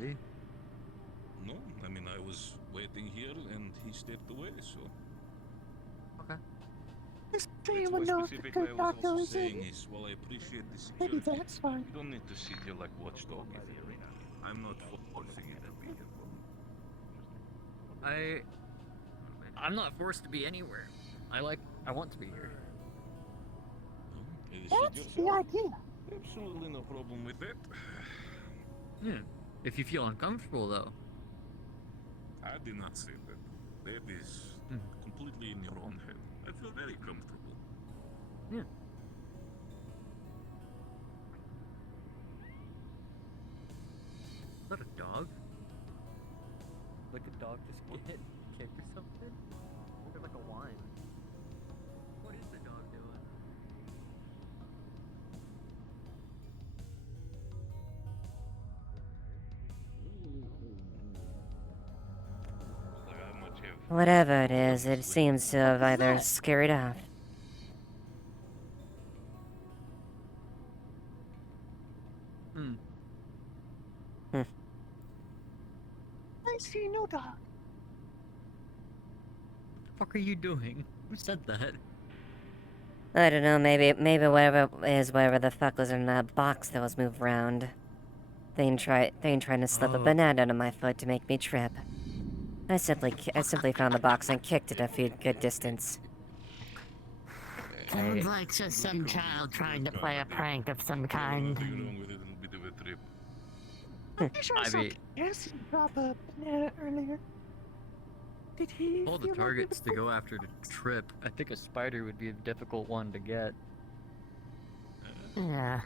is he? No, I mean, I was waiting here and he stepped away, so... Okay. Does That's anyone why know if specifically the I was doctor also is saying in? is, while I appreciate the Maybe security, that's fine. you don't need to sit here like watchdog if you I'm not forcing you to be here for me. I'm not forced to be anywhere. I want to be here. Maybe That's suit the yourself. idea. Absolutely no problem with that. Yeah. If you feel uncomfortable, though. I did not say that. That is completely in your own head. I feel very comfortable. Yeah. Is that a dog? Like a dog just get kicked or something? Or like a whine? What is the dog doing? Like how much have Whatever it is, it seems to have either scurried off. Hmm. I see no dog. What the fuck are you doing? Who said that? I don't know, maybe whatever is whatever the fuck was in that box that was moved around. Thing trying to slip a Oh. banana under my foot to make me trip. I simply found the box and kicked it a few good distance. Sounds like just some child trying to play a prank of some kind. nothing wrong with it, a bit of a trip. I'm pretty sure I I saw mean- Garrison drop a banana earlier. Did he All the feel like targets it to was- go after to trip. I think a spider would be a difficult one to get. Yeah.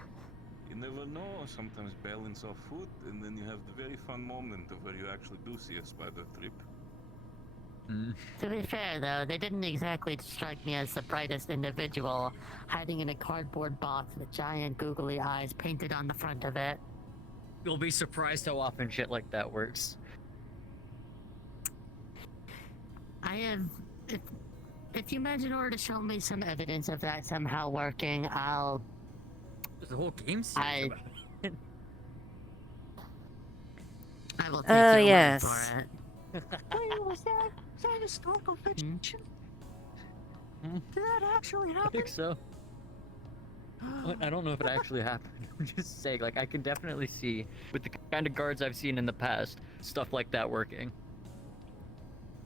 You never know, sometimes balance off foot, and then you have the very fun moment of where you actually do see a spider trip. To be fair, though, they didn't exactly strike me as the brightest individual, hiding in a cardboard box with giant googly eyes painted on the front of it. You'll be surprised how often shit like that works. I have... If you imagine order to show me some evidence of that somehow working, I'll... There's a whole game series about it. I will take Oh, your yes. word for it. Wait, was that historical fiction? Did that actually I happen? think so. I don't know if it actually happened. I'm just saying, like, I can definitely see, with the kind of guards I've seen in the past, stuff like that working.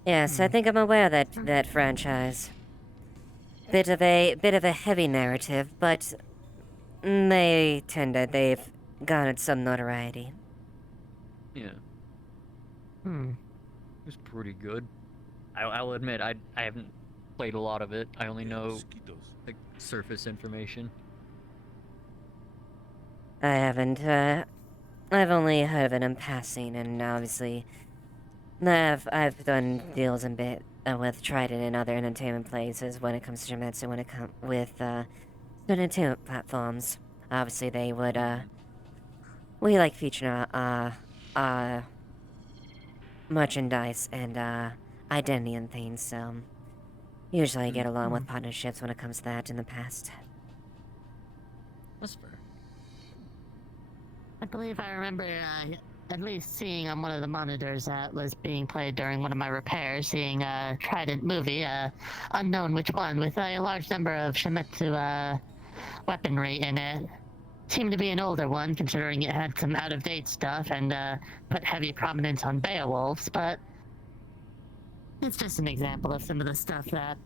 Yes, I think I'm aware of that franchise. Bit of a heavy narrative, but they've garnered some notoriety. Yeah, Hmm. it was pretty good. I'll admit, I haven't played a lot of it. I only know, Mosquitoes. like, surface information. I haven't, I've only heard of it in passing, and obviously, I've done deals a bit with Trident and other entertainment places when it comes to Jimetsu, when it comes with, certain entertainment platforms. Obviously, they would, we like featuring our merchandise and, identity and things, so usually I get along with partnerships when it comes to that in the past. That's fair. I believe I remember at least seeing on one of the monitors that was being played during one of my repairs, seeing a Trident movie, unknown which one, with a large number of Shimetsu weaponry in it. Seemed to be an older one, considering it had some out-of-date stuff and put heavy prominence on Beowulfs, but it's just an example of some of the stuff that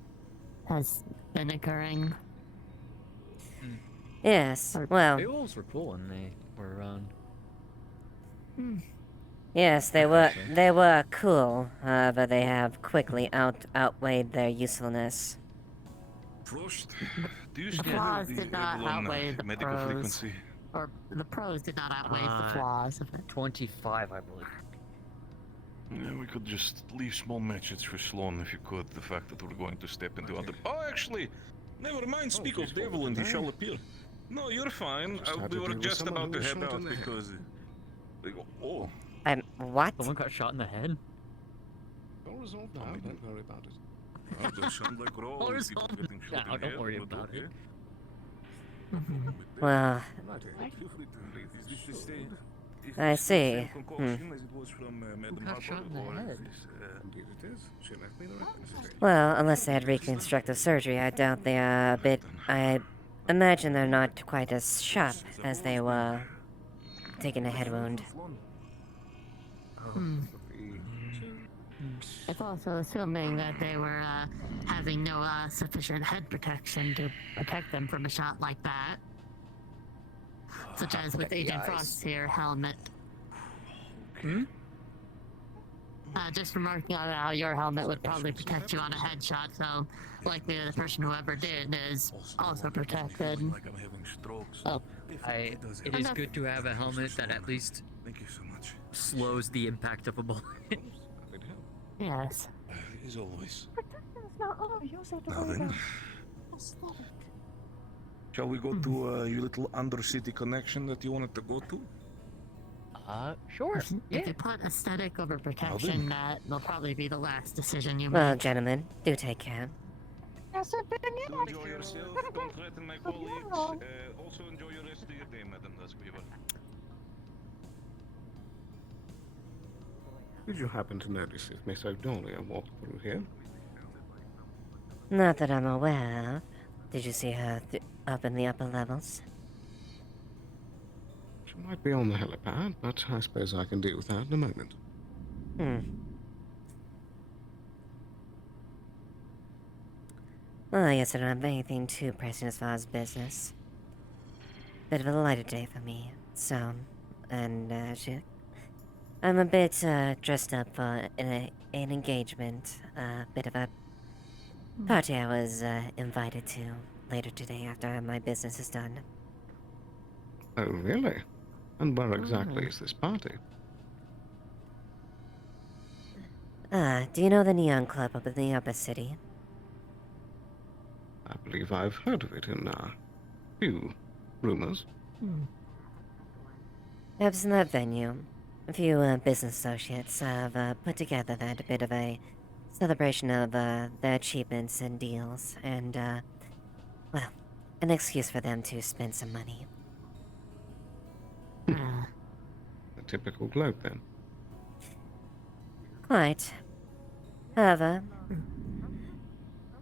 has been occurring. Yes, well, Beowulfs were cool when they were around. yes, they were cool, but they have quickly outweighed their usefulness. Prost. Do you The still flaws have the did not Avalon outweigh the medical pros. frequency? Or the pros did not outweigh the flaws of it. 25, I believe. Yeah, we could just leave small message for Sloan if you could. The fact that we're going to step into other. Oh, actually, never mind. Speak of devil and he shall appear. No, you're fine. We were just about to head out because. They go, oh. What? Someone got shot in the head? All resolved now, don't worry about it. Oh, they sound like we're all All people resolved getting shot now, in the don't head, worry but about okay. it. Well, Feel free to. Is this to stay? Is I this the same see. concoction as it was from Madame got Harper, shot in the or is head? this, Indeed it is. She left me the recipe. Well, unless they had reconstructive surgery, I doubt they are a bit. I imagine they're not quite as sharp as they were taking a head wound. Hmm. The It's also assuming that they were having no sufficient head protection to protect them from a shot like that. Such as with Agent Frost's here helmet. Hmm? Just remarking on how your helmet would probably protect you on a headshot, so likely the person whoever did is also protected. like I'm having strokes. Oh. It is Enough. good to have a helmet that at least Thank you so much. slows the impact of a bullet. happy to help. Yes. As always. Not all use it Now then, shall we go to your little undercity connection that you wanted to go to? Sure. If Yeah. you put aesthetic over protection, that will probably be the last decision you Well, make. gentlemen, do take care. Yes, I've been Do enjoy yourself, don't threaten my colleagues. Also enjoy your rest of your day, Madam Duskweaver. Did you happen to notice if Miss O'Donnell walked through here? Not that I'm aware of. Did you see her up in the upper levels? She might be on the helipad, but I suppose I can deal with that in a moment. Well, I guess I don't have anything too pressing as far as business. Bit of a lighter day for me, so, and, I'm a bit, dressed up for an engagement, bit of a party I was, invited to later today after my business is done. Oh, really? And where exactly is this party? Do you know the Neon Club up in the upper city? I believe I've heard of it in, few rumors. Perhaps in that venue, a few business associates have put together that a bit of a celebration of their achievements and deals, and, well, an excuse for them to spend some money. A typical globe, then. Quite. However,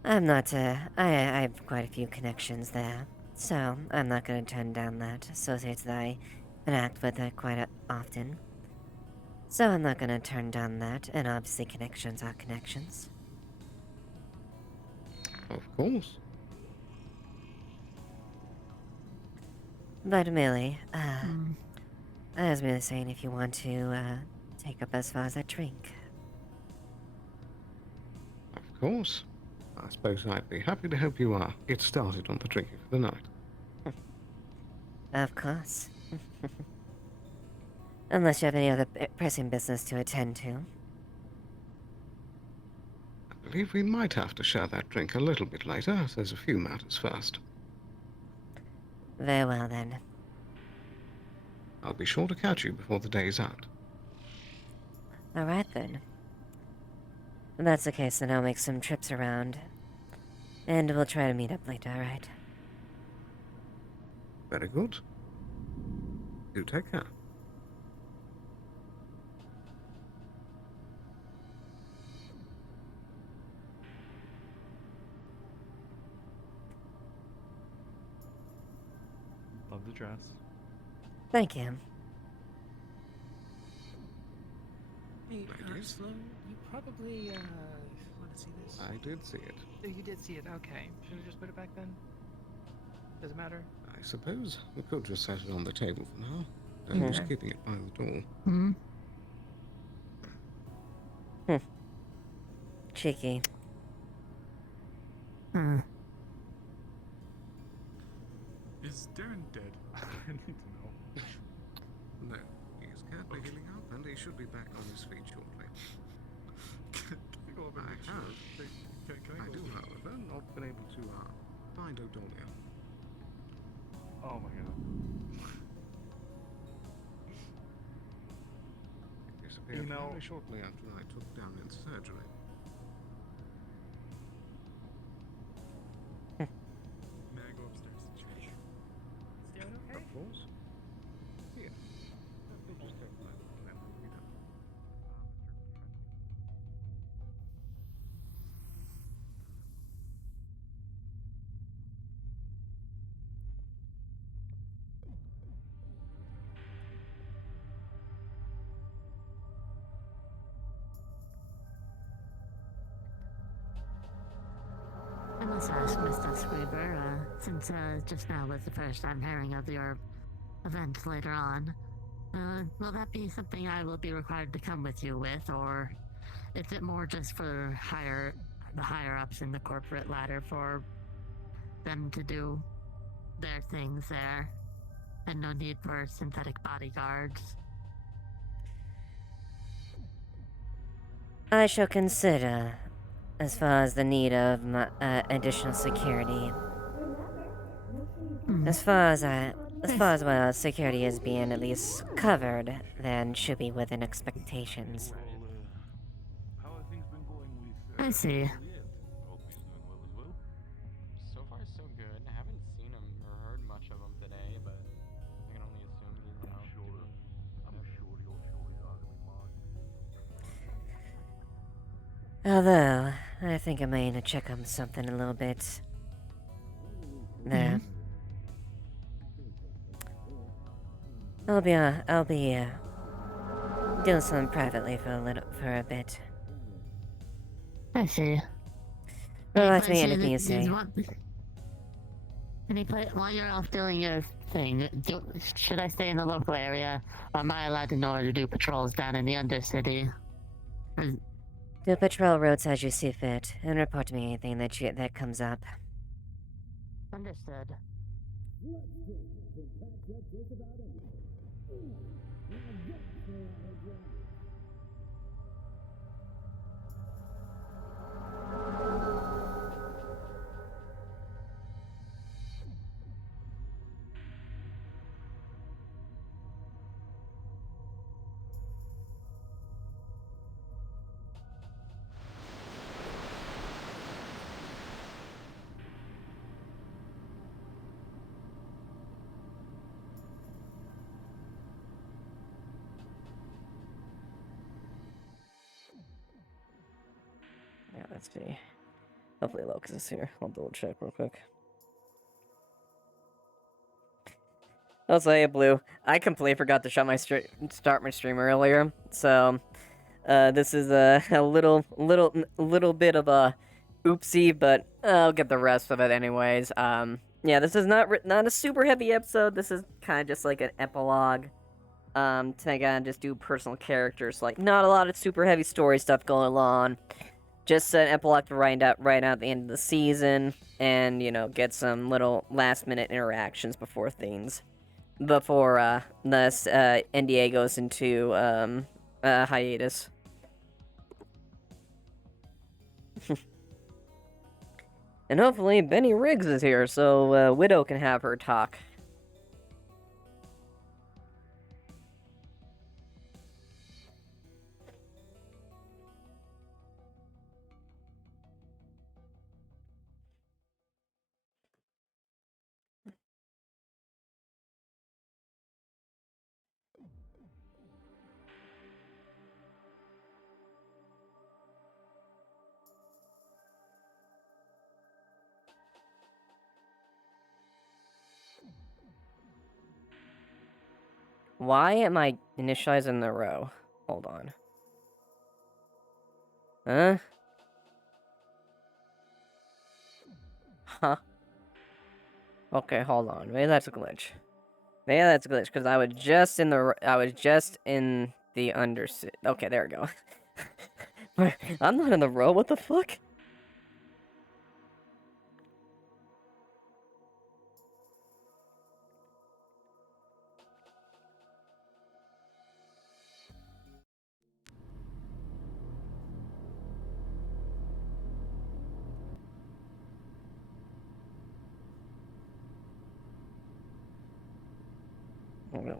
I'm not, I have quite a few connections there, so I'm not gonna turn down that. Associates that I interact with quite often. So I'm not gonna turn down that, and obviously connections are connections. Of course. But Millie, I was merely saying if you want to, take up as far as a drink. Of course. I suppose I'd be happy to help you, get started on the drinking for the night. Of course. Unless you have any other pressing business to attend to. I believe we might have to share that drink a little bit later, as there's a few matters first. Very well then. I'll be sure to catch you before the day's out. Alright then. If that's the case, then I'll make some trips around. And we'll try to meet up later, alright? Very good. Do take care. Love the dress. Thank you. Hey, Ladies? Sloan, you probably, want to see this? I did see it. Oh, you did see it, okay. Should we just put it back then? Does it matter? I suppose we could just set it on the table for now. And just keeping it by the door. Cheeky. Is Darren dead? I need to know. No, he's currently healing up, and he should be back on his feet shortly. Can you go over and I make sure? have. Can I I go do, over- however, not been able to, find O'Donnell. Oh my god. He disappeared Email- very shortly after I took down in surgery. May I go upstairs to change? Is Darren okay? Of course. Here. Just also ask Mr. Scriber, since just now was the first I'm hearing of your event later on, will that be something I will be required to come with you with, or is it more just for the higher ups in the corporate ladder for them to do their things there, and no need for synthetic bodyguards? I shall consider as far as the need of additional security. As far as well, security is being at least covered, then should be within expectations. How have things been going with? I see. Lilith? Hope he's doing well as well. So far, so good. I haven't seen him or heard much of him today, but I can only assume he's out doing whatever. Although, I think I may need to check on something a little bit. There. I'll be doing something privately for a bit. I see. Well, that's me, anything you say. While you're off doing your thing, should I stay in the local area, or am I allowed to know to do patrols down in the Undercity? Do patrol roads as you see fit, and report to me anything that comes up. Understood. Yeah, let's see. Hopefully Locust is here. I'll double check real quick. I'll say it, Blue. I completely forgot to start my stream earlier, so this is a little bit of a oopsie, but I'll get the rest of it anyways. Yeah, this is not a super heavy episode. This is kind of just like an epilogue. To again just do personal characters, like not a lot of super heavy story stuff going on. Just an epilogue to write out at the end of the season, and get some little last minute interactions before the NDA goes into hiatus. And hopefully Benny Riggs is here, so Widow can have her talk. Why am I initializing the row? Hold on. Huh? Huh? Okay, hold on. Maybe that's a glitch. Maybe that's a glitch, because I was just in the undersit. Okay, there we go. I'm not in the row, what the fuck?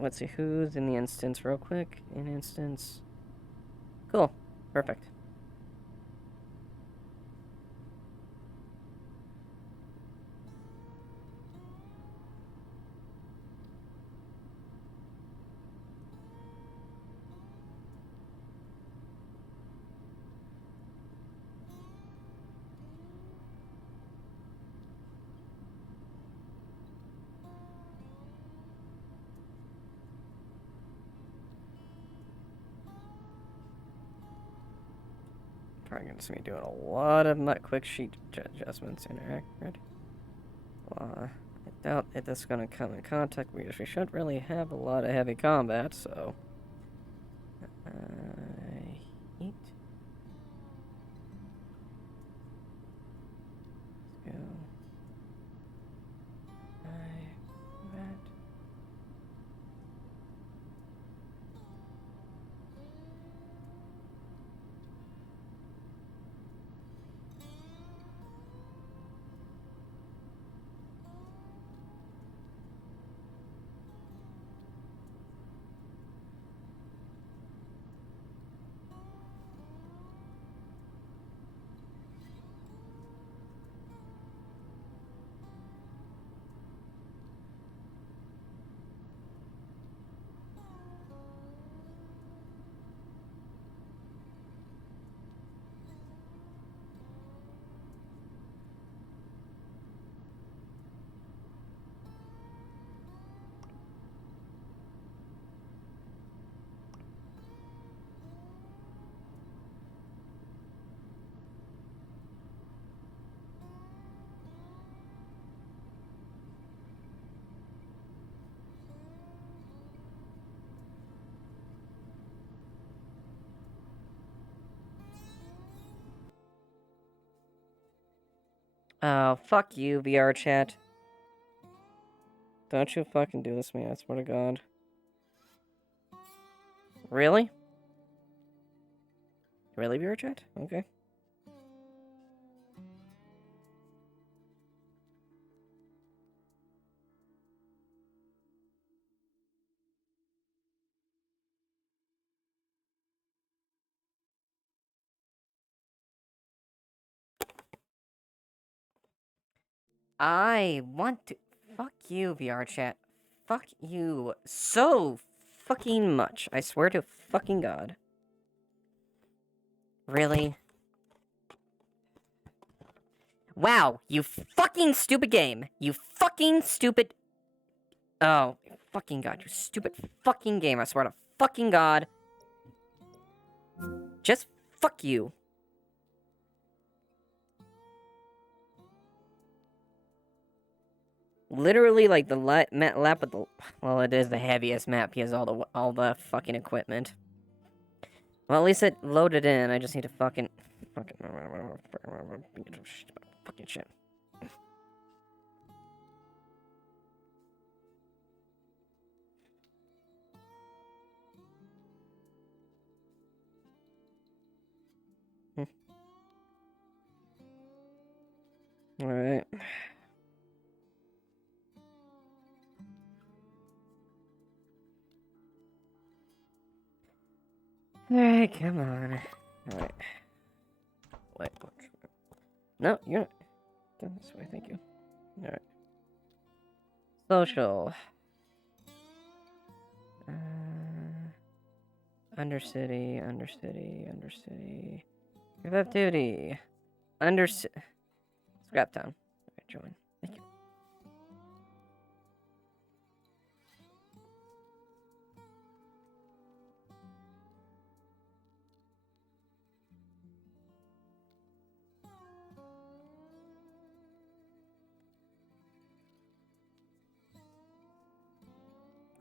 Let's see who's in the instance real quick. In instance. Cool. Perfect. Probably gonna see me doing a lot of quick sheet adjustments. Inaccurate. I doubt if this is gonna come in contact because we shouldn't really have a lot of heavy combat, so. Heat. Let's go. That. Oh, fuck you, VR chat. Don't you fucking do this to me, I swear to God. Really? Really, VR chat? Okay. I want to... Fuck you, VR chat. Fuck you so fucking much. I swear to fucking God. Really? Wow, you fucking stupid game. You fucking stupid... Oh, fucking God, you stupid fucking game. I swear to fucking God. Just fuck you. Literally, like, the lap with the... Well, it is the heaviest map. He has all the fucking equipment. Well, at least it loaded in. I just need to fucking shit. Alright. Alright, come on. Alright. Wait. No, you're not. Done this way, thank you. Alright. Social. Undercity. Revive duty. Scrap town. Alright, join. Thank you.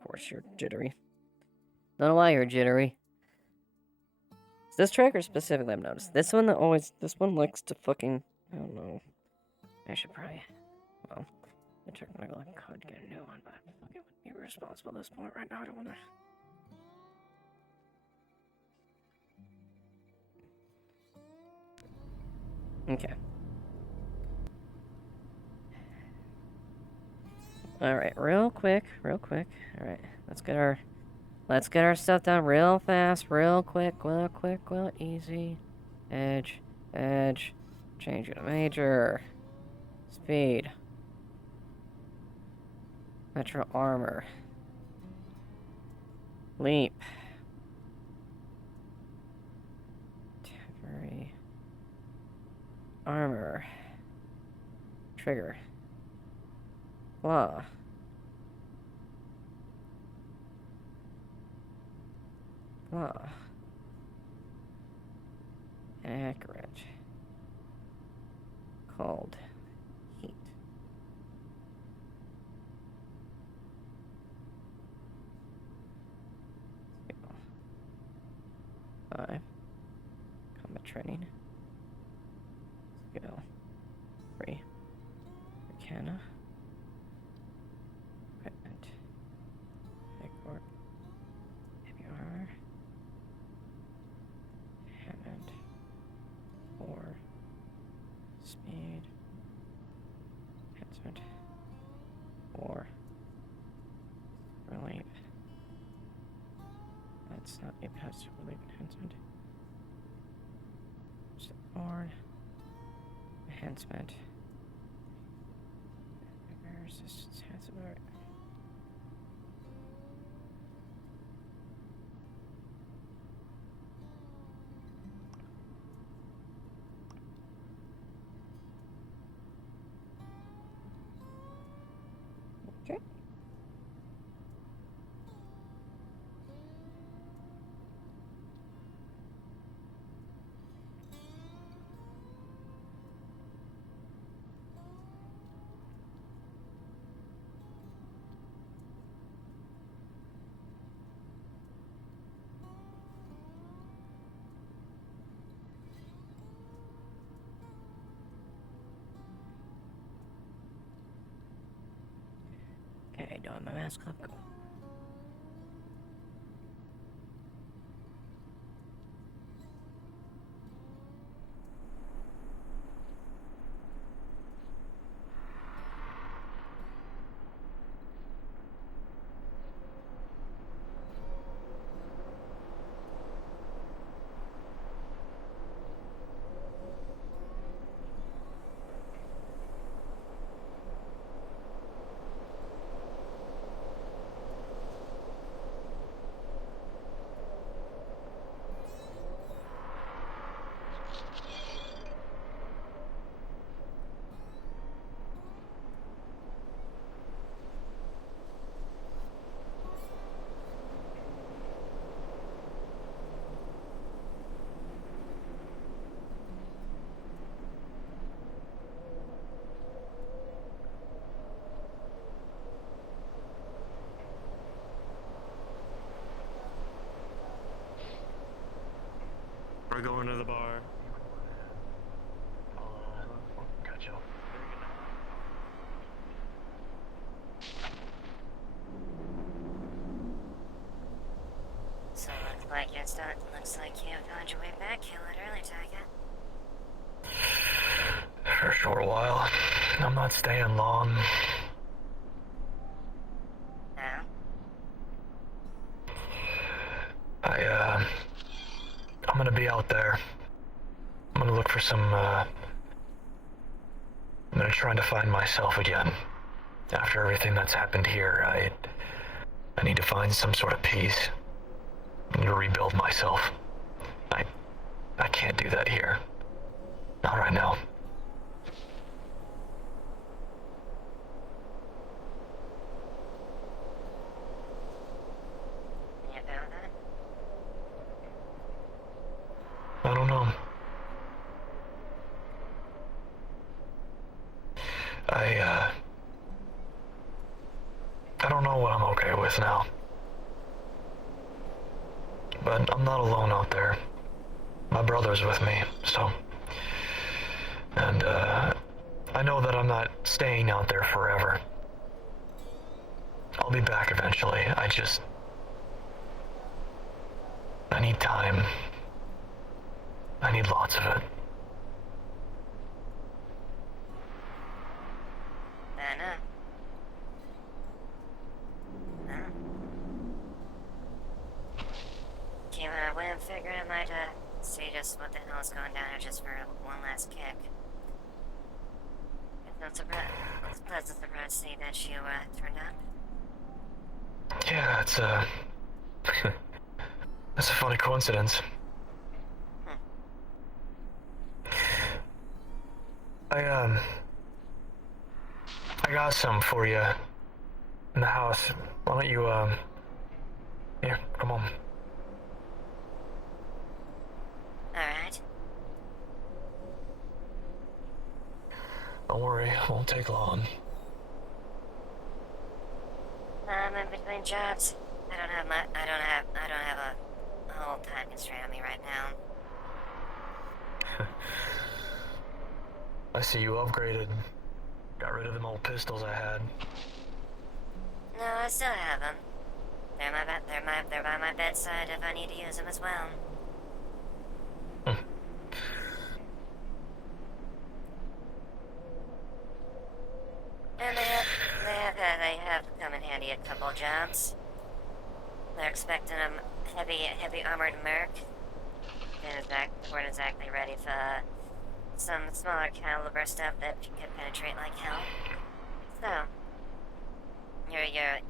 Of course, you're jittery. Don't know why you're jittery. It's this tracker specifically I've noticed. This one likes to fucking, I don't know. I should probably, well, the tracker could get a new one, but fucking would be responsible at this point right now. I don't wanna. Okay. Alright, real quick. Alright, let's get our stuff done real fast, real quick, real easy. Edge, change it to major. Speed. Metro armor. Leap. Temporary. Armor. Trigger. Claw. accurate. Called heat. Skill 5. Combat training. Skill 3. Arcana. Equipment. High heavy armor. Hammond. 4. Speed. Enhancement. 4. Relief. That's not a passive relief enhancement. Step forward. Enhancement. Resistance enhancement. Alright. Okay. Okay, don't have my mask up. Go. We're going to the bar. Gotcha. So looks like you found your way back. Kill it early, Tiger. For a short while. I'm not staying long. No? I'm gonna be out there. I'm gonna look for some, I'm gonna try to find myself again. After everything that's happened here, I need to find some sort of peace. I need to rebuild myself. I can't do that here. Not right now. You found that? I don't know. I don't know what I'm okay with now. But I'm not alone out there. My brother's with me, so... And, I know that I'm not staying out there forever. I'll be back eventually. I need time. I need lots of it. Anna? No? Came out of way and figured I might, see just what the hell's going down here just for one last kick. It's not surprised. It's a pleasant surprise to see that you, turned out. Yeah, it's that's a funny coincidence. I got some for you in the house. Why don't you, here, come on. Alright. Don't worry, it won't take long. I'm in between jobs. I don't have a whole time constraint on me right now. I see you upgraded. Got rid of them old pistols I had. No, I still have them. They're by my bedside if I need to use them as well. And they have come in handy a couple jobs. They're expecting a heavy armored merc. Weren't exactly ready for some smaller caliber stuff that could penetrate like hell. So,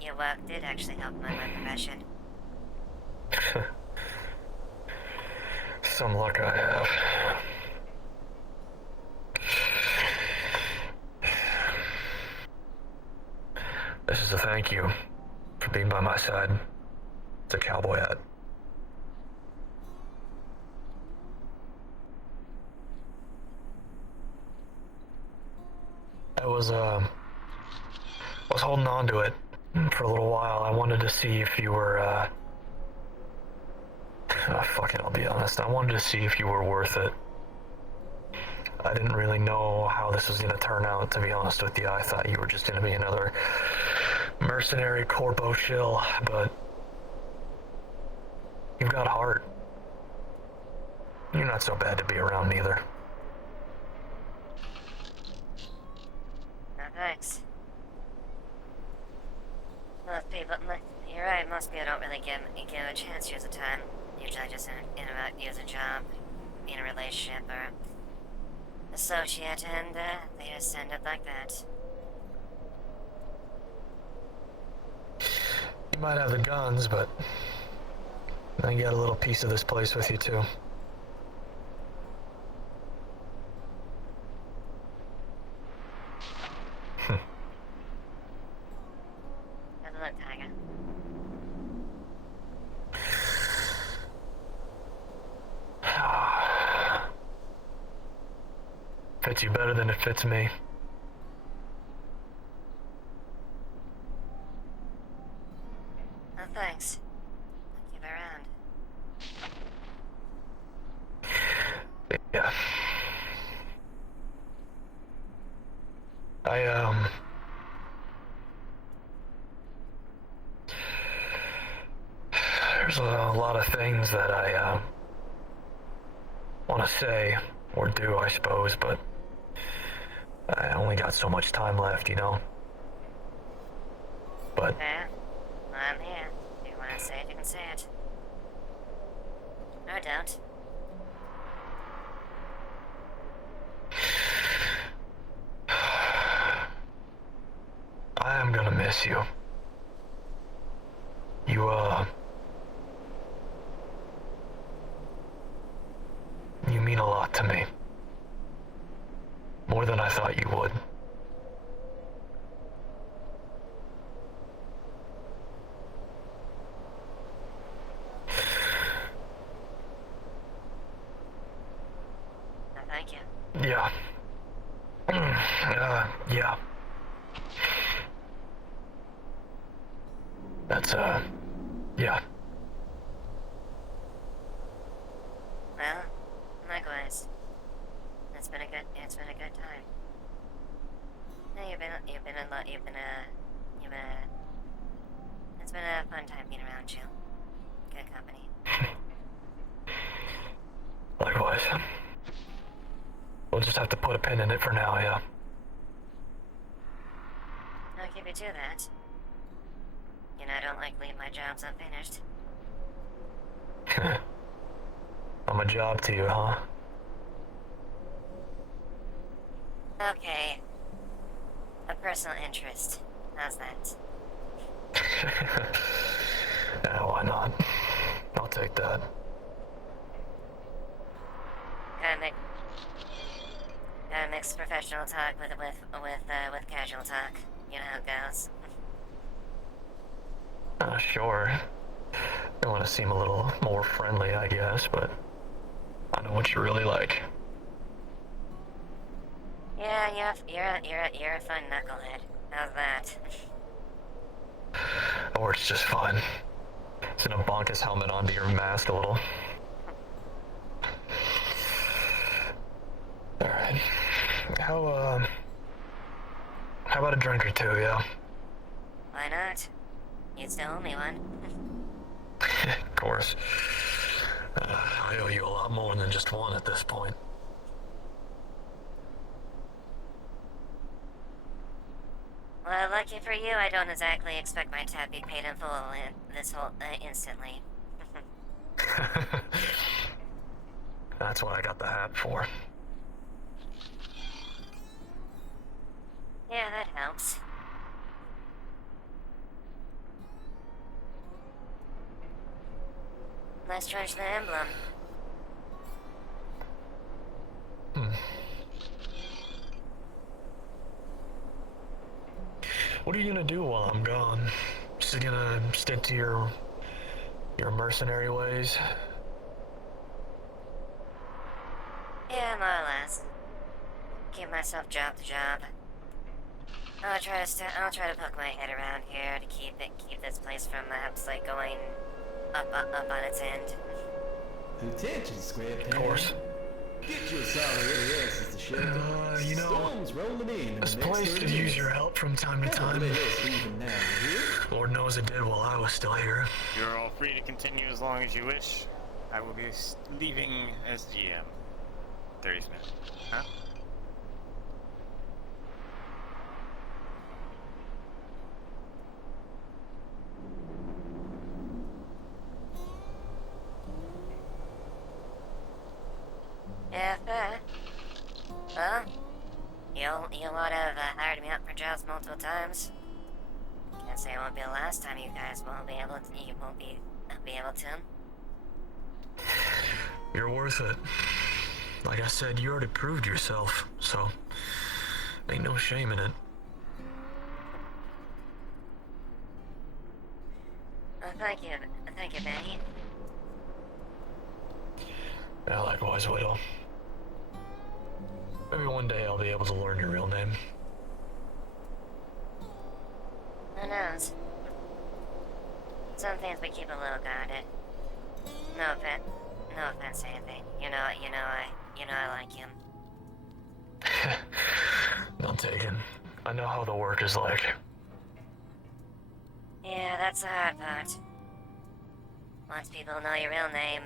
your work did actually help my profession. Some luck I have. This is a thank you for being by my side. It's a cowboy hat. I was holding on to it for a little while. I wanted to see if you were, fuck it, I'll be honest. I wanted to see if you were worth it. I didn't really know how this was gonna turn out, to be honest with you. I thought you were just gonna be another mercenary corpo shill, but you've got heart. You're not so bad to be around neither. No thanks. Most people, you're right, most people don't really give a chance use of time. Usually just in a use a job, in a relationship, or associate, and they just end up like that. You might have the guns, but I got a little piece of this place with you too. Have a look, Tiger. Fits you better than it fits me. Oh, thanks. I'll keep it around. Yeah. There's a lot of things that I want to say, or do, I suppose, but I only got so much time left, you know? But Yeah, well, I'm here. If you want to say it, you can say it. Or don't. I am gonna miss you. You mean a lot to me. More than I thought you would. No, thank you. Yeah. Yeah. That's, yeah. Well, likewise. It's been a good time. Yeah, it's been a fun time being around you. Good company. Likewise. We'll just have to put a pin in it for now, yeah. I'll keep you to that. You know, I don't like leave my jobs unfinished. I'm a job to you, huh? Okay. A personal interest. How's that? Yeah, why not? I'll take that. Gotta mix professional talk with casual talk. You know how it goes. Sure. I want to seem a little more friendly, I guess, but I know what you really like. Yeah, you're a fun knucklehead. How's that? That works just fine. It's gonna bonk his helmet onto your mask a little. Alright. How about a drink or two, yeah? Why not? You still owe me one. Of course. I owe you a lot more than just one at this point. Well, lucky for you, I don't exactly expect my tab be paid in full instantly. That's what I got the hat for. Yeah, that helps. Let's charge the emblem. What are you gonna do while I'm gone? Just gonna stick to your mercenary ways? Yeah, more or less. Keep myself job to job. I'll try to poke my head around here to keep this place from perhaps like going up on its end. Attention, Square Of course. Get you a solid AS as the shelter. You know, Storms rolling in this the next place 30 could use minutes. your help from time to time. Even now, you hear? Lord knows it did while I was still here. You're all free to continue as long as you wish. I will be leaving as GM. 30 minutes. Huh? Yeah, fair. Well, you would have hired me out for jobs multiple times. Can't say it won't be the last time you guys won't be able to. You're worth it. Like I said, you already proved yourself, so ain't no shame in it. Thank you, Benny. Yeah, likewise, Widow. Maybe one day I'll be able to learn your real name. Who knows? Some things we keep a little guarded. No offense, to anything. You know, I like him. None taken. I know how the work is like. Yeah, that's the hard part. Once people know your real name,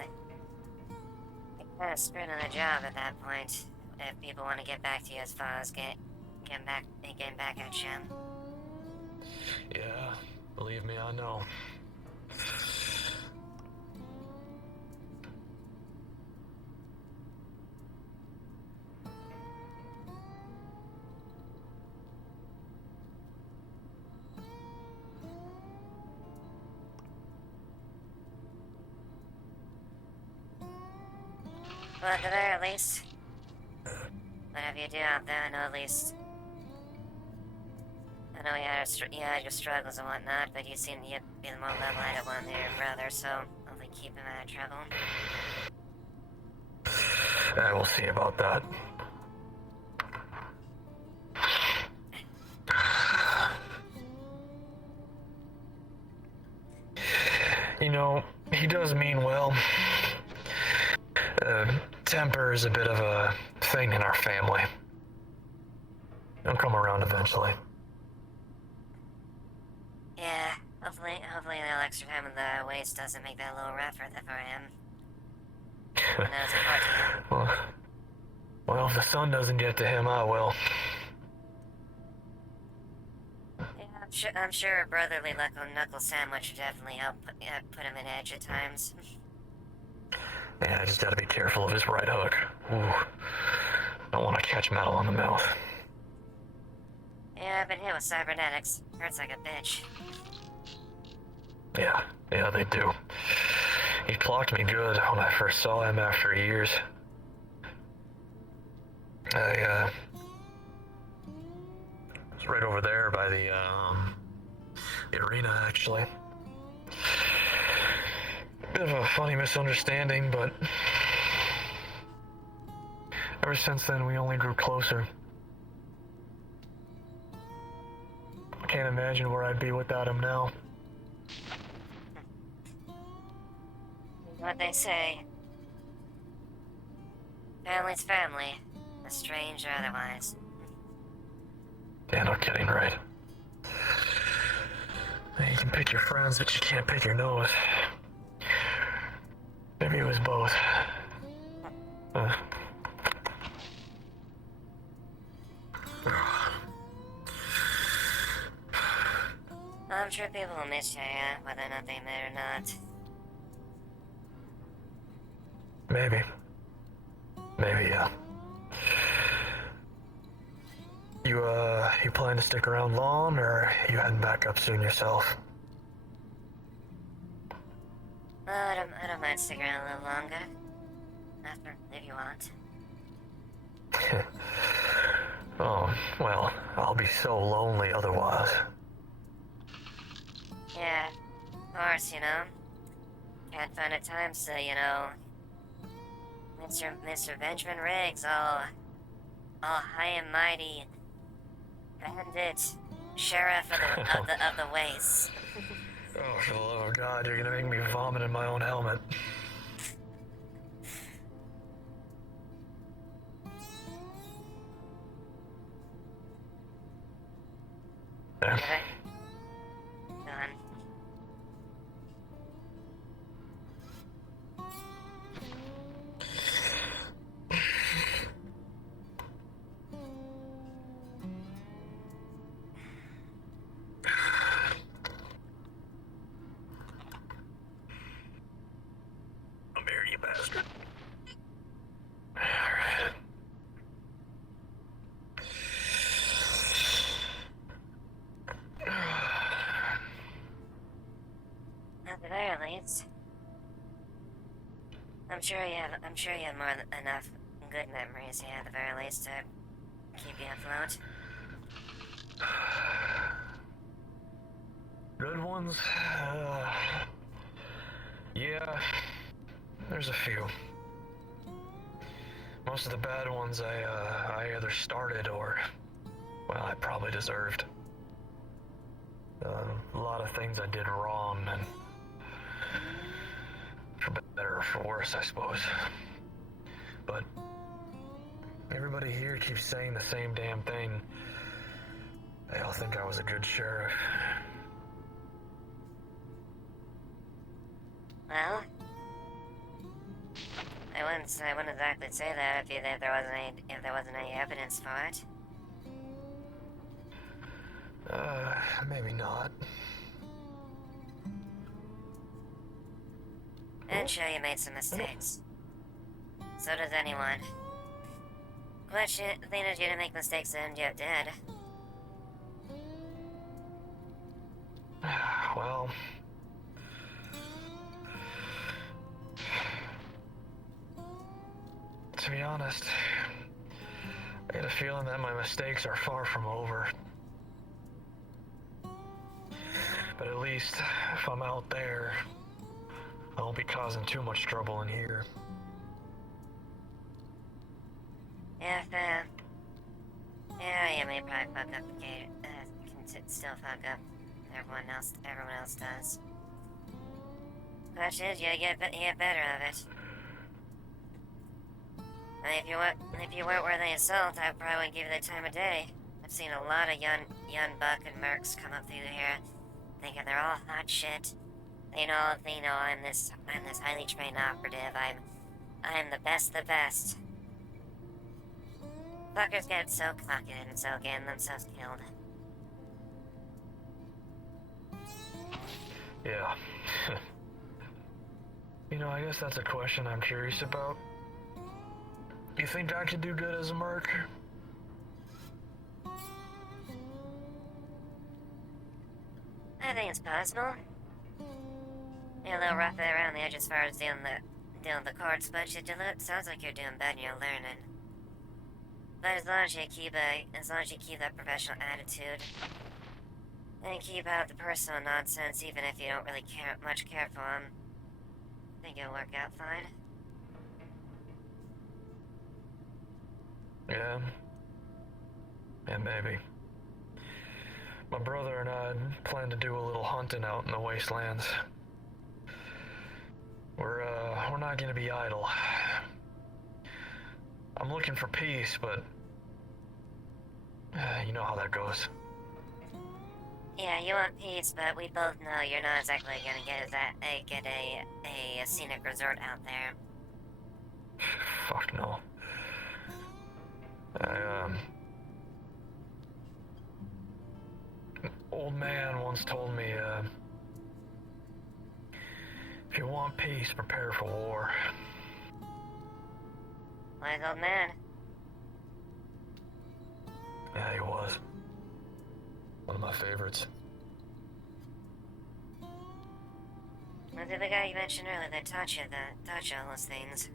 you're kind of screwed on a job at that point. If people want to get back to you as far as getting back at you. Yeah, believe me, I know. Well, at the very least, whatever you do out there, I know at least. I know you had your struggles and whatnot, but you seem to be the more level-headed one than your brother, so hopefully keep him out of trouble. We'll see about that. You know, he does mean well. Temper is a bit of a thing in our family. He'll come around eventually. Yeah, hopefully a little extra time in the waist doesn't make that a little rougher for him. That was important. Well, if the sun doesn't get to him, I will. Yeah, I'm sure a brotherly knuckle sandwich would definitely help put him in edge at times. Yeah, I just gotta be careful of his right hook. Ooh. Don't want to catch metal in the mouth. Yeah, I've been hit with cybernetics. Hurts like a bitch. Yeah, they do. He clocked me good when I first saw him after years. I was right over there by the arena, actually. Bit of a funny misunderstanding, but ever since then we only grew closer. can't imagine where I'd be without him now. What they say. Family's family, strange or otherwise. Yeah, no kidding, right? You can pick your friends, but you can't pick your nose. Maybe it was both. I'm sure people will miss you, yeah, whether or not they may or not. Maybe. Maybe, yeah. You plan to stick around long, or you heading back up soon yourself? I don't mind sticking around a little longer. After, if you want. Oh, well, I'll be so lonely otherwise. Yeah, of course, you know. Can't find a time, so, you know. Mr. Benjamin Riggs, all high and mighty, bandit, sheriff of the waste. Oh, for the love of God, you're gonna make me vomit in my own helmet. There. Okay. Done. Come here, you bastard. Alright. At the very least, I'm sure you have more than enough good memories here at the very least to keep you afloat. Good ones? Yeah, there's a few. Most of the bad ones I either started or, well, I probably deserved. A lot of things I did wrong, and for better or for worse, I suppose. But everybody here keeps saying the same damn thing. They all think I was a good sheriff. Well, I wouldn't exactly say that if there wasn't any evidence for it. Maybe not. And sure, you made some mistakes. So does anyone. But they need you to make mistakes and you're dead. Well, to be honest, I get a feeling that my mistakes are far from over. But at least, if I'm out there, I won't be causing too much trouble in here. Yeah, fair. Yeah, you may probably fuck up again. Can still fuck up. Everyone else does. Question is, you get better of it. And if you weren't worth any salt, I probably wouldn't give you the time of day. I've seen a lot of young buck and mercs come up through here, thinking they're all hot shit. They know I'm this highly trained operative. I'm the best. Fuckers get so cocky and so getting themselves killed. Yeah. You know, I guess that's a question I'm curious about. You think I could do good as a merc? I think it's possible. You're a little rough around the edge as far as dealing with the courts, but it sounds like you're doing better and you're learning. But as long as you keep that professional attitude, and keep out the personal nonsense, even if you don't really care for them, I think it'll work out fine. Yeah. Yeah, maybe. My brother and I plan to do a little hunting out in the wastelands. We're not gonna be idle. I'm looking for peace, but you know how that goes. Yeah, you want peace, but we both know you're not exactly gonna get a scenic resort out there. Fuck no. An old man once told me, if you want peace, prepare for war. Wise old man. Yeah, he was. One of my favorites. Was it the guy you mentioned earlier that taught you all those things?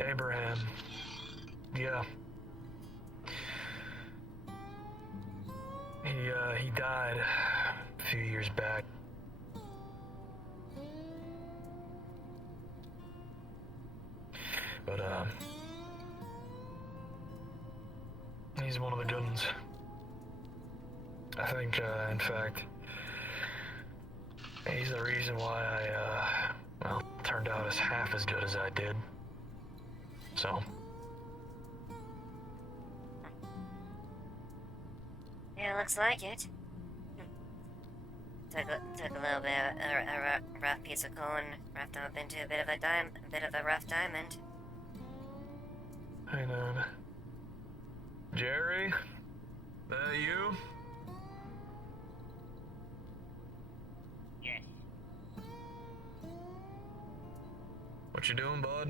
Abraham. Yeah. He died a few years back. But, he's one of the good ones. I think, in fact, he's the reason why I, well, turned out as half as good as I did. So. Yeah, looks like it. Took a little bit of a rough piece of coal and wrapped him up into a bit of a rough diamond. Hang on. Jerry? That you? Yes. What you doing, bud?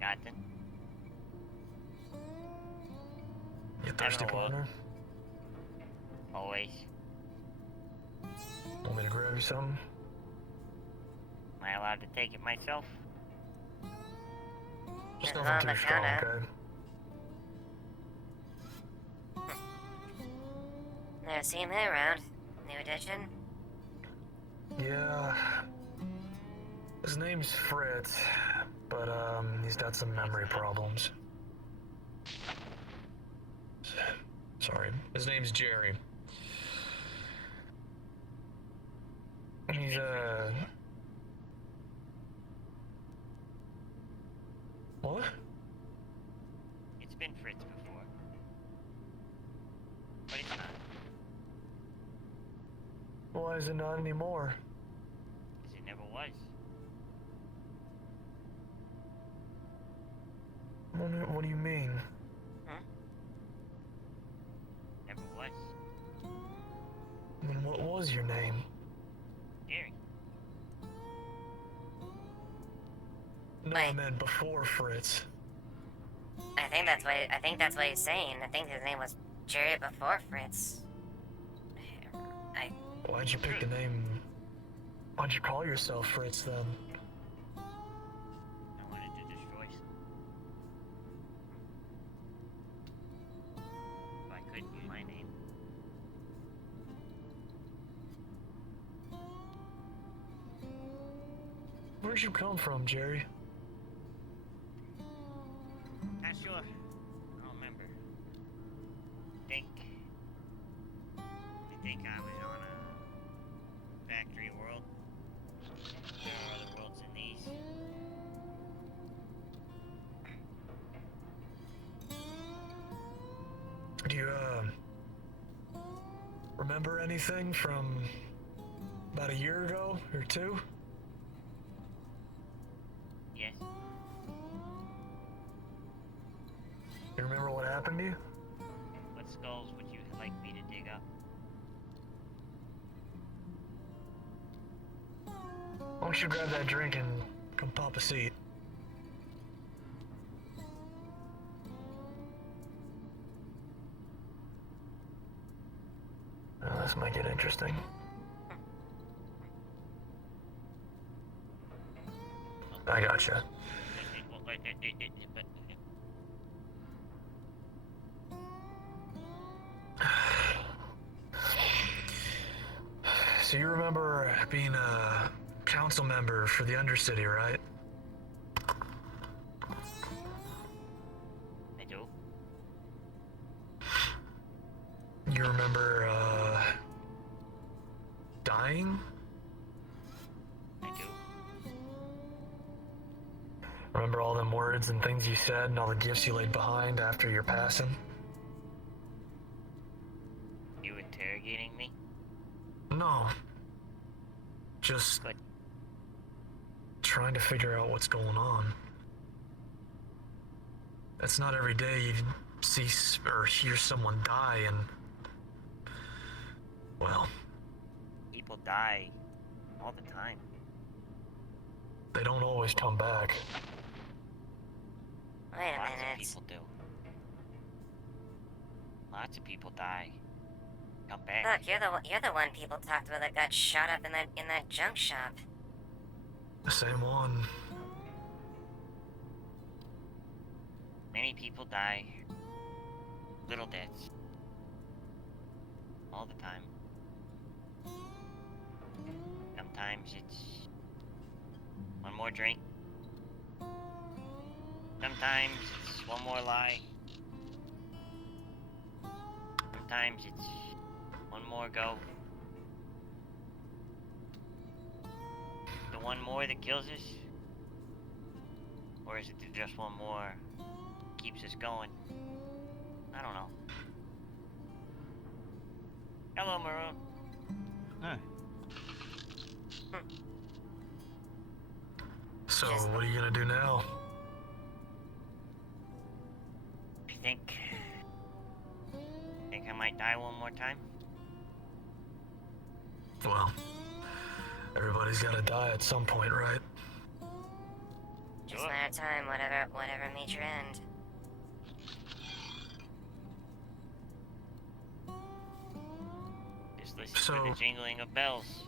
Nothing. You thirsty, Having a look. partner? Always. Want me to grab you something? Am I allowed to take it myself? Just It's nothing on too the strong, counter. okay? Never seen him around. New addition? Yeah. His name's Fritz, but he's got some memory problems. Sorry. His name's Jerry. He's What? It's been Fritz before. But it's not. Why is it not anymore? Because it never was. What do you mean? Never was. I mean, what was your name? Jerry. No, I meant before Fritz. I think that's what he's saying. I think his name was Jerry before Fritz. Why'd you pick the name? Why'd you call yourself Fritz then? I wanted to destroy some. If I couldn't use my name. Where'd you come from, Jerry? Not sure. I don't remember. I think I was on a factory world. There are other worlds in these. Do you, remember anything from about a year ago or two? Yes. You remember what happened to you? What skulls would you like me to dig up? Why don't you grab that drink and come pop a seat? Oh, this might get interesting. I gotcha. So you remember being a council member for the Undercity, right? You remember, dying? I do. Remember all them words and things you said and all the gifts you laid behind after your passing? You interrogating me? No. Just Good. trying to figure out what's going on. It's not every day you see or hear someone die and... well, People die all the time. they don't always come back. Wait a Lots minute. of people do. Lots of people die. Come back. Look, you're the one people talked about that got shot up in that junk shop. The same one. Many people die. Little deaths. All the time. Sometimes it's one more drink. Sometimes it's one more lie. Sometimes it's one more go. The one more that kills us? Or is it just one more keeps us going? I don't know. Hello, Maroon. Hi. So, what are you gonna do now? Think I might die one more time? Well, everybody's gotta die at some point, right? Just a matter of time, whatever meets your end. Just listen to the jingling of bells.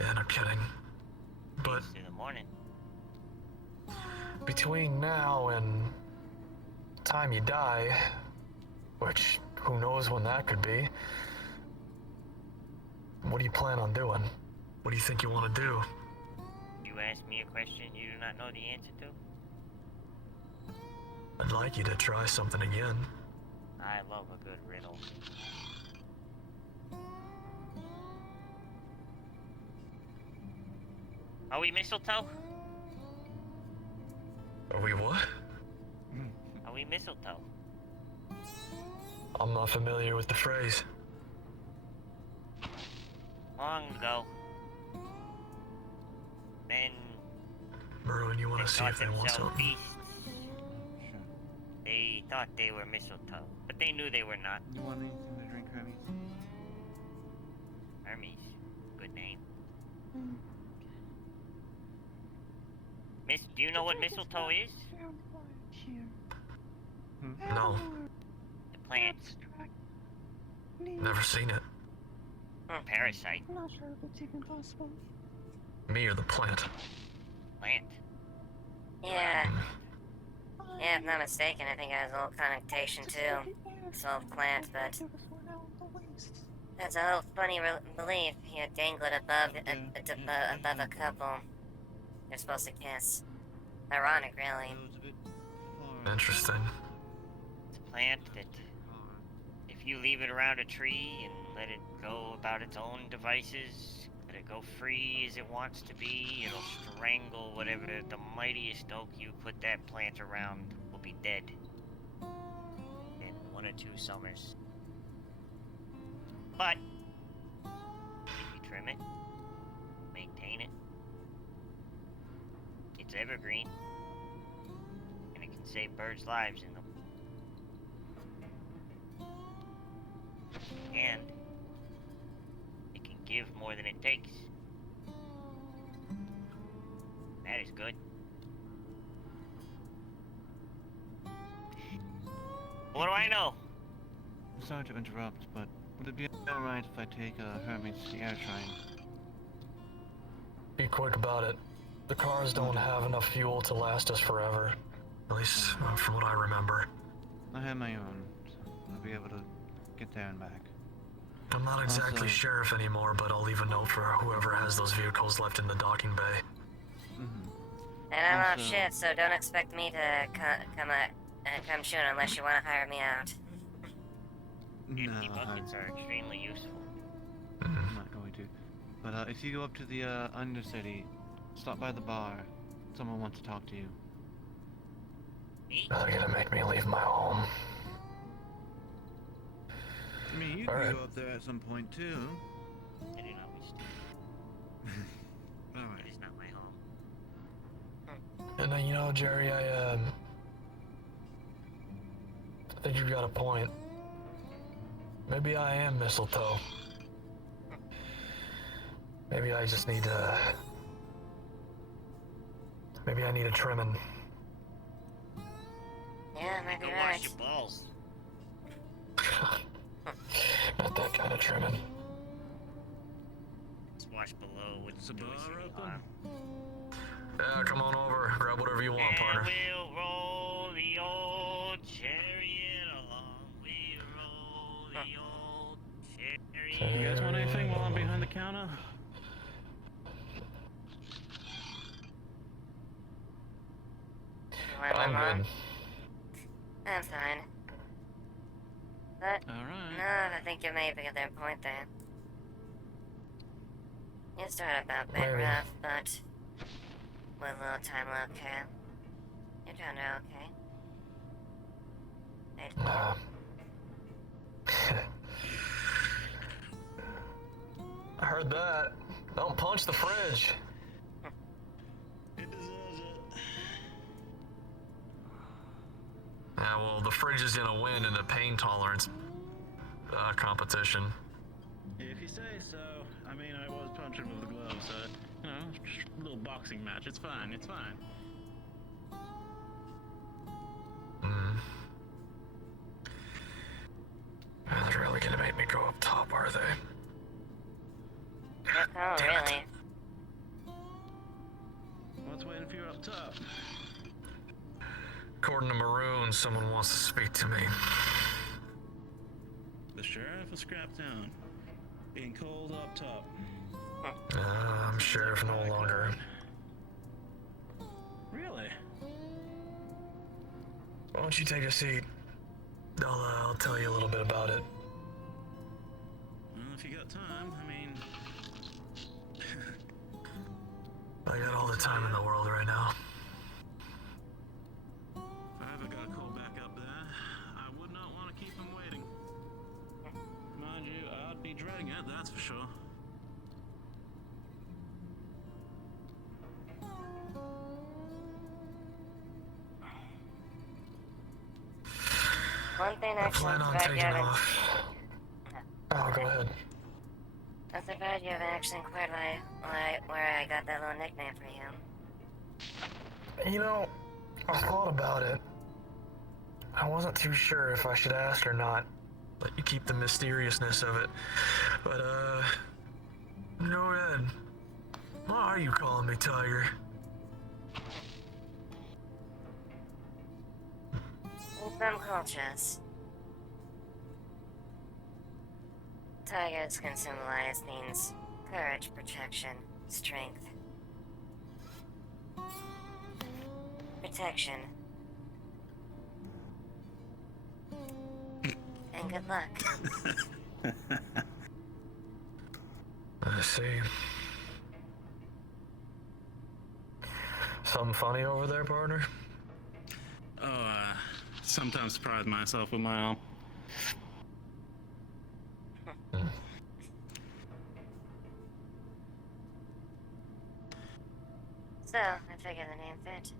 Yeah, no kidding. But In the morning. between now and the time you die, which who knows when that could be, what do you plan on doing? What do you think you want to do? You ask me a question you do not know the answer to? I'd like you to try something again. I love a good riddle. Are we mistletoe? Are we what? Are we mistletoe? I'm not familiar with the phrase. Long ago. Then Merwin, you want they to see thought if they want themselves something? beasts. They thought they were mistletoe, but they knew they were not. You want anything to drink, Hermes? Hermes. Good name. Miss, do you know what mistletoe is? No, The plant. never seen it. Parasite. I'm not sure if it's even possible. Me or the plant? Plant. Yeah. Yeah, if not mistaken, I think it has a little connotation too. It's all plant, but that's a little funny belief. You dangle it above a couple. They're supposed to kiss. Ironic, really. Interesting. It's a plant that, if you leave it around a tree and let it go about its own devices, let it go free as it wants to be, it'll strangle whatever the mightiest oak you put that plant around will be dead in 1 or 2 summers. But if you trim it, maintain it, it's evergreen, and it can save birds' lives in them. And it can give more than it takes. That is good. What do I know? Sorry to interrupt, but would it be alright if I take Hermes to the air train? Be quick about it. The cars don't have enough fuel to last us forever. At least from what I remember. I have my own, so I'll be able to get there and back. I'm not exactly Also- sheriff anymore, but I'll leave a note for whoever has those vehicles left in the docking bay. Mm-hmm. And I'm not Also- shit, so don't expect me to come come shoot unless you want to hire me out. Empty buckets are extremely useful. I'm not going to. But if you go up to the Undercity, stop by the bar. Someone wants to talk to you. Me? They're gonna make me leave my home. I mean, you can go up there at some point too. I do not wish to. Alright. It is not my home. And you know, Jerry, I think you've got a point. Maybe I am mistletoe. Maybe I just need to... Maybe I need a trimming. Yeah, might be Go right. wash your balls. Not that kind of trimming. Just wash below. Wouldn't do us any harm. Yeah, come on over. Grab whatever you want, And partner. we'll roll the old chariot along. We'll roll the old chariot. You guys want anything while I'm behind the counter? Want I'm one more? good. I'm fine. But, Alright. no, I think you may be at their point there. You started out a bit Maybe. rough, but with a little time left, Cal, you turned out okay. Hey, I heard that. Don't punch the fridge. It deserves it. Yeah, well, the fridge is gonna win in the pain tolerance competition. If you say so. I mean, I was punching with the gloves, so, you know, just a little boxing match. It's fine, it's fine. They're really gonna make me go up top, are they? oh, Damn it. really? What's waiting for you up top? According to Maroon, someone wants to speak to me. The sheriff of Scraptown. Being called up top. I'm sheriff no longer. Really? Why don't you take a seat? I'll tell you a little bit about it. Well, if you got time, I mean... I got all the time in the world right now. If I ever got called back up there, I would not want to keep him waiting. Mind you, I'd be dreading it, that's for sure. One thing I I plan should on bet you taking haven't... off. Oh, go ahead. That's a bad you haven't actually inquired where I got that little nickname for you. You know, I thought about it. I wasn't too sure if I should ask or not. Let you keep the mysteriousness of it. But, go ahead. Why are you calling me Tiger? In some cultures, tigers can symbolize things: courage, protection, strength. Protection. And good luck. I see. Something funny over there, partner? Oh, sometimes surprise myself with my own. So, I figured the name fit.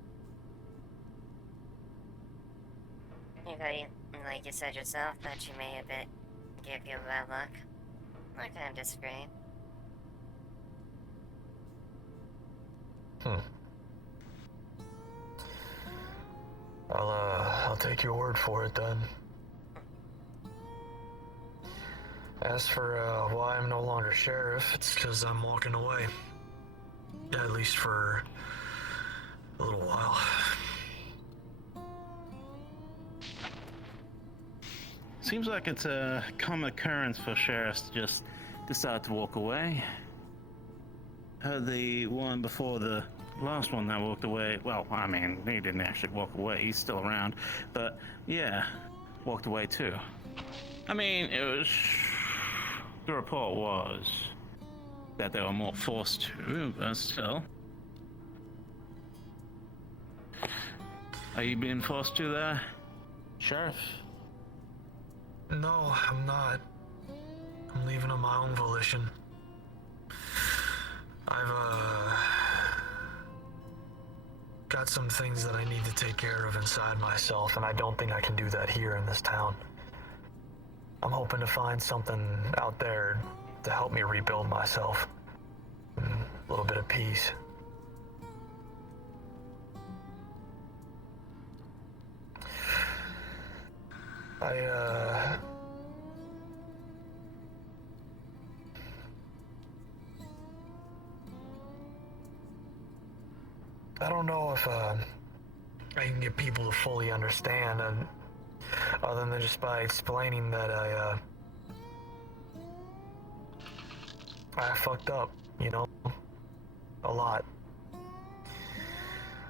Like you said yourself, that you may a bit give you bad luck. I kind of disagree. I'll take your word for it then. As for why I'm no longer sheriff, it's because I'm walking away. At least for a little while. Seems like it's a common occurrence for sheriffs to just decide to walk away. Heard the one before the last one that walked away, well, I mean, he didn't actually walk away, he's still around, but yeah, walked away too. I mean, it was... The report was that they were more forced to, but still. Are you being forced to there, Sheriff? No, I'm not. I'm leaving on my own volition. I've, got some things that I need to take care of inside myself, and I don't think I can do that here in this town. I'm hoping to find something out there to help me rebuild myself. A little bit of peace. I don't know if I can get people to fully understand, other than just by explaining that I fucked up, you know, a lot.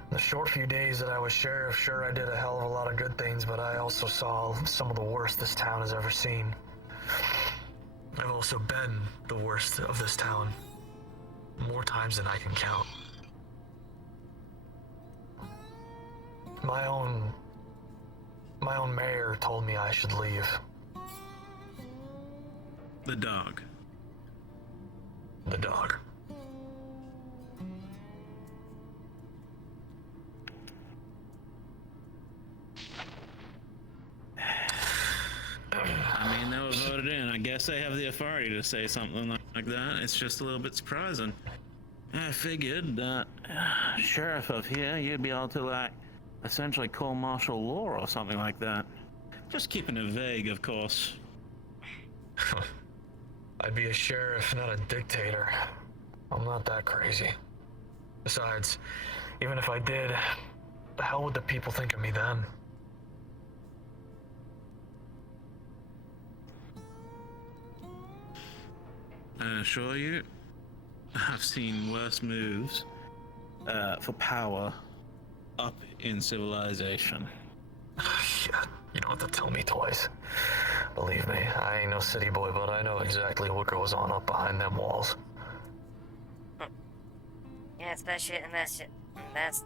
The short few days that I was sheriff, sure, I did a hell of a lot of good things, but I also saw some of the worst this town has ever seen. I've also been the worst of this town, more times than I can count. My own mayor told me I should leave. The dog. The dog. I mean, they were voted in. I guess they have the authority to say something like that. It's just a little bit surprising. I figured that sheriff of here, you'd be able to, like, essentially call martial law or something like that. Just keeping it vague, of course. I'd be a sheriff, not a dictator. I'm not that crazy. Besides, even if I did, the hell would the people think of me then? I assure you, I've seen worse moves for power up in civilization. Yeah, you don't have to tell me twice. Believe me, I ain't no city boy, but I know exactly what goes on up behind them walls. Yeah, especially, and that's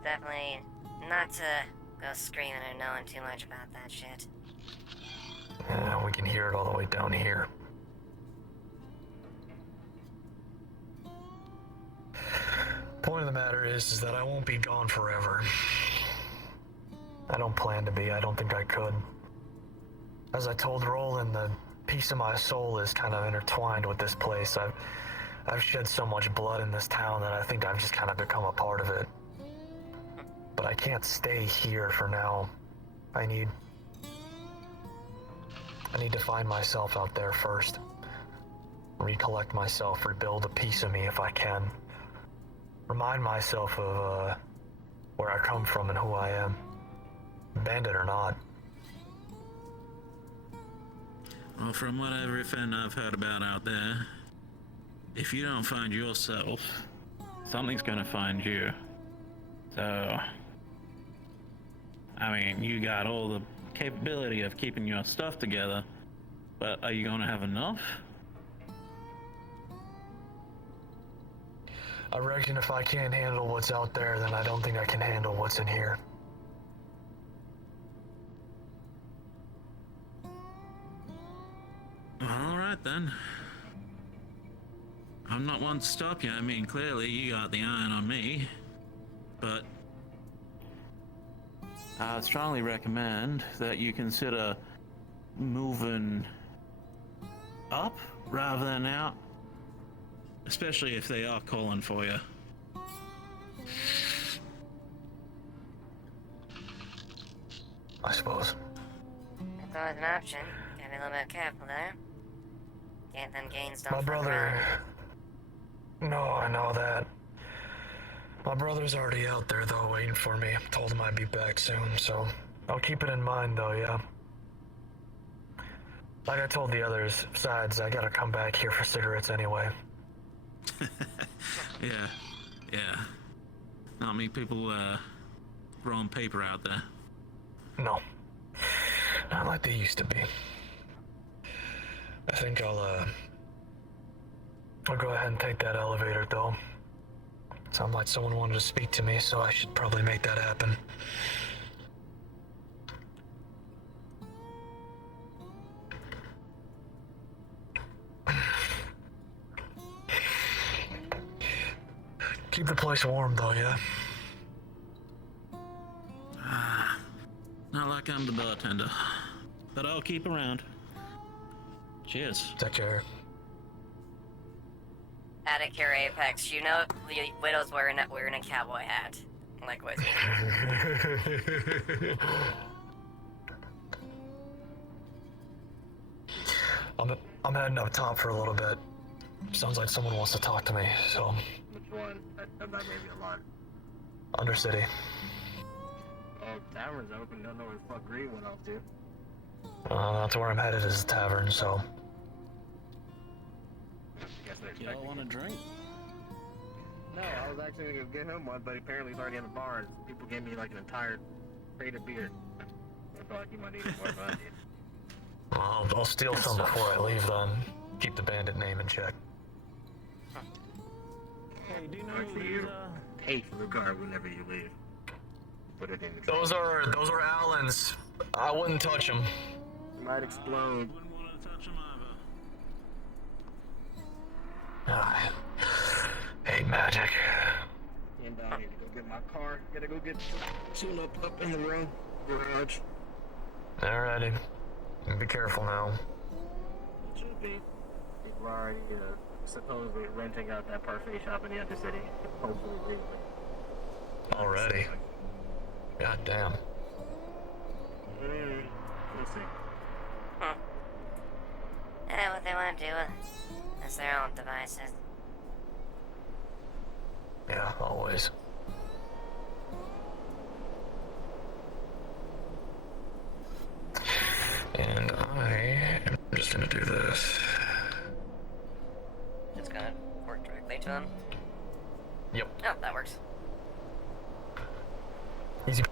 definitely not to go screaming or knowing too much about that shit. Yeah, we can hear it all the way down here. Point of the matter is that I won't be gone forever. I don't plan to be. I don't think I could. As I told Roland, the piece of my soul is kind of intertwined with this place. I've shed so much blood in this town that I think I've just kind of become a part of it. But I can't stay here for now. I need to find myself out there first. Recollect myself, rebuild a piece of me if I can. Remind myself of where I come from and who I am. Bandit or not. Well, from what everything I've heard about out there, if you don't find yourself, something's gonna find you. So, I mean, you got all the capability of keeping your stuff together, but are you gonna have enough? I reckon if I can't handle what's out there, then I don't think I can handle what's in here. All right then. I'm not one to stop you. I mean, clearly you got the iron on me, but I strongly recommend that you consider moving up rather than out, especially if they are calling for you. I suppose. It's always an option. Gotta be a little bit careful there. Get them gains don't My fuck brother... around. No, I know that. My brother's already out there, though, waiting for me. Told him I'd be back soon, so... I'll keep it in mind, though, yeah? Like I told the others, besides, I gotta come back here for cigarettes anyway. Yeah. Not many people growing paper out there. No. Not like they used to be. I think I'll go ahead and take that elevator, though. Sounds like someone wanted to speak to me, so I should probably make that happen. Keep the place warm, though, yeah? Not like I'm the bartender. But I'll keep around. Cheers. Take care. Attic your Apex, you know the Widow's wearing a cowboy hat. Likewise. I'm heading up top for a little bit. Sounds like someone wants to talk to me, so... Which one? That might be a lot. Undercity. Oh, tavern's open. Don't know where the fuck Green went off to. That's where I'm headed, is the tavern, so... Guess they Y'all want a drink? No, I was actually gonna get him one, but apparently he's already in the bar. And people gave me like an entire crate of beer. I thought like, you might need it more than I did. I'll steal some before I leave, then. Keep the bandit name in check. Hey, do you know you pay for the guard whenever you leave. Put it in the Those are Allen's. I wouldn't touch them. might explode. Wouldn't want to touch him either. Ah, hate magic. And I need to go get my car. Gotta go get tune up in the room. Garage. Alrighty. Be careful now. It should be. People are already supposedly renting out that parfait shop in the Undercity. Hopefully legally. Already. God damn. We'll see. Yeah, what they want to do is their own devices. Yeah, always. And I am just gonna do this. It's gonna work directly to them. Yep. Oh, that works. Easy.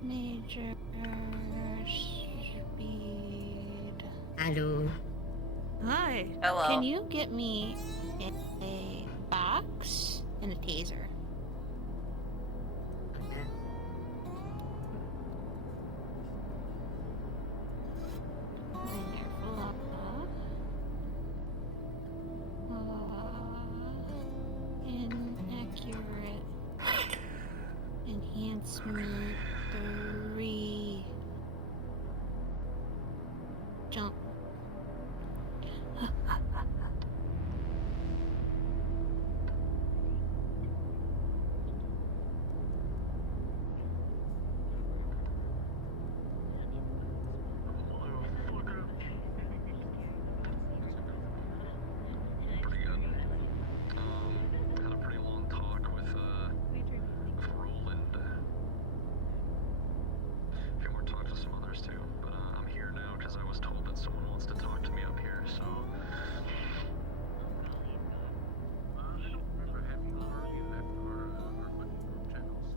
Major speed. Hello. Hi. Hello. Can you get me a box and a taser? Wonderful. Inaccurate. Enhancement 3. Jump. Pretty good. Had a pretty long talk with Roland. A few more talks with some others too, but I'm here now because I was told that someone wants to talk to me up here, so. I don't remember having already left our group channels.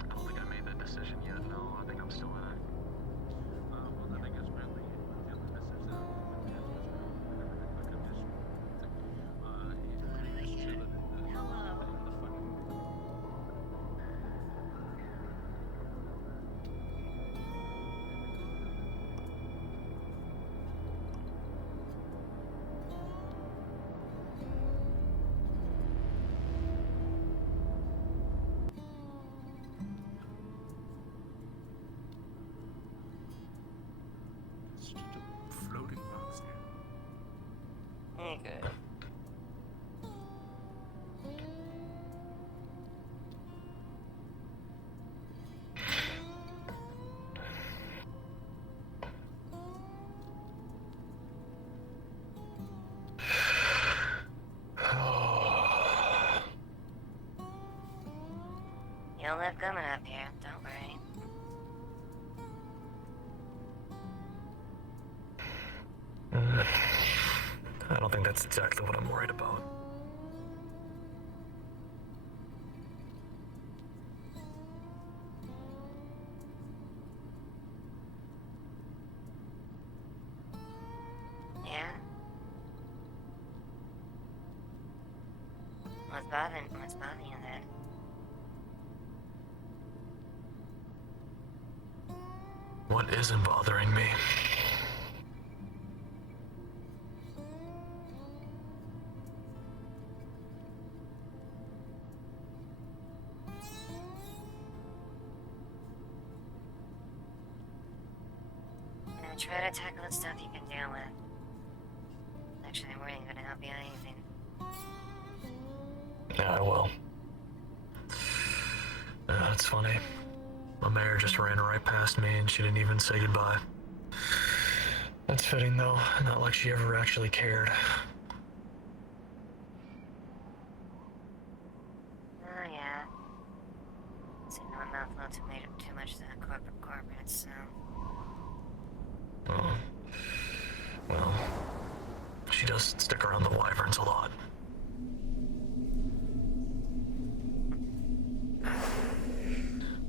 I don't think I made that decision yet, no. I think I'm still in it. Well, I think it's friendly. It's just a floating box there. Okay. You'll live coming up here, don't worry. I don't think that's exactly what I'm worried about. Yeah? What's bothering you then? What isn't bothering me? Try to tackle the stuff you can deal with. Actually, we ain't gonna help you on anything. Yeah, I will. That's funny. My mayor just ran right past me and she didn't even say goodbye. That's fitting though, not like she ever actually cared. Oh yeah. See, no mouth not too much of the corporate, so. Oh. Well, she does stick around the wyverns a lot.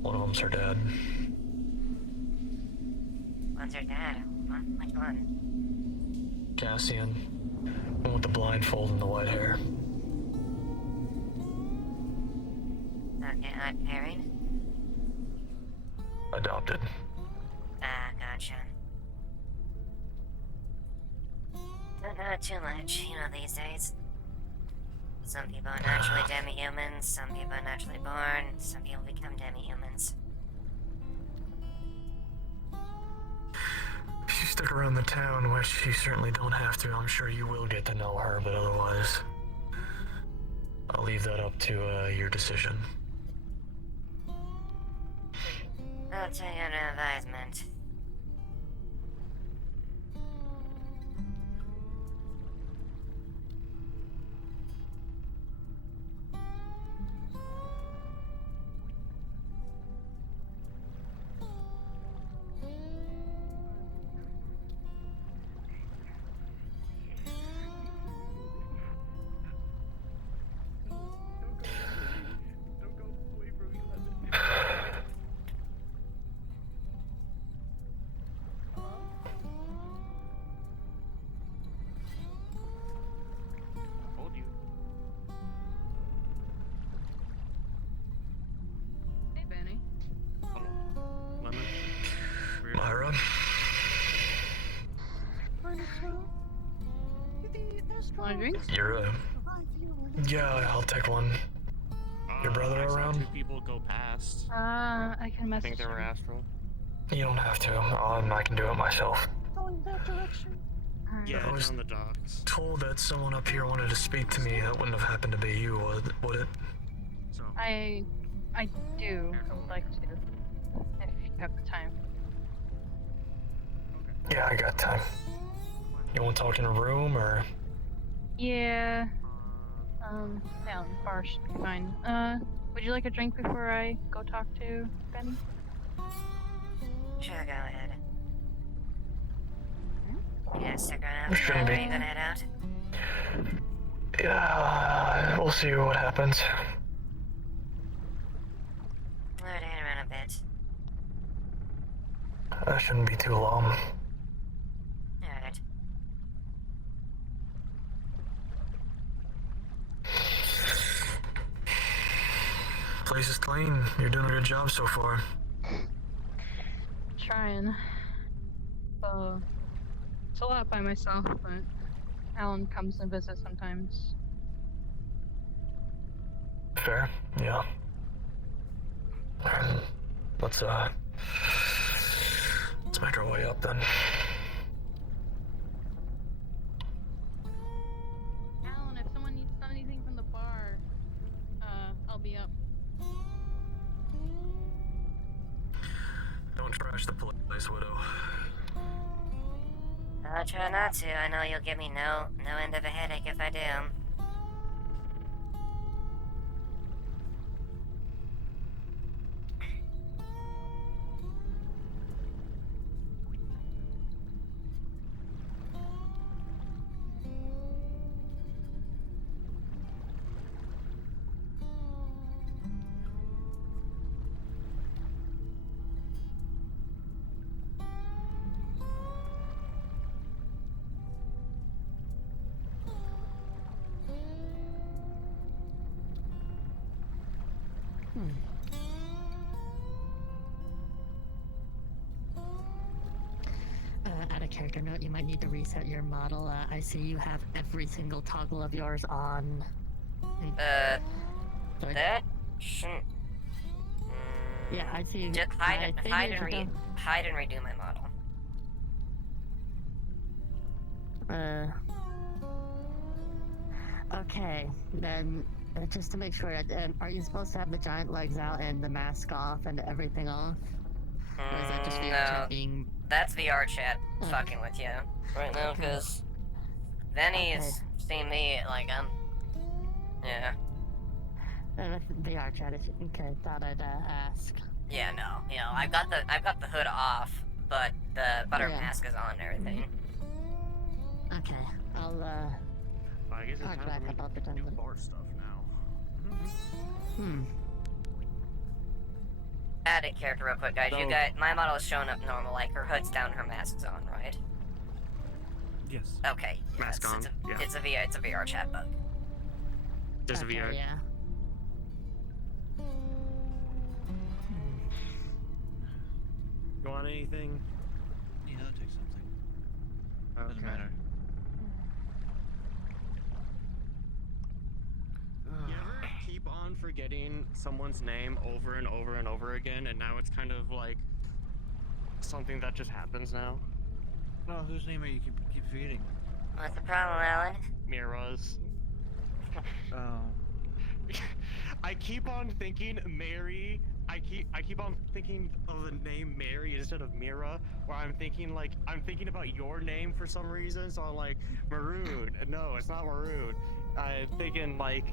One of them's her dad. What's her dad? Which one? Cassian. One with the blindfold and the white hair. Okay, married? Adopted. Ah, gotcha. Don't know too much, these days. Some people are naturally demi-humans, some people are naturally born, some people become demi-humans. If you stick around the town, which you certainly don't have to, I'm sure you will get to know her, but otherwise, I'll leave that up to your decision. I'll take an advisement. Myra? Want a drink? You're Yeah, I'll take one. Your brother I saw around? 2 people go past. I can I message think they were him. astral. You don't have to. I can do it myself. Going that direction. Yeah, I was down the docks. told that someone up here wanted to speak to me. That wouldn't have happened to be you, would it? So. I do. I would like to. If you have the time. Yeah, I got time. You want to talk in a room, or? Yeah. Down bar should be fine. Would you like a drink before I go talk to Benny? Sure, go ahead. You gonna stick around? Shouldn't Or be. are you gonna head out? Yeah, we'll see what happens. Alright, hang around a bit. That shouldn't be too long. Alright. Place is clean. You're doing a good job so far. Trying. It's a lot by myself, but Alan comes and visits sometimes. Fair, yeah. Let's make our way up then. Alan, if someone needs anything from the bar, I'll be up. Don't trash the place, Widow. I'll try not to. I know you'll give me no end of a headache if I do. Add a character note, you might need to reset your model. I see you have every single toggle of yours on. Sorry. That shouldn't. Yeah, I see you. Just hide and redo my model. Okay, then just to make sure, are you supposed to have the giant legs out and the mask off and everything off? Or is that just VR chat being... That's VR chat fucking with you right now, because Benny's seen me like yeah. VR chat, okay, thought I'd ask. Yeah, no, you know, I've got the hood off, but the butter mask is on and everything. Okay, I'll I guess it's talk time back for me about the to do dungeon. bar stuff now. Add a character real quick, guys. So- You guys, my model is showing up normal, like her hood's down, her mask's on, right? Yes. Okay. Yeah, Mask on, yeah. It's a VR chat bug. Just Okay, VR. yeah. You want anything? Yeah, I'll take something. Doesn't Okay. matter. You ever keep on forgetting someone's name over and over and over again, and now it's kind of like something that just happens now? Oh, whose name are you keep forgetting? What's the problem, Alan? Mira's. Oh. I keep on thinking Mary. I keep on thinking of the name Mary instead of Mira, or I'm thinking about your name for some reason, so I'm like Maroon. No, it's not Maroon. I'm thinking like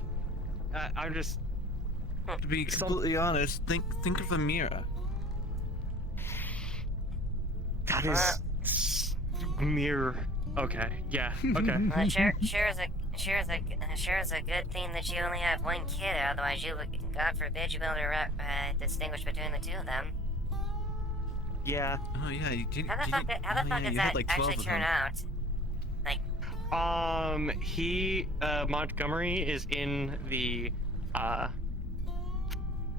I'm just To be completely honest, think of Amira. that is mirror. Okay, yeah, okay. Well, sure is a good thing that you only have one kid, otherwise you would, God forbid, you be able to distinguish between the two of them. Yeah. Oh yeah, you didn't. How the fuck does that actually turn out? Like, Montgomery is in the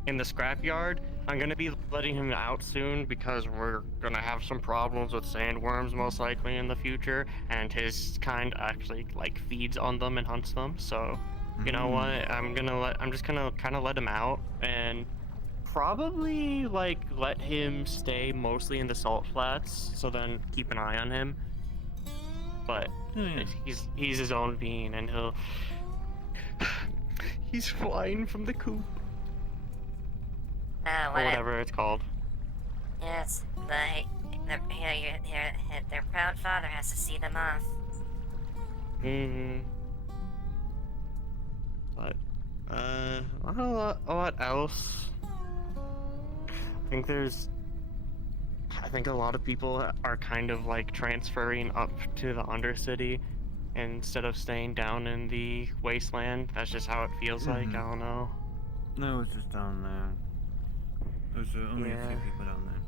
in the scrapyard. I'm gonna be letting him out soon because we're gonna have some problems with sandworms most likely in the future, and his kind actually like feeds on them and hunts them. So, you know what? I'm just gonna kind of let him out and probably like let him stay mostly in the salt flats. So then keep an eye on him. But he's his own being, and he's flying from the coop. Or whatever it's called. Yes, their proud father has to see them off. But, not a lot else. I think a lot of people are kind of like transferring up to the Undercity instead of staying down in the wasteland. That's just how it feels like. I don't know. No, it's just down there. There's only a few people down there.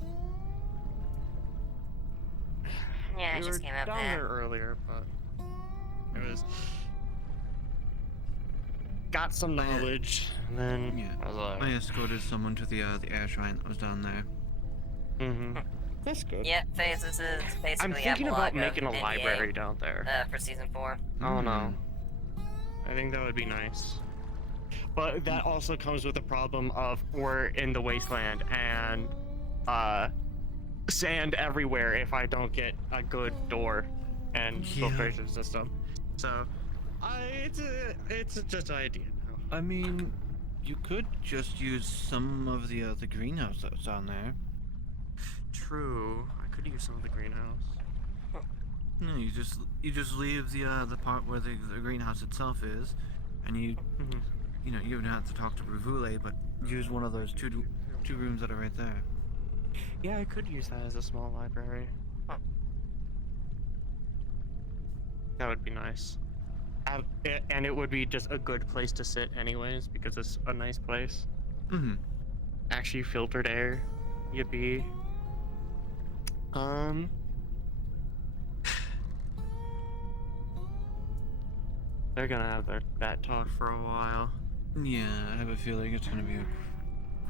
Yeah, I just came up down there earlier, but it was got some knowledge, and then I was like, I escorted someone to the air shrine that was down there. That's good. Yep, Phase, this is basically I'm thinking about making a NDA, library down there. For season 4. Oh no. I think that would be nice. But that also comes with the problem of we're in the wasteland and sand everywhere if I don't get a good door and filtration system. So it's just an idea now. I mean, you could just use some of the greenhouse that's down there. True. I could use some of the greenhouse. No, you just leave the part where the greenhouse itself is, and you you don't have to talk to Revule, but use one of those two rooms that are right there. Yeah, I could use that as a small library. That would be nice. And it would be just a good place to sit anyways, because it's a nice place. Actually filtered air. Yippee. They're gonna have that talk for a while. Yeah, I have a feeling it's gonna be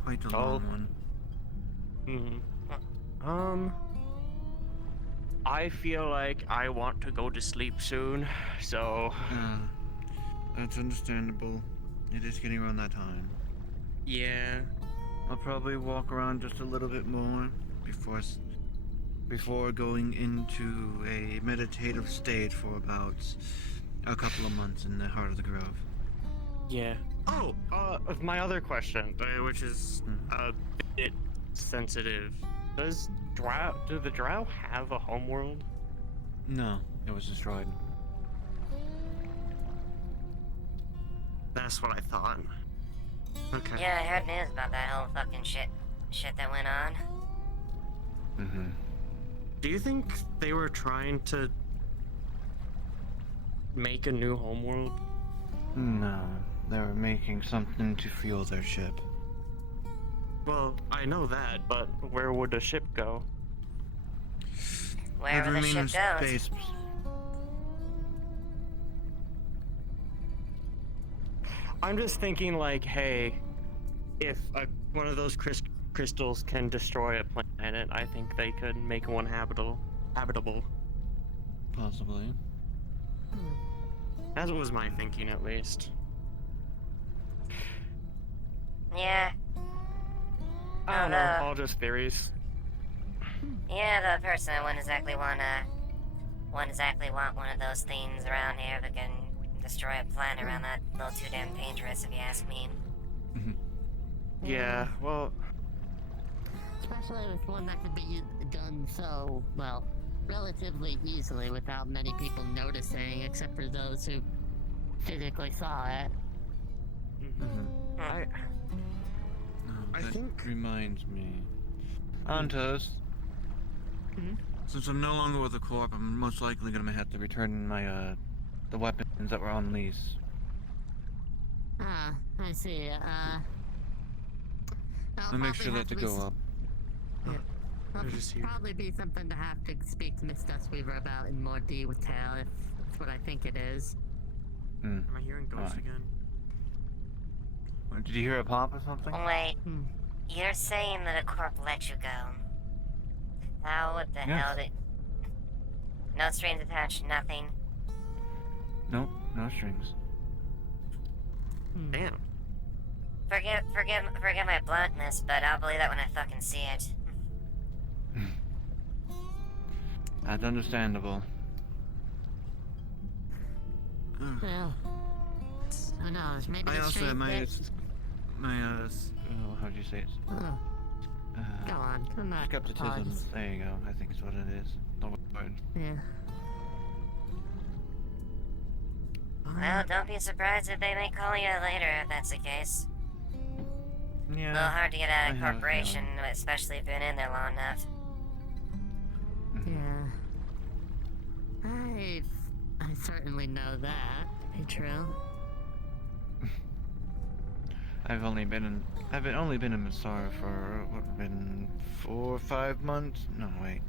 quite a long one. I feel like I want to go to sleep soon, so... That's understandable. It is getting around that time. Yeah. I'll probably walk around just a little bit more before going into a meditative state for about a couple of months in the heart of the grove. Yeah. Oh, my other question, which is a bit sensitive. Do the Drow have a homeworld? No, it was destroyed. That's what I thought. Okay. Yeah, I heard news about that whole fucking shit that went on. Do you think they were trying to make a new homeworld? No, they were making something to fuel their ship. Well, I know that, but where would the ship go? Wherever the ship goes. I'm just thinking like, hey, if one of those crystals can destroy a planet, I think they could make one habitable. Possibly. That was my thinking, at least. Yeah. I don't know, all just theories. Yeah, the person wouldn't exactly want one of those things around here that can destroy a planet around that. A little too damn dangerous, if you ask me. Yeah, well... Especially with one that could be done so, well, relatively easily without many people noticing, except for those who physically saw it. I think... reminds me. Antos. Since I'm no longer with the Corp, I'm most likely gonna have to return my, the weapons that were on lease. Ah, I see. I'll make sure that to go up. Probably be something to have to speak to Miss Dustweaver about in more detail, if that's what I think it is. Am I hearing ghosts again? Did you hear a pop or something? Wait, you're saying that a corp let you go? How the hell did... No strings attached, nothing? Nope, no strings. Damn. Forgive my bluntness, but I'll believe that when I fucking see it. That's understandable. Well, who knows? Maybe I the also street how'd you say it? Go on, come on. Skepticism. Pause. There you go. I think is what it is. The word. Yeah. Well, don't be surprised if they may call you later if that's the case. Yeah. A little hard to get out of I have a corporation, especially if you've been in there long enough. Yeah. I certainly know that to be true. I've only been in Masara for what, been 4 or 5 months? No, wait.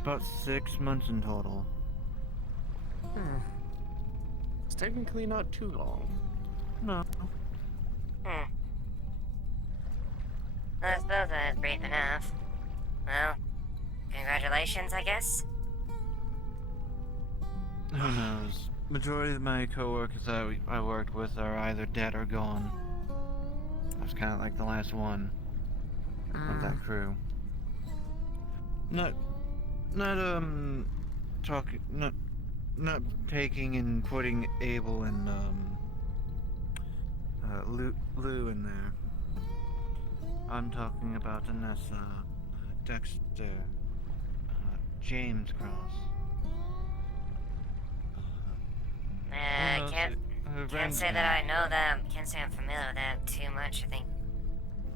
About 6 months in total. It's technically not too long. No. I suppose that's brief enough. Well, congratulations, I guess? Who knows? Majority of my coworkers that I worked with are either dead or gone. I was kind of like the last one of that crew. Not taking and putting Abel and Lou in there. I'm talking about Anessa, Dexter, James Cross. Can't say that I know them. Can't say I'm familiar with them too much. I think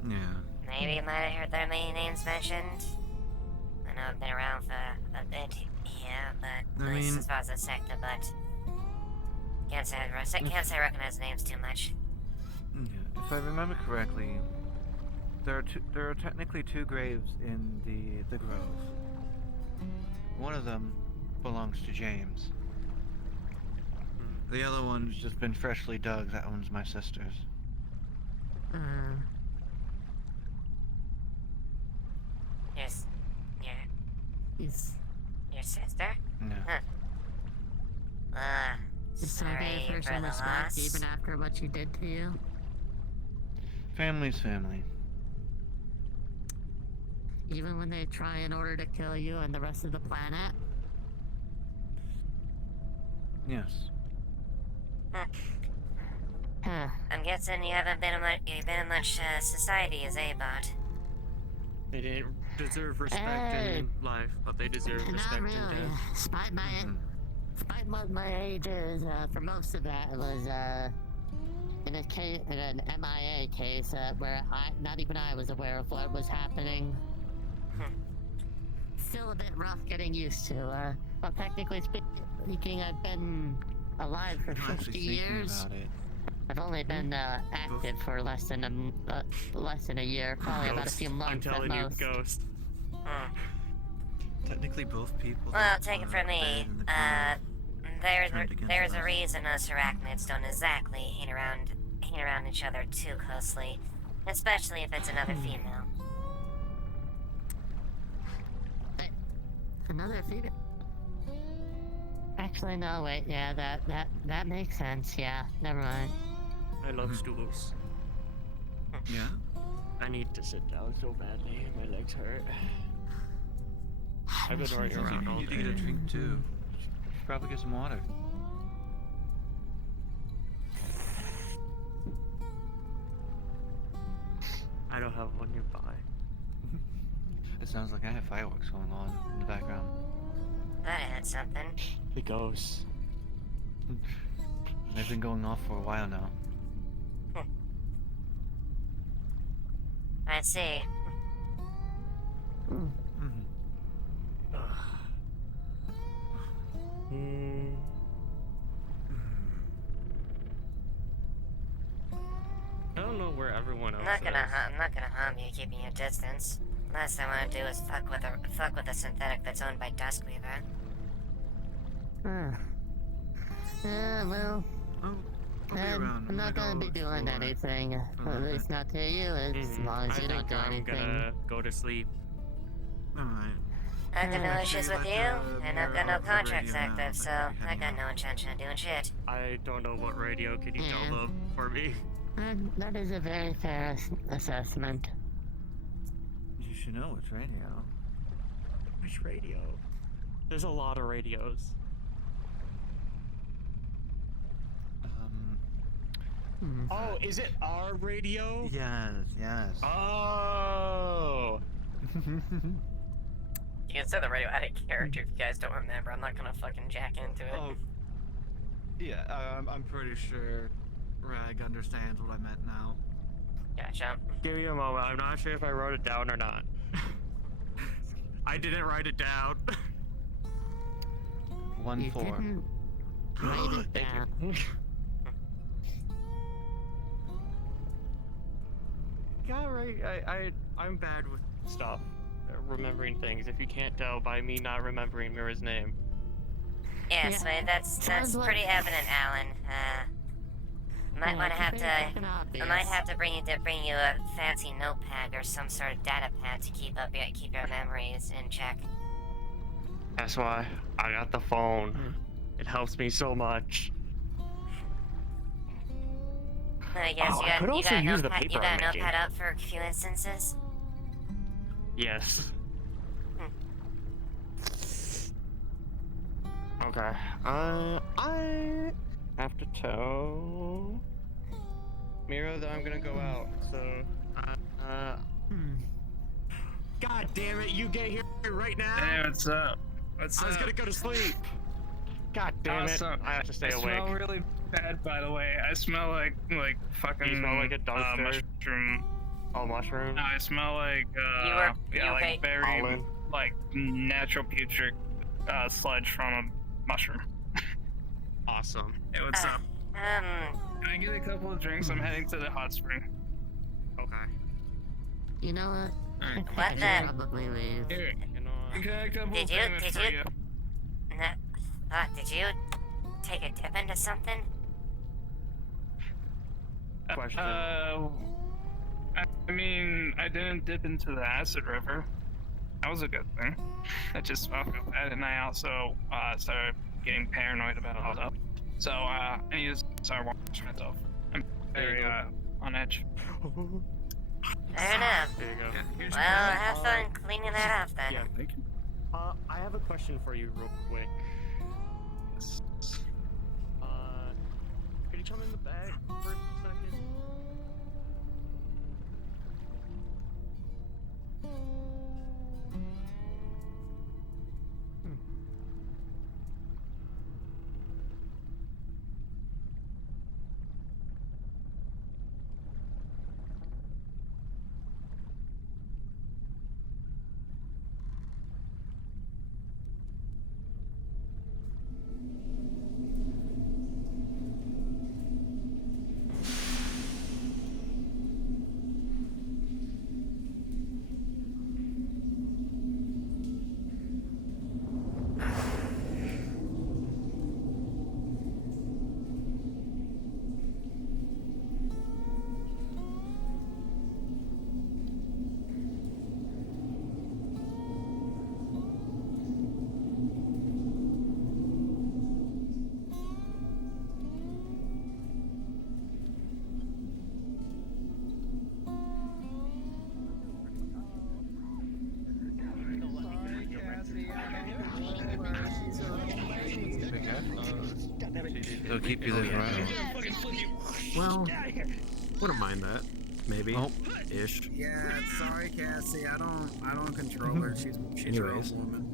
Yeah. maybe you might have heard their many names mentioned. I know I've been around for a bit, yeah, but at least as far as the sector, but can't say I recognize names too much. Yeah. If I remember correctly, there are technically 2 graves in the grove. One of them belongs to James. The other one's just been freshly dug. That one's my sister's. Your sister? No. Huh. Is somebody Sorry for for some the respect loss. even after what she did to you? Family's family. Even when they try in order to kill you and the rest of the planet? Yes. Huh. I'm guessing you haven't been in much society as A-bot. They didn't deserve respect in life, but they deserve Not respect really. in death. Despite what my age is, for most of that, it was in an MIA case where not even I was aware of what was happening. Still a bit rough getting used to. Well, technically speaking, I've been alive for 50 years. I've only been active for less than a year, probably about a few months I'm telling at you, most. Ghost. Technically, both people. Well, take it from me. There's a reason us arachnids don't exactly hang around each other too closely, especially if it's another female. Another female? Actually, no. Wait. Yeah, that makes sense. Yeah. Never mind. I love stools. Yeah? I need to sit down so badly. My legs hurt. I've been running around all You day. need to get a drink too. You should probably get some water. I don't have one nearby. It sounds like I have fireworks going on in the background. That had something. The ghosts. They've been going off for a while now. I see. I don't know where everyone else I'm not gonna harm you keeping your distance. Last thing I want to do is fuck with a synthetic that's owned by Duskweaver. Well. I'm not gonna be doing anything. At least not to you, as long as you don't do anything. I'm gonna go to sleep. Alright. I've got no issues with you, and I've got no contracts active, so I got no intention of doing shit. I don't know what radio. Can you tell them for me? That is a very fair assessment. You should know which radio. Which radio? There's a lot of radios. Oh, is it our radio? Yes. Oh! You can say the radio out of character if you guys don't remember. I'm not gonna fucking jack into it. Oh. Yeah, I'm pretty sure Rag understands what I meant now. Gotcha. Give me a moment. I'm not sure if I wrote it down or not. I didn't write it down. 1-4. Write it down. Yeah, right. I'm bad with stuff. Remembering things. If you can't tell by me not remembering Mira's name. Yes, Yeah. that's pretty evident, Alan. Might want to have to. I might have to bring you a fancy notepad or some sort of data pad to keep your memories in check. That's why I got the phone. It helps me so much. I guess I could also use the paper you got I'm a making. notepad up for a few instances. Yes. Okay. I have to tell Mira that I'm gonna go out. So, God damn it! You get here right now. Hey, what's up? I was gonna go to sleep. God damn it! Awesome. I have to stay I awake. smell really bad, by the way. I smell like fucking. You smell like a dumpster? Mushroom. Oh, mushroom. No, I smell like okay? very Pollen. like natural putrid sludge from a mushroom. Awesome. Hey, what's up? Can I get a couple of drinks? I'm heading to the hot spring. Okay. You know what? I think What I the- should probably leave. Here, You know. I got a couple Did of you- payments did for you- Did you take a dip into something? Question. I mean, I didn't dip into the acid river. That was a good thing. That just smelled real bad, and I also started getting paranoid about all that. So I need to start watching myself. I'm very on edge. Fair enough. There you go. Well, have fun cleaning that off then. Yeah. Thank you. I have a question for you, real quick. Could you come in the back for a second? They'll keep you there forever. Well, wouldn't mind that. Maybe. Oh. Ish. Yeah, sorry, Cassie. I don't control her. She's Anyways. her own woman.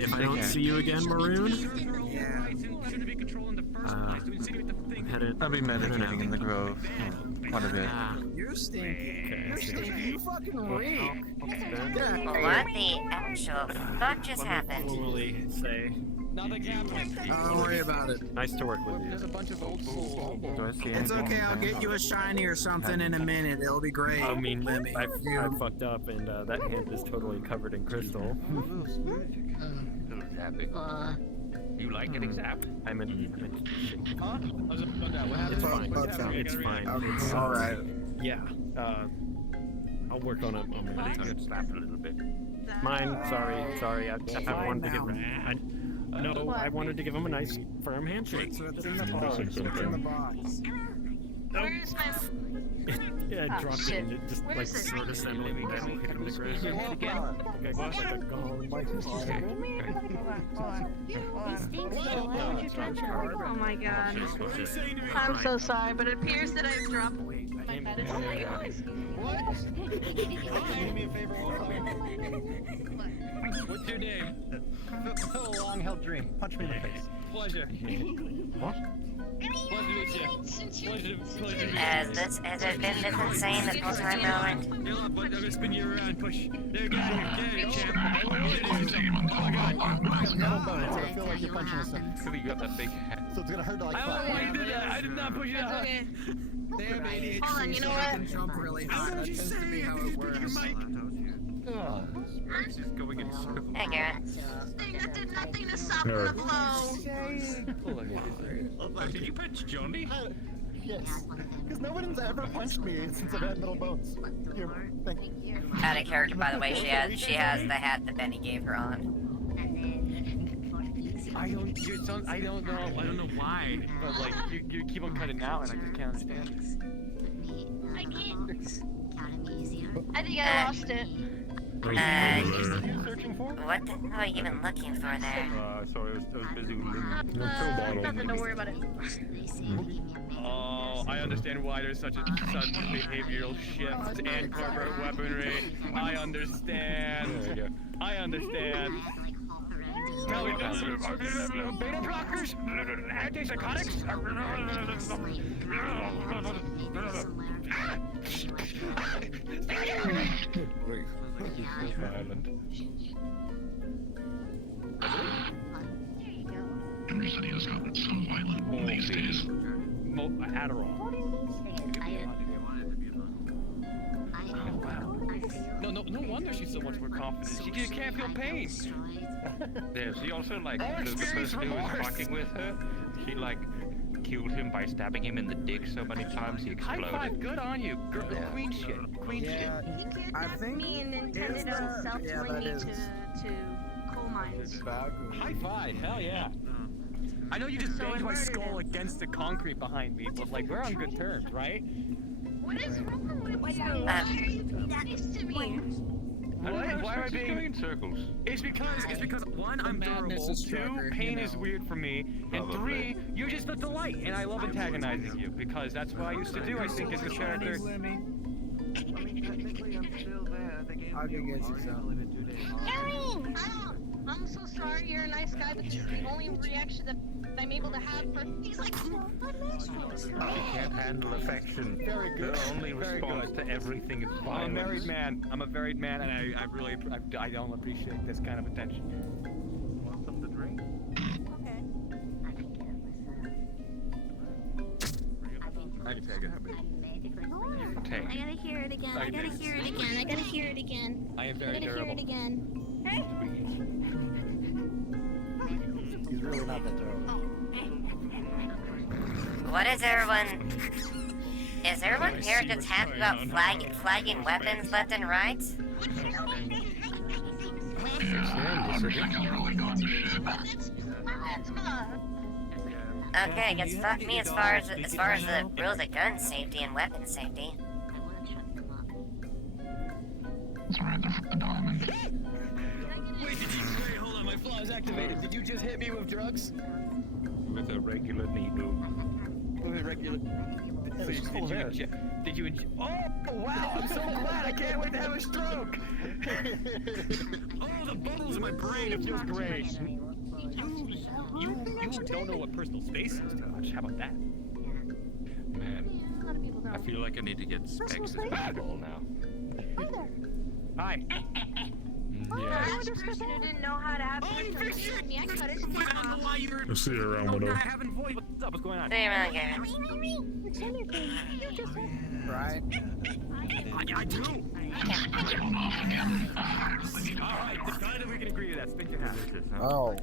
If I don't see you again, Maroon, Yeah. I'll be meditating in the grove. Quite a bit. You're stinky. You're stinky. You fucking reek. What the actual fuck just happened? normally say. Nothing's happening. Don't worry about it. Nice to work with you. There's a bunch of old souls. Do I see It's anything okay. I'll down get you a shiny or something in a minute. It'll be great. I mean, Lemmy. I fucked up, and that hand is totally covered in crystal. You like getting zapped? I meant Huh? I was about that. What happened? It's fine. It's alright. Yeah. I'll work on it. I think you get slapped a little bit. Mine. Sorry. I wanted to give him. No, I wanted to give him a nice, firm handshake. What's in the box? What's in the box? Where's my... Yeah, I dropped shit. it and it just like Where's it? sort of suddenly hit him to the ground. Okay, like a golem. Oh my god. I'm so sorry, but it appears that I've dropped my medicine. What? Do me a favor. What's your name? Fulfill a long-held dream. Punch me in the face. Pleasure. What? Pleasure to meet you. Pleasure to meet you. Has it been this insane this whole time, Rowan? You're up, but I'm gonna spin you around. Push. There, get it, champ. Oh my god. I feel like you're punching us. So you got that big head. So it's gonna hurt like fuck. I did not push you out. They have ADHD, Hold on, you know so what? they can jump really high. That tends to be how it works. Just going in circles. Hey, Garrett. That did nothing to soften the blow. Did you punch Johnny? Yes. Because no one's ever punched me since I've had metal bones. Here, thank you. Out of character, by the way, she has the hat that Benny gave her on. I don't know why, but like you keep on cutting out, and I just can't understand. I can't. I think I lost it. Searching for? What the hell are you even looking for there? Sorry, I was busy with Nothing to worry about it. Oh, I understand why there's such a sudden behavioral shift and corporate weaponry. I understand. I understand. Beta blockers? Antipsychotics? Everybody has gotten so violent these days. Adderall. No wonder she's so much more confident. She can't feel pain. Yeah, she also like the person who was fucking with her. She like killed him by stabbing him in the dick so many times he exploded. High five, good on you. Girl, queen shit. Queen shit. I think Me and intended himself to bring me to coal mines. High five, hell yeah. I know you just banged my skull against the concrete behind me, but like we're on good terms, right? What is wrong with you? Why are you nice to me? What? Why am I being in circles? It's because one, I'm durable. Two, pain is weird for me, and three, you're just a delight, and I love antagonizing you because that's what I used to do. I think as a character. I'll go get you some. Aaron! I'm so sorry, you're a nice guy, but this is the only reaction that I'm able to have for things like She can't handle affection. Very good. Her only Very response good. to everything is violence. I'm a married man. I'm a married man, and I don't appreciate this kind of attention. Want some to drink? I can take it. Take. I gotta hear it again. I gotta hear it again. I gotta hear it again. I am I very gotta hear durable. it again. Hey. He's really not that durable. What is everyone... Is everyone here just happy about flagging weapons left and right? Okay, guess fuck me as far as the rules of gun safety and weapon safety. Sorry, they're from the diamond. Wait, hold on, my flaw is activated. Did you just hit me with drugs? With a regular needle. With a regular... Did you oh, wow, I'm so glad. I can't wait to have a stroke. Oh, the bubbles in my brain, it feels great. You don't know what personal space is too much. How about that? Man, I feel like I need to get Specs' baseball now. Hi. Yeah. Last person who didn't know how to have sex with me, I cut his dick off. I'll see you around, Widow. What's up? What's going on? See you around, Garrett. It's anything. You just Right? I do. Alright, decided we can agree to that. Spin your hat. Oh.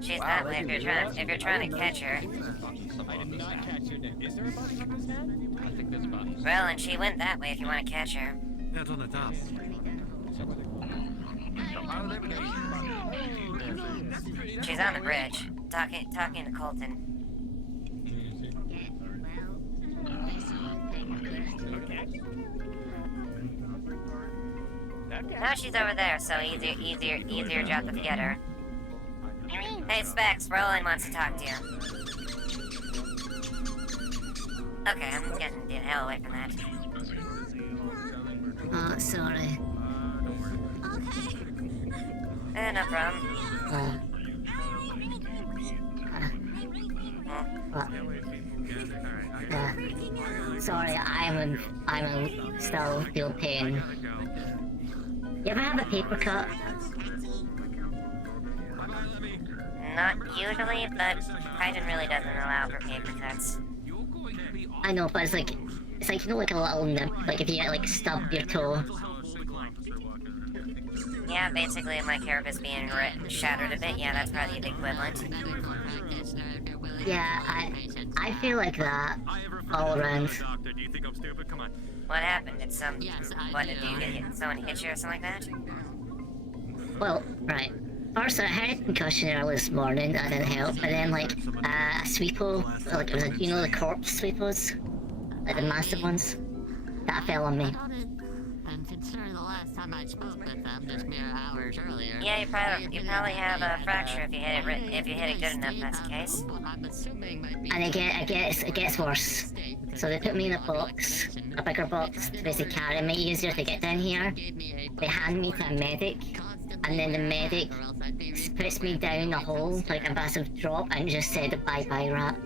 She's that way if you're trying to catch her. I did not catch your name. Is there a button on his head? I think there's a button. Well, and she went that way if you want to catch her. Yeah, it's on the top. She's on the bridge, talking to Colton. Now she's over there, so easier job to get her. Hey Specs, Roland wants to talk to you. Okay, I'm getting the hell away from that. Oh, sorry. No problem. Sorry, I'm still feel pain. You ever have a paper cut? Not usually, but Titan really doesn't allow for paper cuts. I know, but it's like you know, like a little nip, like if you like stub your toe. Yeah, basically my carapace being shattered a bit. Yeah, that's probably the equivalent. Yeah, I feel like that all around. What happened? Did did you get hit? Someone hit you or something like that? Well, right. First, I had a concussion early this morning, that didn't help, but then, like, a sweepo, like, it was, you know, the corpse sweepos? Like, the massive ones? That fell on me. And considering the last time I spoke with them, just mere hours earlier. Yeah, you probably have a fracture if you hit it good enough. That's the case. And it gets worse. So they put me in a box, a bigger box, to basically carry me, easier to get down here. They hand me to a medic, and then the medic puts me down a hole, like a massive drop, and just said bye-bye rat.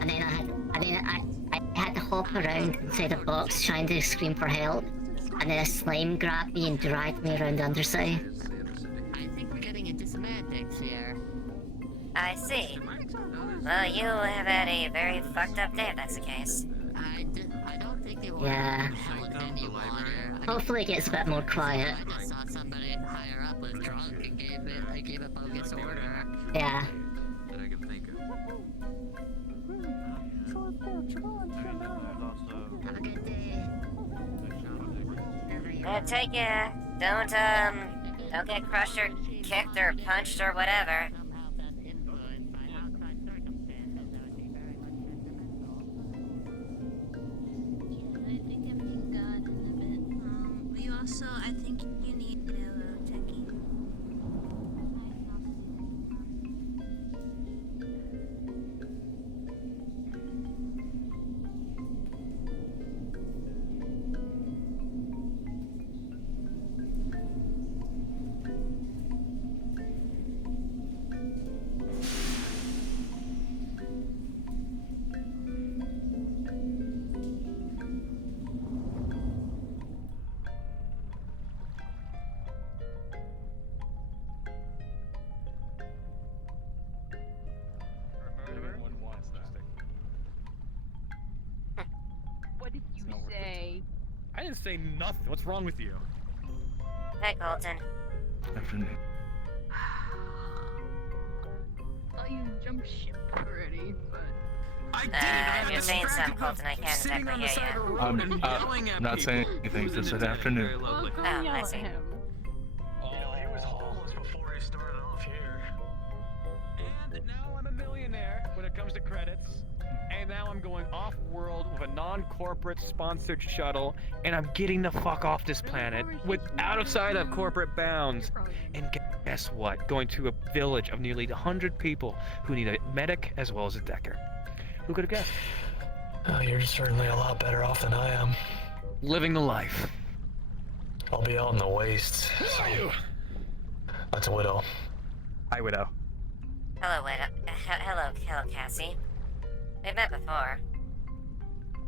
And then I had to hop around inside a box trying to scream for help, and then a slime grabbed me and dragged me around the underside. I think we're getting into semantics here. I see. Well, you have had a very fucked up day if that's the case. I don't think they were Yeah. Hopefully it gets a bit more quiet. I just saw somebody higher up was drunk and gave a bogus order. Yeah. That I can think of. Have a good day. Take care. Don't get crushed or kicked or punched or whatever. Also, I think you need a techie. What did you say? I didn't say nothing. What's wrong with you? Hey, Colton. Afternoon. Thought you jumped ship already, but. If you're saying something, Colton, I can't exactly hear you. I'm not saying anything. Just said afternoon. Oh, I see. You know, he was homeless before he started off here. And now I'm a millionaire when it comes to credits. And now I'm going off-world with a non-corporate sponsored shuttle, and I'm getting the fuck off this planet outside of corporate bounds. And guess what? Going to a village of nearly 100 people who need a medic as well as a decker. Who could have guessed? Oh, you're certainly a lot better off than I am. Living the life. I'll be out in the wastes. Who are you? That's a widow. Hi, widow. Hello, Widow. Hello, Cassie. We've met before.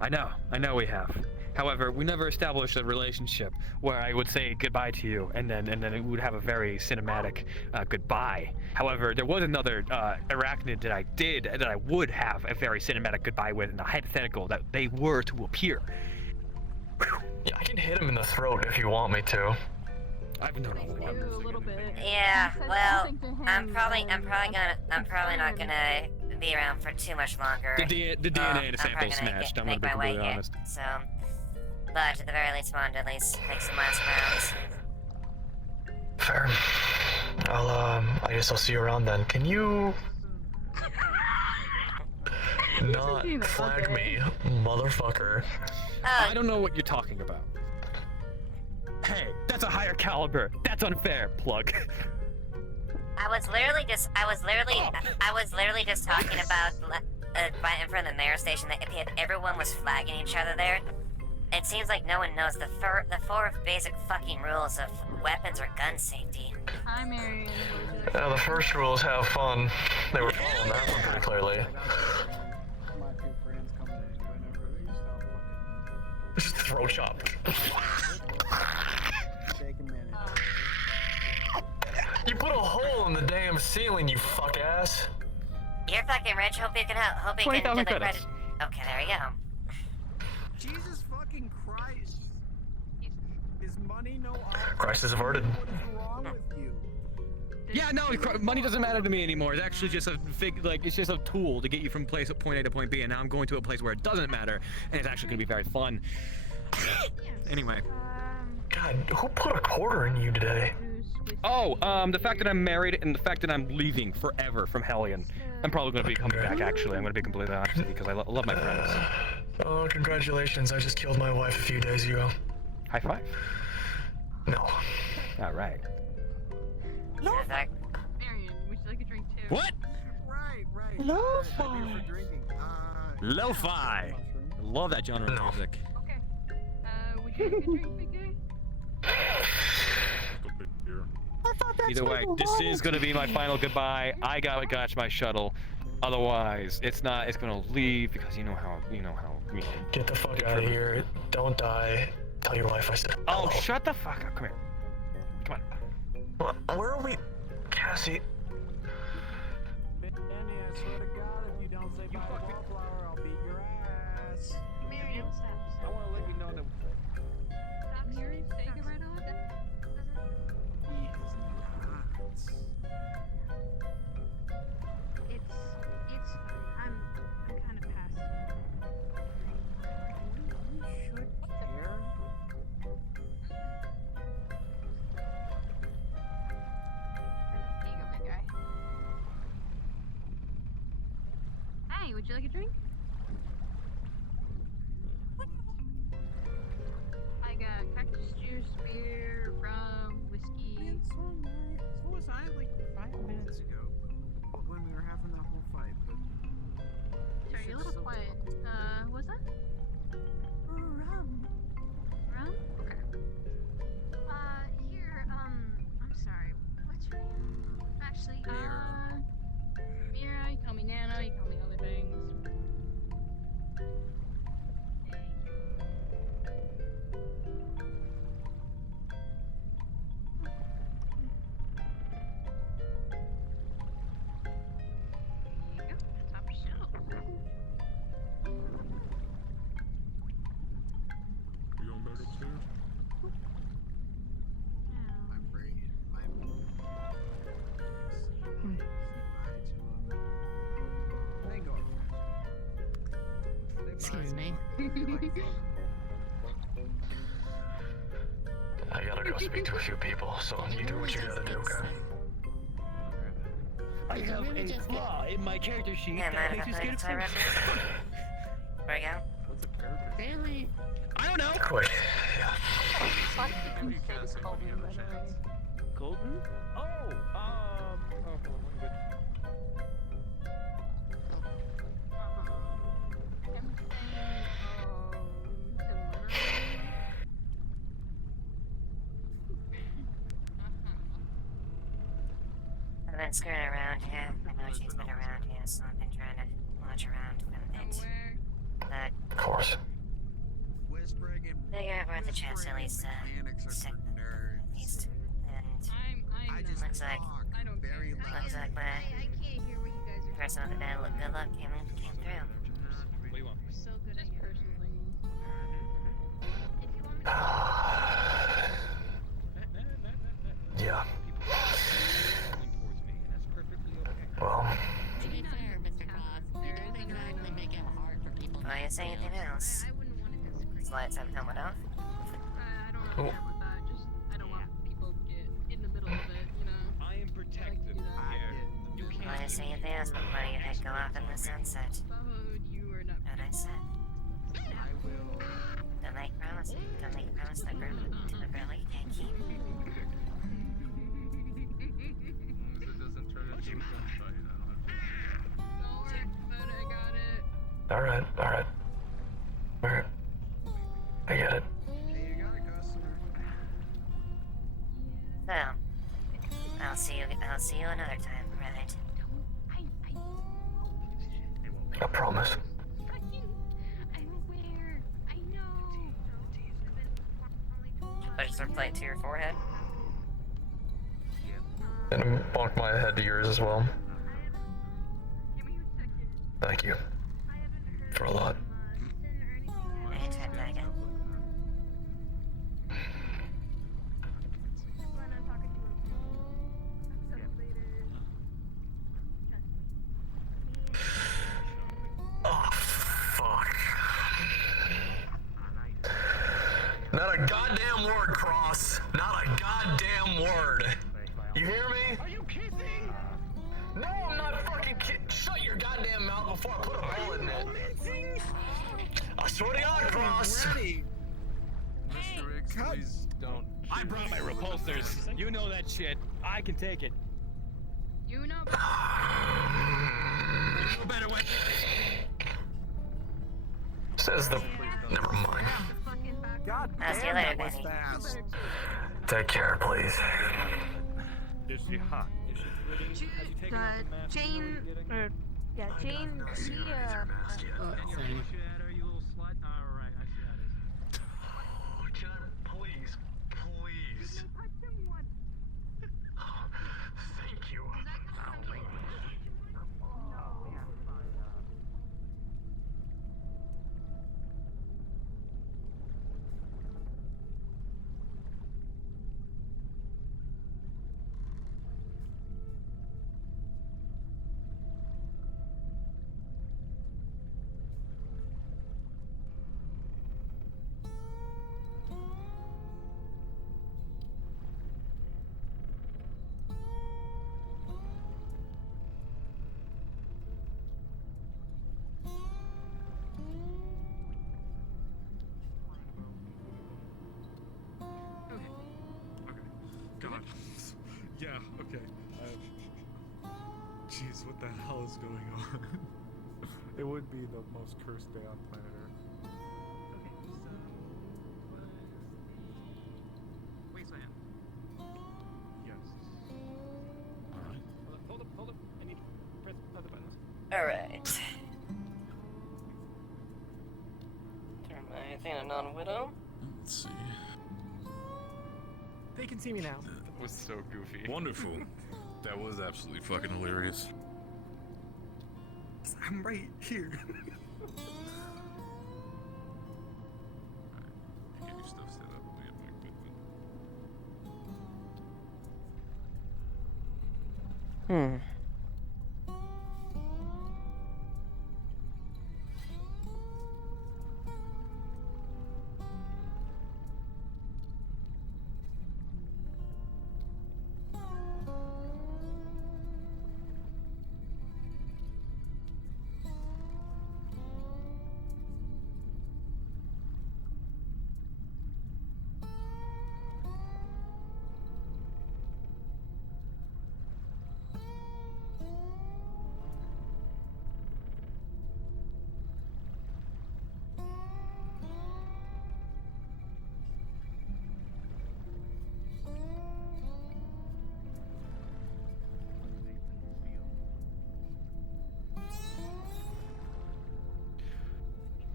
I know we have. However, we never established a relationship where I would say goodbye to you, and then it would have a very cinematic goodbye. However, there was another arachnid that I would have a very cinematic goodbye with, in the hypothetical that they were to appear. Yeah, I can hit him in the throat if you want me to. I've known a lot. A little bit. Yeah, You said well, something to him, I'm probably and not gonna be around for too much longer. The DNA and the I'm sample probably gonna smashed. I'm gonna make be my way completely here. honest. So, but at the very least, wanted to at least make some last rounds. Fair. I guess I'll see you around then. Can you not flag me, motherfucker? I don't know what you're talking about. Hey, that's a higher caliber. That's unfair, plug. I was literally just talking about right in front of the mayor station that if everyone was flagging each other there, it seems like no one knows the four basic fucking rules of weapons or gun safety. Hi, Marion. The first rule is have fun. They were following that one pretty clearly. Just throat chop. You put a hole in the damn ceiling, you fuck ass. You're fucking rich. Hope you can help. Hope you can do 20,000 the credits. credit. Okay, there you go. Jesus fucking Christ. Is money no object? Crisis averted. What is wrong with you? Yeah, no, money doesn't matter to me anymore. It's actually just it's just a tool to get you from point A to point B, and now I'm going to a place where it doesn't matter, and it's actually gonna be very fun. Anyway. God, who put a quarter in you today? Oh, the fact that I'm married and the fact that I'm leaving forever from Hellion. I'm probably gonna be coming back, actually. I'm gonna be completely honest with you, because I love my friends. Oh, congratulations. I just killed my wife a few days ago. High five. No. Alright. No. Marion, would you like a drink too? What? Right. Lo-fi. Drinking. Lo-fi. Love that genre of music. Okay. Would you like a drink, big guy? Either way, this is gonna be my final goodbye. I gotta catch my shuttle. Otherwise, it's gonna leave because you know how. Get the fuck out of here. Don't die. Tell your wife I said hello. Oh, shut the fuck up. Come here. Come on. Where are we? Cassie. Danny, I swear to God, if you don't say bye to Wallflower, I'll beat your ass. Marion, stop. I want to let you know that Stop, Marion. Say goodbye to Logan. he is not. It's fine. I'm kind of past. You should care. Here you go, big guy. Hi, would you like a drink? I got cactus juice, beer, rum, whiskey. Man, so was I like 5 minutes ago when we were having that whole fight, but Sorry, you're a little quiet. What's that? Rum. Rum? Okay. Here, I'm sorry. What's your name? Actually, Mira, you call me Nana, you call me other things. There you go, top shelf. You going back upstairs? My brain, my they go. Excuse me. I gotta go speak to a few people, so you do what you gotta do, okay? I have a flaw in my character sheet Yeah, that mind makes if you I scared of play fish. Where we go? Really? I don't know. Quick. Colton? Oh, hold on, let me get- I've been screwing around here. I know she's been around here, so I've been trying to watch around with it. But Of course. Whispering and figure out worth a chance at least sick them, at least. And looks like my person with the bad luck, good luck came through. What do you want? So good at personal things. those lights haven't come off. I don't really care about that. Just I don't want people to get in the middle of it. You know. I am protected here. You can't. Well, I say if they ask me, why do you head go off in the sunset? You are not. What I said. I will. Don't make promises. Don't make a promise that girl you can't keep. Alright. Alright. I get it. So, I'll see you another time, right? I promise. Register plate to your forehead. And bonk my head to yours as well. Thank you. For a lot. Anytime, Dragon. Oh, fuck. Not a goddamn word, Cross. Not a goddamn word. You hear me? Are you kissing? No, I'm not fucking kidding. Shut your goddamn mouth before I put a bullet in it. I swear to God, Cross. Mr. Riggs, please don't. I brought my repulsors. You know that shit. I can take it. You know. No better way. Says the. Never mind. God I'll see you damn, later, that was Benny. fast. Take care, please. Is she hot? Is she pretty? Has she taken off the mask? Jane. Jane. She. You little slut. All right, I see how it is. Can I please? Thank you. God. Yeah, okay. Jeez, what the hell is going on? It would be the most cursed day on planet Earth. Wasteland. Yes. Alright. Hold up. I need to press other buttons. Alright. Turn my thing to non-widow. Let's see. They can see me now. That was so goofy. Wonderful. That was absolutely fucking hilarious. I'm right here. Get your stuff set up. We have my equipment.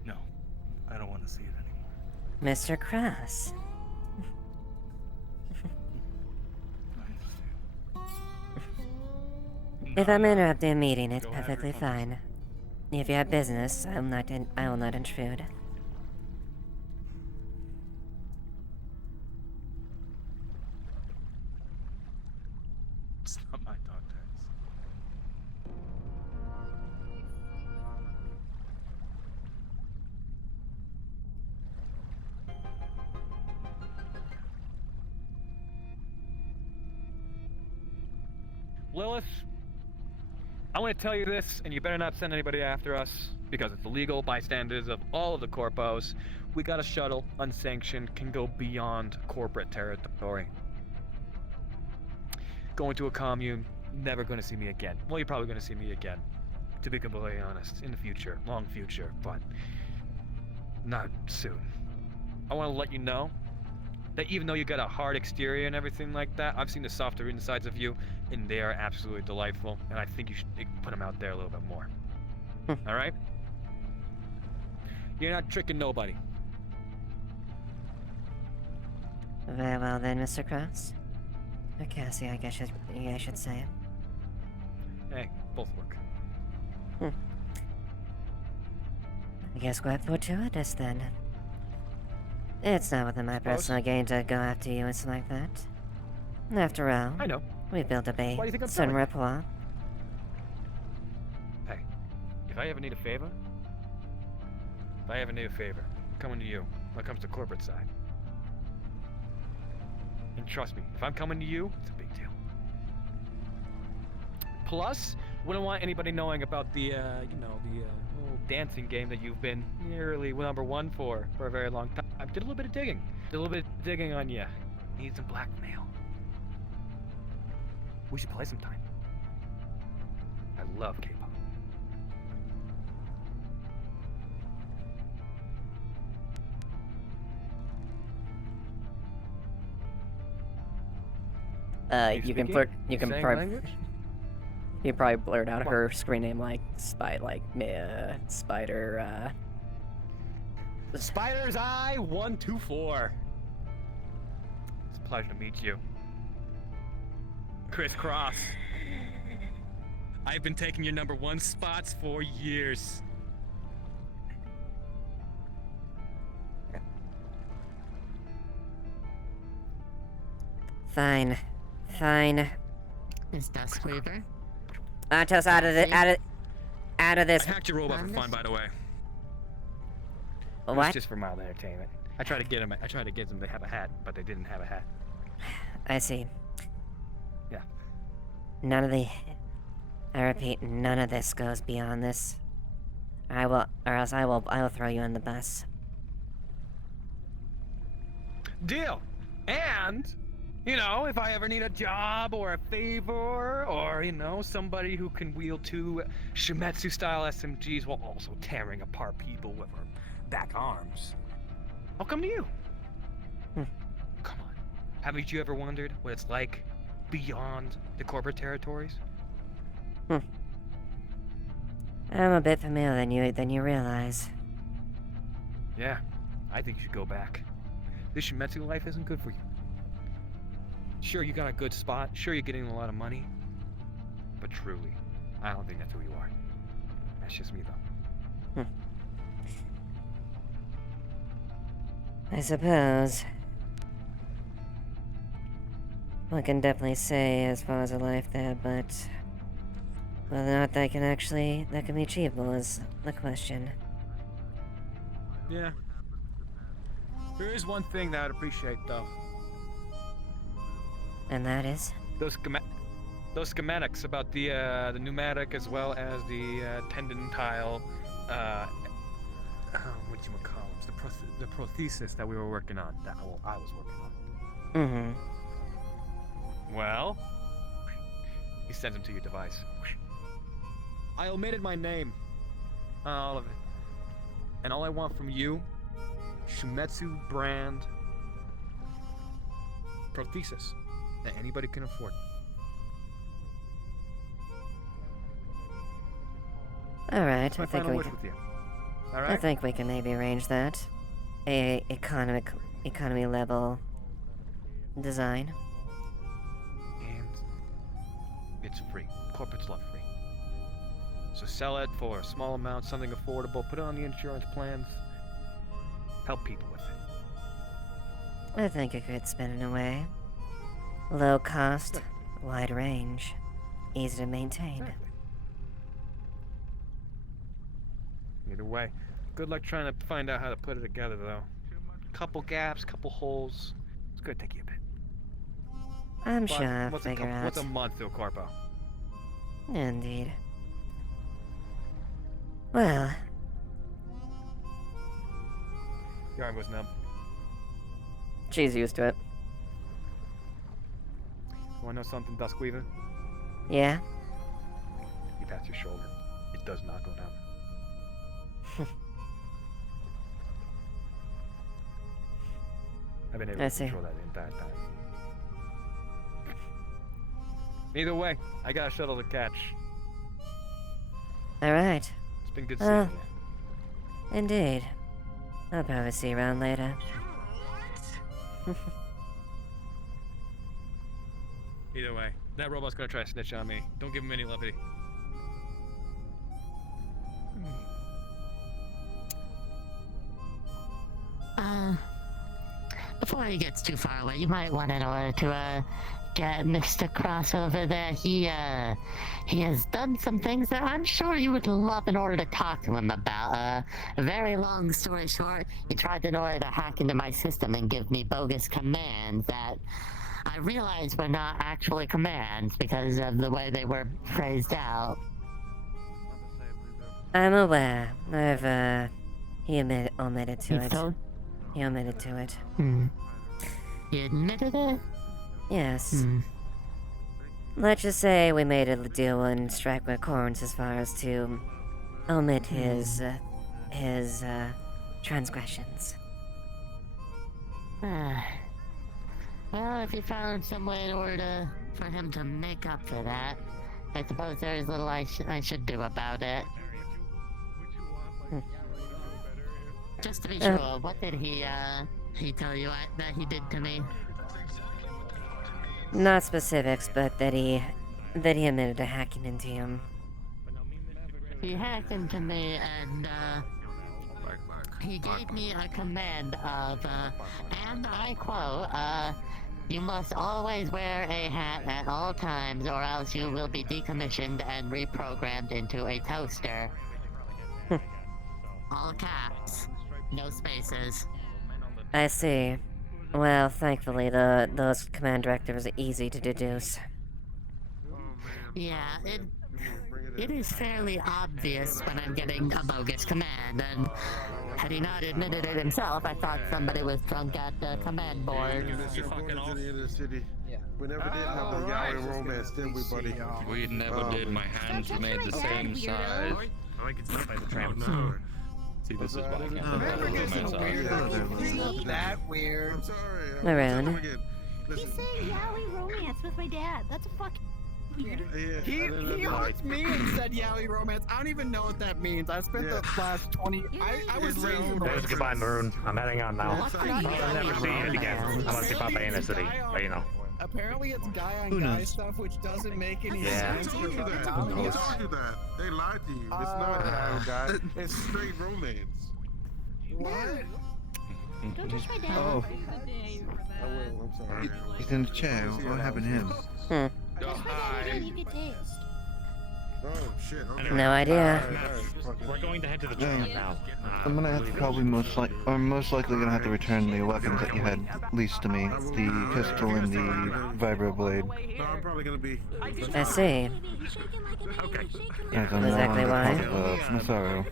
No, I don't want to see it anymore. Mr. Cross. If I'm interrupting a meeting, it's perfectly fine. If you have business, I will not intrude. It's not my dog tags. Lilith, I want to tell you this, and you better not send anybody after us, because it's illegal by standards of all of the corpos. We got a shuttle, unsanctioned, can go beyond corporate territory. Going to a commune, never going to see me again. Well, you're probably going to see me again, to be completely honest, in the future, long future, but not soon. I want to let you know that even though you got a hard exterior and everything like that, I've seen the softer insides of you, and they are absolutely delightful, and I think you should put them out there a little bit more. Alright? You're not tricking nobody. Very well then, Mr. Cross. Or Cassie, I guess I should say. Hey, both work. I guess we're fortuitous then. It's not within my personal gain to go after you and something like that. After all, I know. We built up Why do a you think I'm certain telling rapport. Hey, if I ever need a favor, I'm coming to you when it comes to corporate side. And trust me, if I'm coming to you, it's a big deal. Plus, wouldn't want anybody knowing about the, little dancing game that you've been nearly #1 for a very long time. I did a little bit of digging on you. Need some blackmail. We should play sometime. I love K-pop. You can You probably blurred out her screen name like Spider. Spider's Eye 124. It's a pleasure to meet you. Chris Cross. I've been taking your #1 spots for years. Fine. Is Duskweaver? Atos, out of this. I hacked your robot for fun, by the way. It was What? just for mild entertainment. I tried to get them to have a hat, but they didn't have a hat. I see. Yeah. I repeat, none of this goes beyond this. I will throw you on the bus. Deal. And, if I ever need a job or a favor or, somebody who can wield 2 Shimetsu-style SMGs while also tearing apart people with her back arms, I'll come to you. Come on. Haven't you ever wondered what it's like beyond the corporate territories? I'm a bit familiar than you realize. Yeah, I think you should go back. This Shimetsu life isn't good for you. Sure, you got a good spot. Sure, you're getting a lot of money. But truly, I don't think that's who you are. That's just me, though. I suppose. One can definitely say as far as a life there, but whether or not that can be achievable is the question. Yeah. There is one thing that I'd appreciate, though. And that is? Those schematics about the pneumatic as well as the tendon tile, whatchamacallits, the prothesis that we were working on, that I was working on. Well, he sends them to your device. I omitted my name on all of it. And all I want from you, Shimetsu brand prothesis that anybody can afford. Alright, That's my final wish with you. Alright? I think we can maybe arrange that. A economy level design. And it's free. Corporates love free. So sell it for a small amount, something affordable, put it on the insurance plans. Help people with it. I think it could spin in a way. Low cost, wide range, easy to maintain. Either way, good luck trying to find out how to put it together, though. Couple gaps, couple holes. It's gonna take you a bit. I'm sure I'll What's figure out. What's a month to a corpo? Indeed. Well, Your arm goes numb. She's used to it. You wanna know something, Duskweaver? yeah? You pat your shoulder. It does not go numb. I've been able I to see. control that the entire time. Either way, I got a shuttle to catch. Alright. It's been good seeing you. Indeed. I'll probably see you around later. Either way, that robot's gonna try to snitch on me. Don't give him any levity. Before he gets too far away, you might want in order to get Mr. Cross over there. He has done some things that I'm sure you would love in order to talk to him about. A very long story short, he tried in order to hack into my system and give me bogus commands that I realized were not actually commands because of the way they were phrased out. I'm aware. He omitted to You it. told- He omitted to it. He admitted it? Yes. Let's just say we made a deal and strike accords as far as to omit his transgressions. Well, if you found some way in order for him to make up for that, I suppose there is little I should do about it. Just to be sure, what did he tell you that he did to me? Not specifics, but that he admitted to hacking into him. He hacked into me and, he gave me a command of, and I quote, you must always wear a hat at all times or else you will be decommissioned and reprogrammed into a toaster. All caps. No spaces. I see. Well, thankfully, those command directives are easy to deduce. Yeah, it is fairly obvious when I'm getting a bogus command, and had he not admitted it himself, I thought somebody was drunk at the command board. We never did have a yaoi romance, did we, buddy? We never did. My hands remained the same size. I can still play the tram. See, this is why I can't put that romance on. It's not that weird. I'm sorry. Maroon. He's saying yaoi romance with my dad. That's a fucking weird. He hooked me and said yaoi romance. I don't even know what that means. I spent the last 20. I was raised. There's goodbye, Maroon. I'm heading out now. I'll never see you again unless you pop in the city, but you know. Apparently it's guy on guy stuff, which doesn't make any sense. Who told you that? Who told you that? They lied to you. It's not that. It's straight romance. What? Don't touch my dad. Oh. I will. I'm sorry. He's in the chair. What happened to him? You could taste. Oh shit. Okay. No idea. We're going to head to the tram now. I'm gonna have to probably most likely gonna have to return the weapons that you had leased to me, the pistol and the vibro blade. No, I'm probably gonna be. I see. As I'm Exactly no why. longer part of Masaru.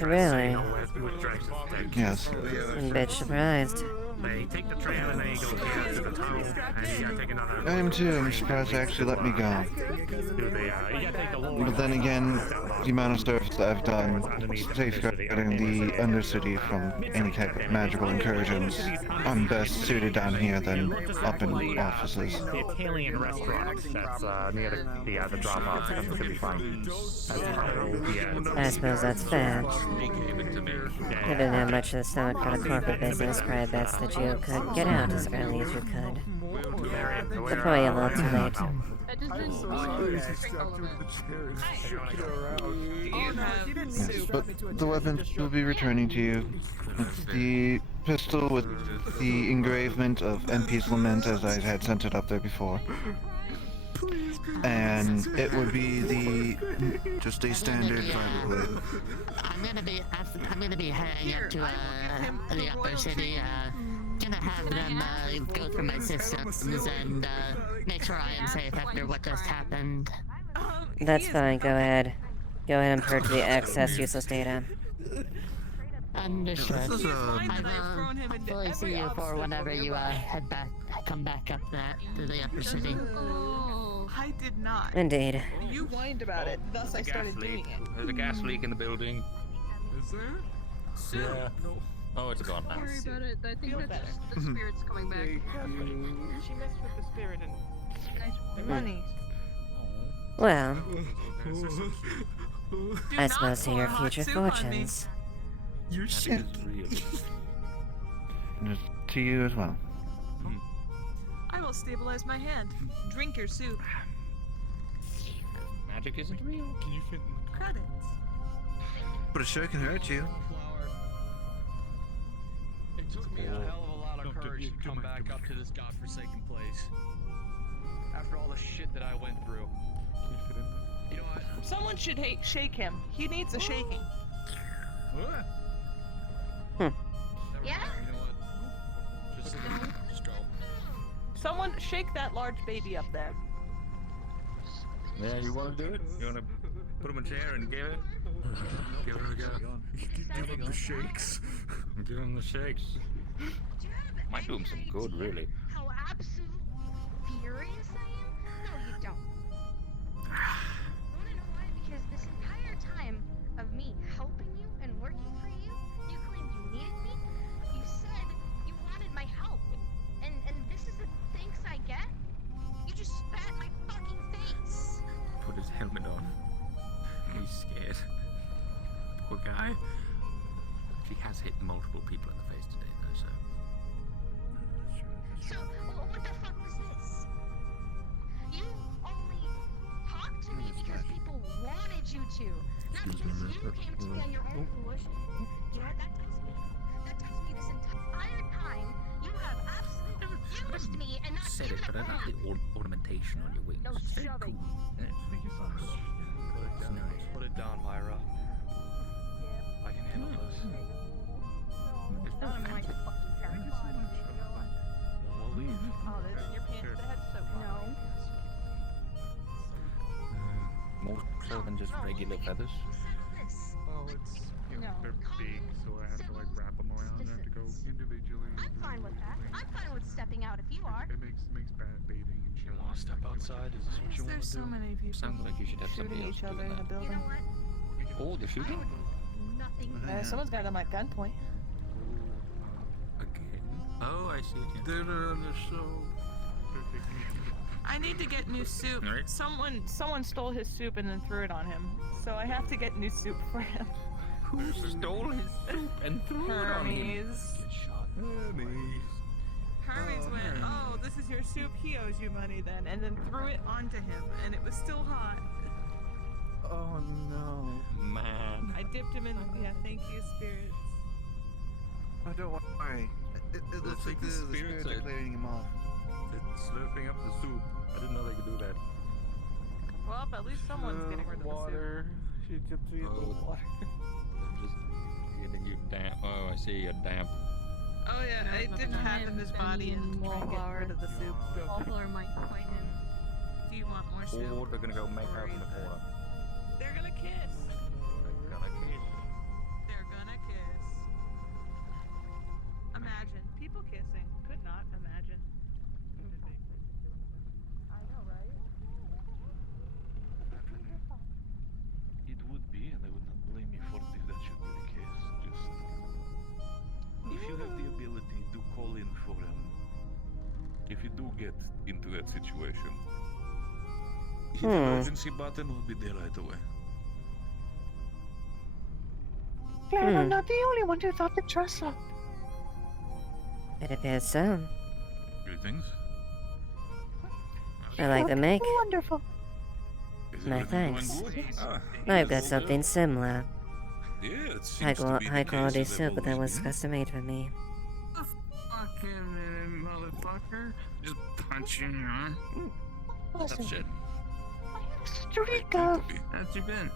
Really? Yes. I'm a bit surprised. They take the tram and then you go to the tunnel and you gotta take another. I am too. I'm surprised they actually let me go. But then again, the amount of stuff that I've done safeguarding the Undercity from any type of magical incursions, I'm best suited down here than up in offices. The Italian restaurant that's near the drop-off should be fine. I suppose that's fair. You didn't have much of the stomach for the corporate business, cried bets that you could get out as early as you could. But probably a little too late. Yes, but the weapons will be returning to you. It's the pistol with the engravement of MP's Lament as I had sent it up there before. And it would be the just a standard vibro blade. I'm gonna be heading up to the upper city gonna have them go through my systems and make sure I am safe after what just happened. That's fine, go ahead. Go ahead and purge the excess useless data. Understood. This is, I will hopefully see you for whenever you come back up to the upper city. I did not. Indeed. You whined about it, thus I started doing it. There's a gas leak in the building. Is there? Yeah. Oh, it's gone now. Don't worry about it. I think that's just the spirit's coming back. She messed with the spirit and nice money. Well, Do I not suppose to pour your hot future soup on me. fortunes. Your shit. To you as well. I will stabilize my hand. Drink your soup. Magic isn't real. Can you fit in the car? Credits. But it sure can hurt you. It took me a hell of a lot of courage to come back up to this godforsaken place. After all the shit that I went through. Can you fit in there? You know what? Someone should shake him. He needs a shaking. What? Yeah? You know what? Just go. Someone shake that large baby up there. Yeah, you want to do it? You want to put him in a chair and give it? Give it a go. Give him the shakes. Give him the shakes. Might do him some good, really. How absolute furious I am? No, you don't. Wanna know why? Because this entire time of me helping you and working for you, you claimed you needed me. You said you wanted my help. And this is the thanks I get? You just spat in my fucking face. Put his helmet on. He's scared. Poor guy. She has hit multiple people in the face today, though, so. So, what the fuck was this? You only talked to me because people wanted you to, not because you came to me on your own fruition. You know what that tells me? That tells me this entire time you have absolutely used me and not Said given it, a but I fuck. like the ornamentation on your wings. No It's very shoving. cool. Yeah, it's very fast. It's nice. Put it down, Myra. I can handle this. Not on my fucking territory. We'll leave. Oh, there's your pants that had soap on. No. More so than just regular feathers. Oh, it's No. they're big, so I have to like wrap them around. I have to go individually. I'm fine with that. I'm fine with stepping out if you are. It makes bathing and shit. You want to step outside? Is this what you want There's to so do? many people Sounds like you should have somebody shooting else each other doing in a that. You building. know what? Oh, they're shooting? Nothing. Someone's got him at gunpoint. Again? Oh, I see. Yeah. Dinner on the show. I need to get new soup. Alright. Someone stole his soup and then threw it on him. So I have to get new soup for him. Who stole his soup and threw it on him? Hermes. Get shot. Hermes went, oh, this is your soup, he owes you money then, and then threw it onto him, and it was still hot. Oh no. Man. I dipped him in, yeah, thank you, spirits. Oh, don't worry. It looks like the spirits are clearing him off. It's slurping up the soup. I didn't know they could do that. Well, at least someone's getting rid of the soup. Water. She dipped me in the water. They're just getting you damp. Oh, I see. You're damp. Oh yeah, I dipped half of his body in to try and get rid of the soup. Wallflower might fight him. Do you want more soup? Or they're gonna go make out in the corner. They're gonna kiss. They're gonna kiss. They're gonna kiss. Imagine. People kissing. Could not imagine. I know, right? It would be, and I would not blame you for if that should be the case. Just if you have the ability, do call in for if you do get into that situation. The emergency button will be there right away. Glad I'm not the only one who thought the dress up. It appears so. Greetings. I like the make. Wonderful. Is My everything thanks. going good? Ah, I've got all something good. similar. Yeah, it seems to be the High case quality as soup I've that always was been. custom made for me. Fucking minute, motherfucker. Just punch you in your eye. That's shit. Streak of How's you been?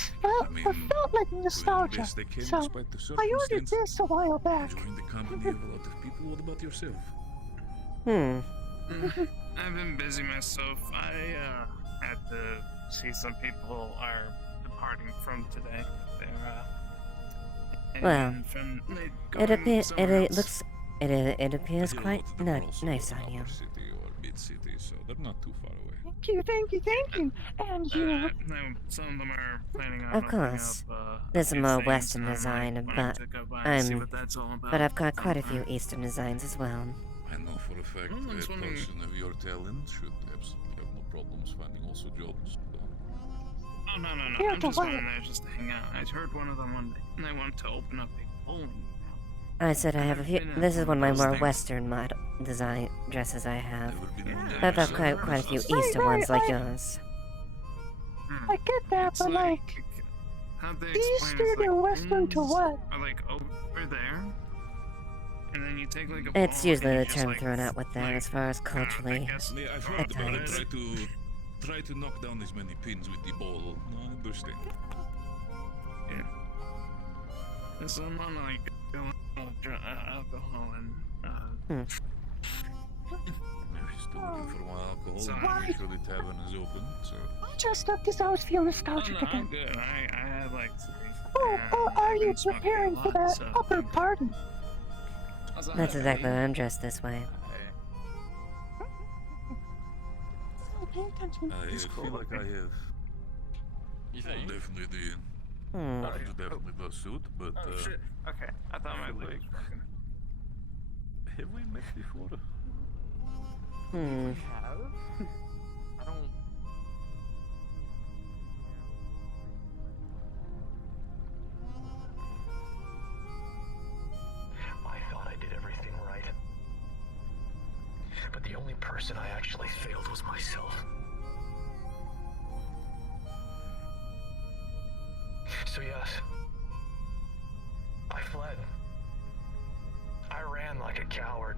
felt like nostalgia. Best they can So despite the I ordered circumstance. this a while back. Enjoying the company of a lot of people. What about yourself? I've been busy myself. I had to see some people are departing from today. They're Well, it appears I hear a quite lot of them are also nice in on you. upper city or mid city, so they're not too far away. Thank you. And you. Some of them are planning on Of opening course, up, there's a new more things, Western and I'm, design, like, wanting but to go by and see I'm, what that's all but about I've got quite a sometime. few Eastern designs as well. I know for a fact I'm that just wondering- person of your talent should absolutely have no problems finding also jobs. Oh, no. Here I'm to just work. going there just to hang out. I heard one of them one day, and they wanted to open up a bowling. I said I have a few. This is one of my more Western mod design dresses I have. But I've got quite a few Eastern ones like yours. I get that, but like, Eastern and Western to what? Are like over there, and then you take like a. It's ball usually and the you just, term like, thrown out with that as far as culturally Yeah, I've at heard about it. times. Try to knock down as many pins with the ball. No, I understand. Yeah. And so I'm on like alcohol and If you're still looking for more alcohol, Sorry. I'm pretty sure the tavern is open, so... I dressed up because I was feeling nostalgic again. I'm good. I had like 3. Or are you preparing for that upper party? That's exactly why I'm dressed this way. Pay attention. I feel like I have... You think? Definitely definitely the suit, but... Oh shit. Okay, I thought my leg was broken. Have we met before? We have? I don't. I thought I did everything right. But the only person I actually failed was myself. So yes, I fled. I ran like a coward.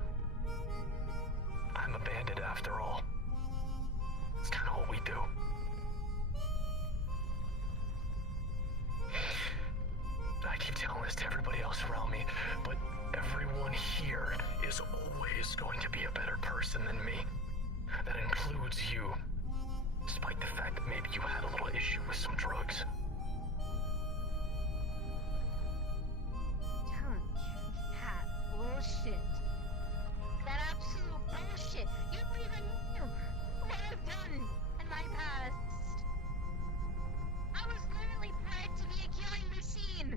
I'm a bandit after all. It's kind of what we do. I keep telling this to everybody else around me, but everyone here is always going to be a better person than me. That includes you, despite the fact that maybe you had a little issue with some drugs. That bullshit. That absolute bullshit. You don't even know what I've done in my past. I was literally bred to be a killing machine.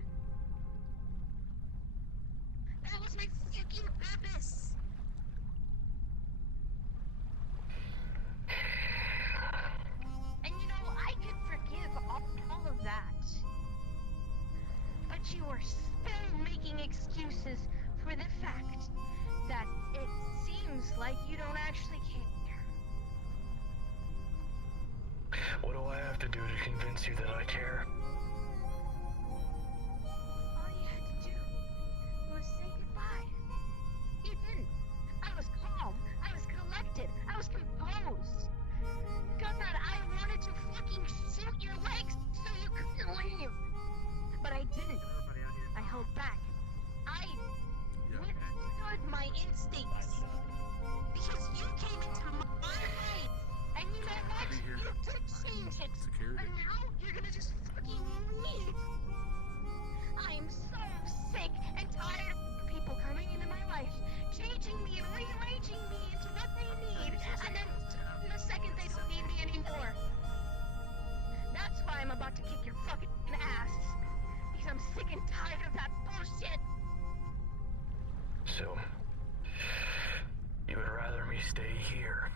That was my fucking purpose. And you know, I could forgive all of that. But you are still making excuses for the fact that it seems like you don't actually care. What do I have to do to convince you that I care? All you had to do was say goodbye. You didn't. I was calm. I was collected. I was composed. God, I wanted to fucking shoot your legs so you couldn't leave. But I didn't. I held back. I withstood my instincts. Because you came into my life. And you know what? You did change it. And now you're gonna just fucking leave. I am so sick and tired of people coming into my life, changing me and rearranging me into what they need, and then in a second they don't need me anymore. That's why I'm about to kick your fucking ass. Because I'm sick and tired of that bullshit. So, you would rather me stay here,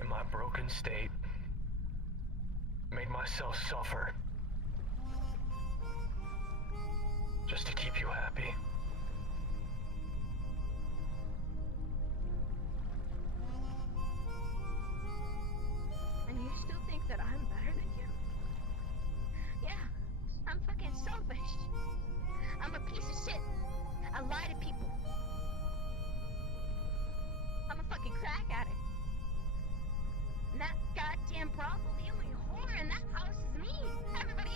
in my broken state, make myself suffer, just to keep you happy? And you still think that I'm better than you? Yeah, I'm fucking selfish. I'm a piece of shit. I lie to people. I'm a fucking crack addict. And that goddamn brothel, the only whore in that house is me. Everybody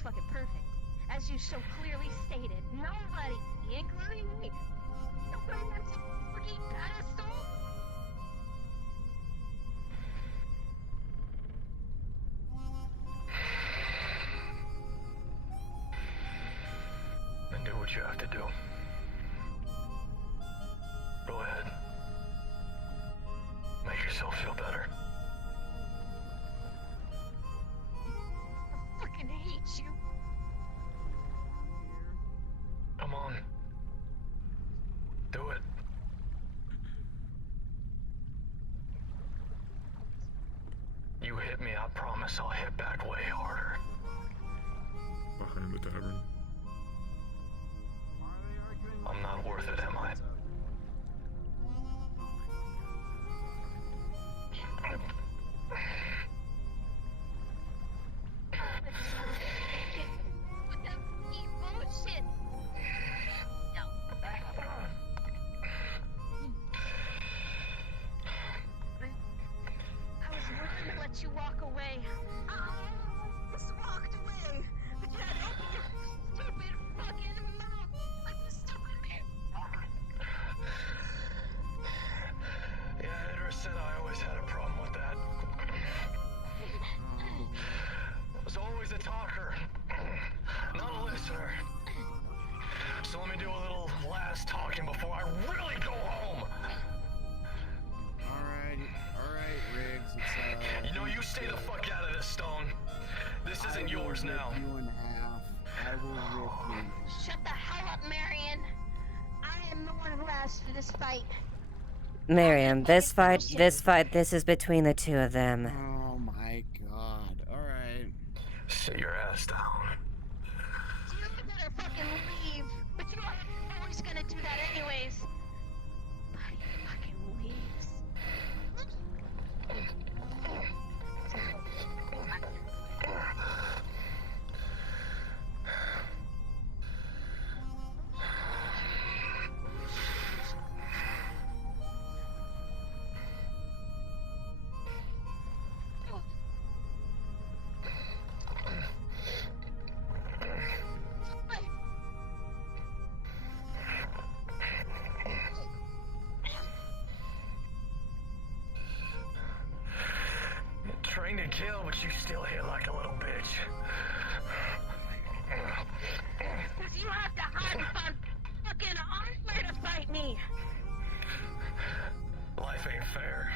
fucking perfect. As you so clearly stated, nobody, including me, nobody on this fucking pedestal. Then do what you have to do. Go ahead. Make yourself feel better. I fucking hate you. Come on. Do it. You hit me, I promise I'll hit back way harder. Behind the tavern. I'm not worth it, am I? With that fucking bullshit. No. I was willing to let you walk away. I just walked away. But you had to open your stupid fucking mouth like the stupid man. Yeah, Idris said I always had a problem with that. I was always a talker, not a listener. So let me do a little last talking before I really go home. Alright, Riggs, it's You know, you stay the fuck out of this, Stone. This isn't yours now. You in half. I will rip you. Shut the hell up, Marion. I am the one who asked for this fight. Miriam, this fight, this is between the two of them. Oh my god. Alright. Sit your ass down. You better fucking leave. But you are always gonna do that anyways. Buddy fucking leaves. Trained to kill, but you still hit like a little bitch. Cause you have to hide and find fucking armor to fight me. Life ain't fair.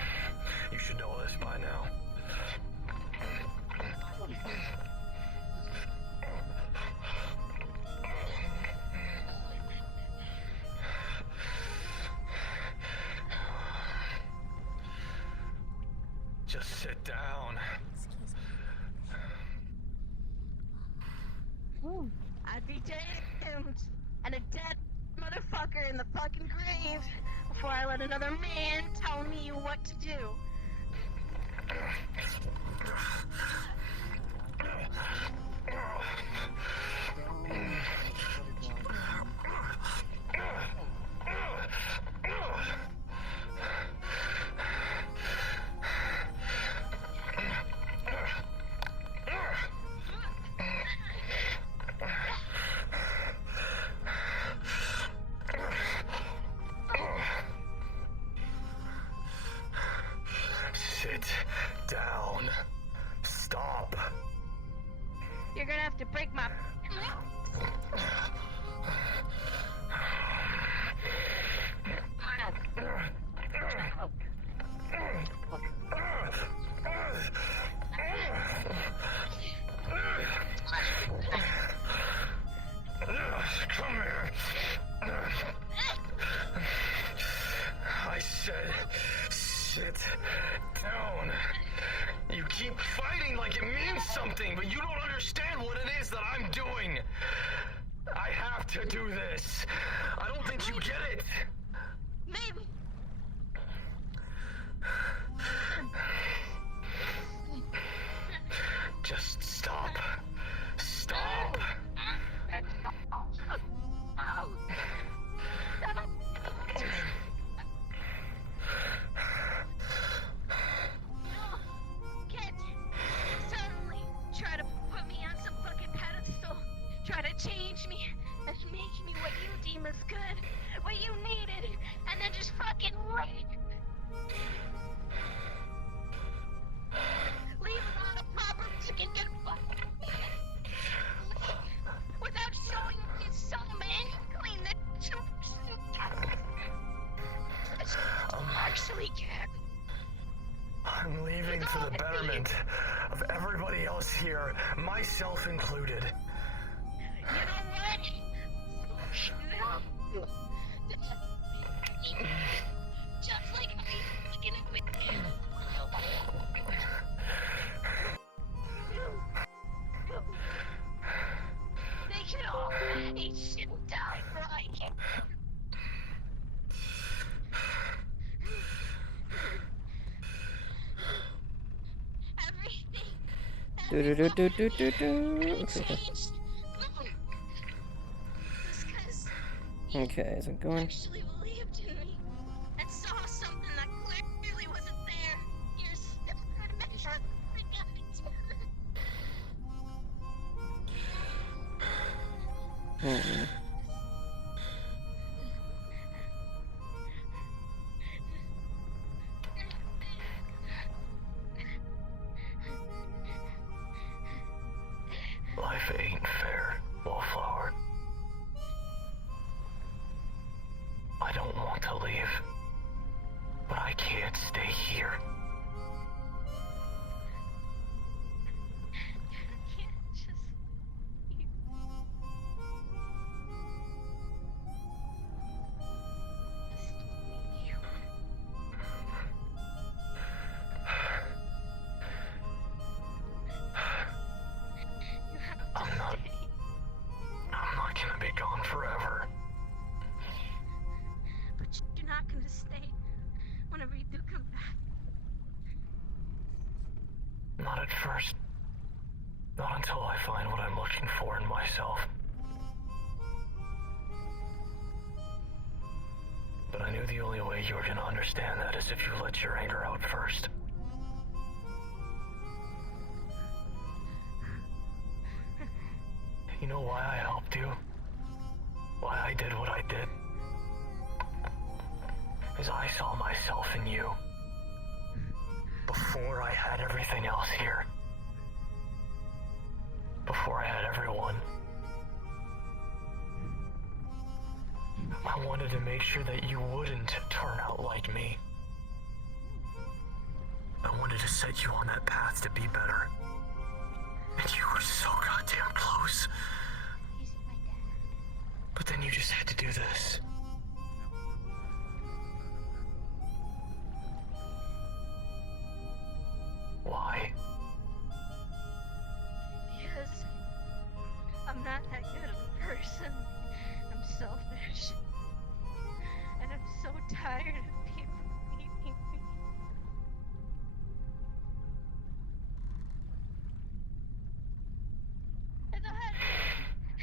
You should know this by now. Just sit down. I'd be damned and a dead motherfucker in the fucking grave before I let another man tell me what to do. Sit down. Stop. You're gonna have to break my... Come here. I said, sit down. You keep fighting like it means something, but you don't understand what it is that I'm doing. I have to do this. I don't think you get it. Maybe. Just stop. Stop. Can't suddenly try to put me on some fucking pedestal. us here, myself included. You know what? Just like I fucking admit they should all eat shit and die for I can't. Okay, is it going? Actually believed in me and saw something that clearly wasn't there. You're still gonna make sure I got it. Life ain't fair, Wallflower. I don't want to leave, but I can't stay here. I'm not gonna be gone forever. But you're not gonna stay whenever you do come back. Not at first. Not until I find what I'm looking for in myself. But I knew the only way you were gonna understand that is if you let your anger out first. You know why I helped you? Why I did what I did? Is I saw myself in you. Before I had everything else here. Before I had everyone. I wanted to make sure that you wouldn't turn out like me. I wanted to set you on that path to be better. And you were so goddamn close. But then you just had to do this. Why? Because I'm not that good of a person. I'm selfish. And I'm so tired of people leaving me.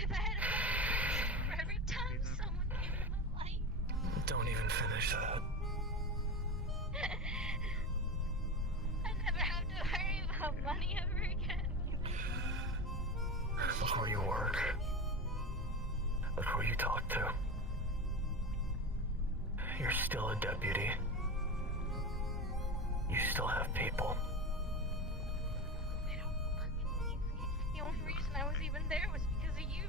If I had a for every time someone came into my life. Don't even finish that. I never have to worry about money ever again. Look where you work. Look who you talk to. You're still a deputy. You still have people. They don't fucking need me. The only reason I was even there was because of you.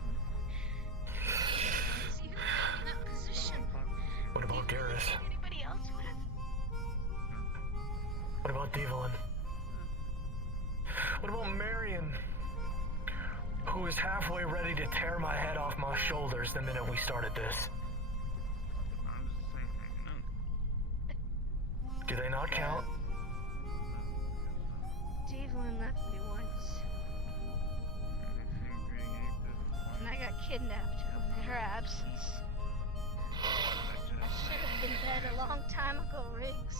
See who was in that position. What about Garrus? Anybody else would have. What about Devlin? What about Marion? Who was halfway ready to tear my head off my shoulders the minute we started this? Do they not count? Devlin left me once. And I got kidnapped in her absence. I should have been dead a long time ago, Riggs.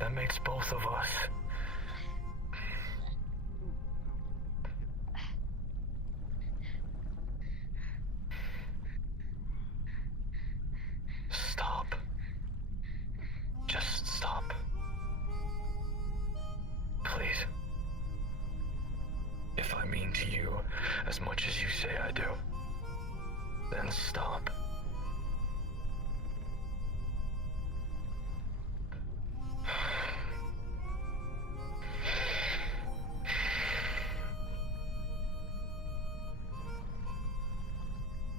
That makes both of us. Stop. Just stop. Please. If I mean to you as much as you say I do, then stop.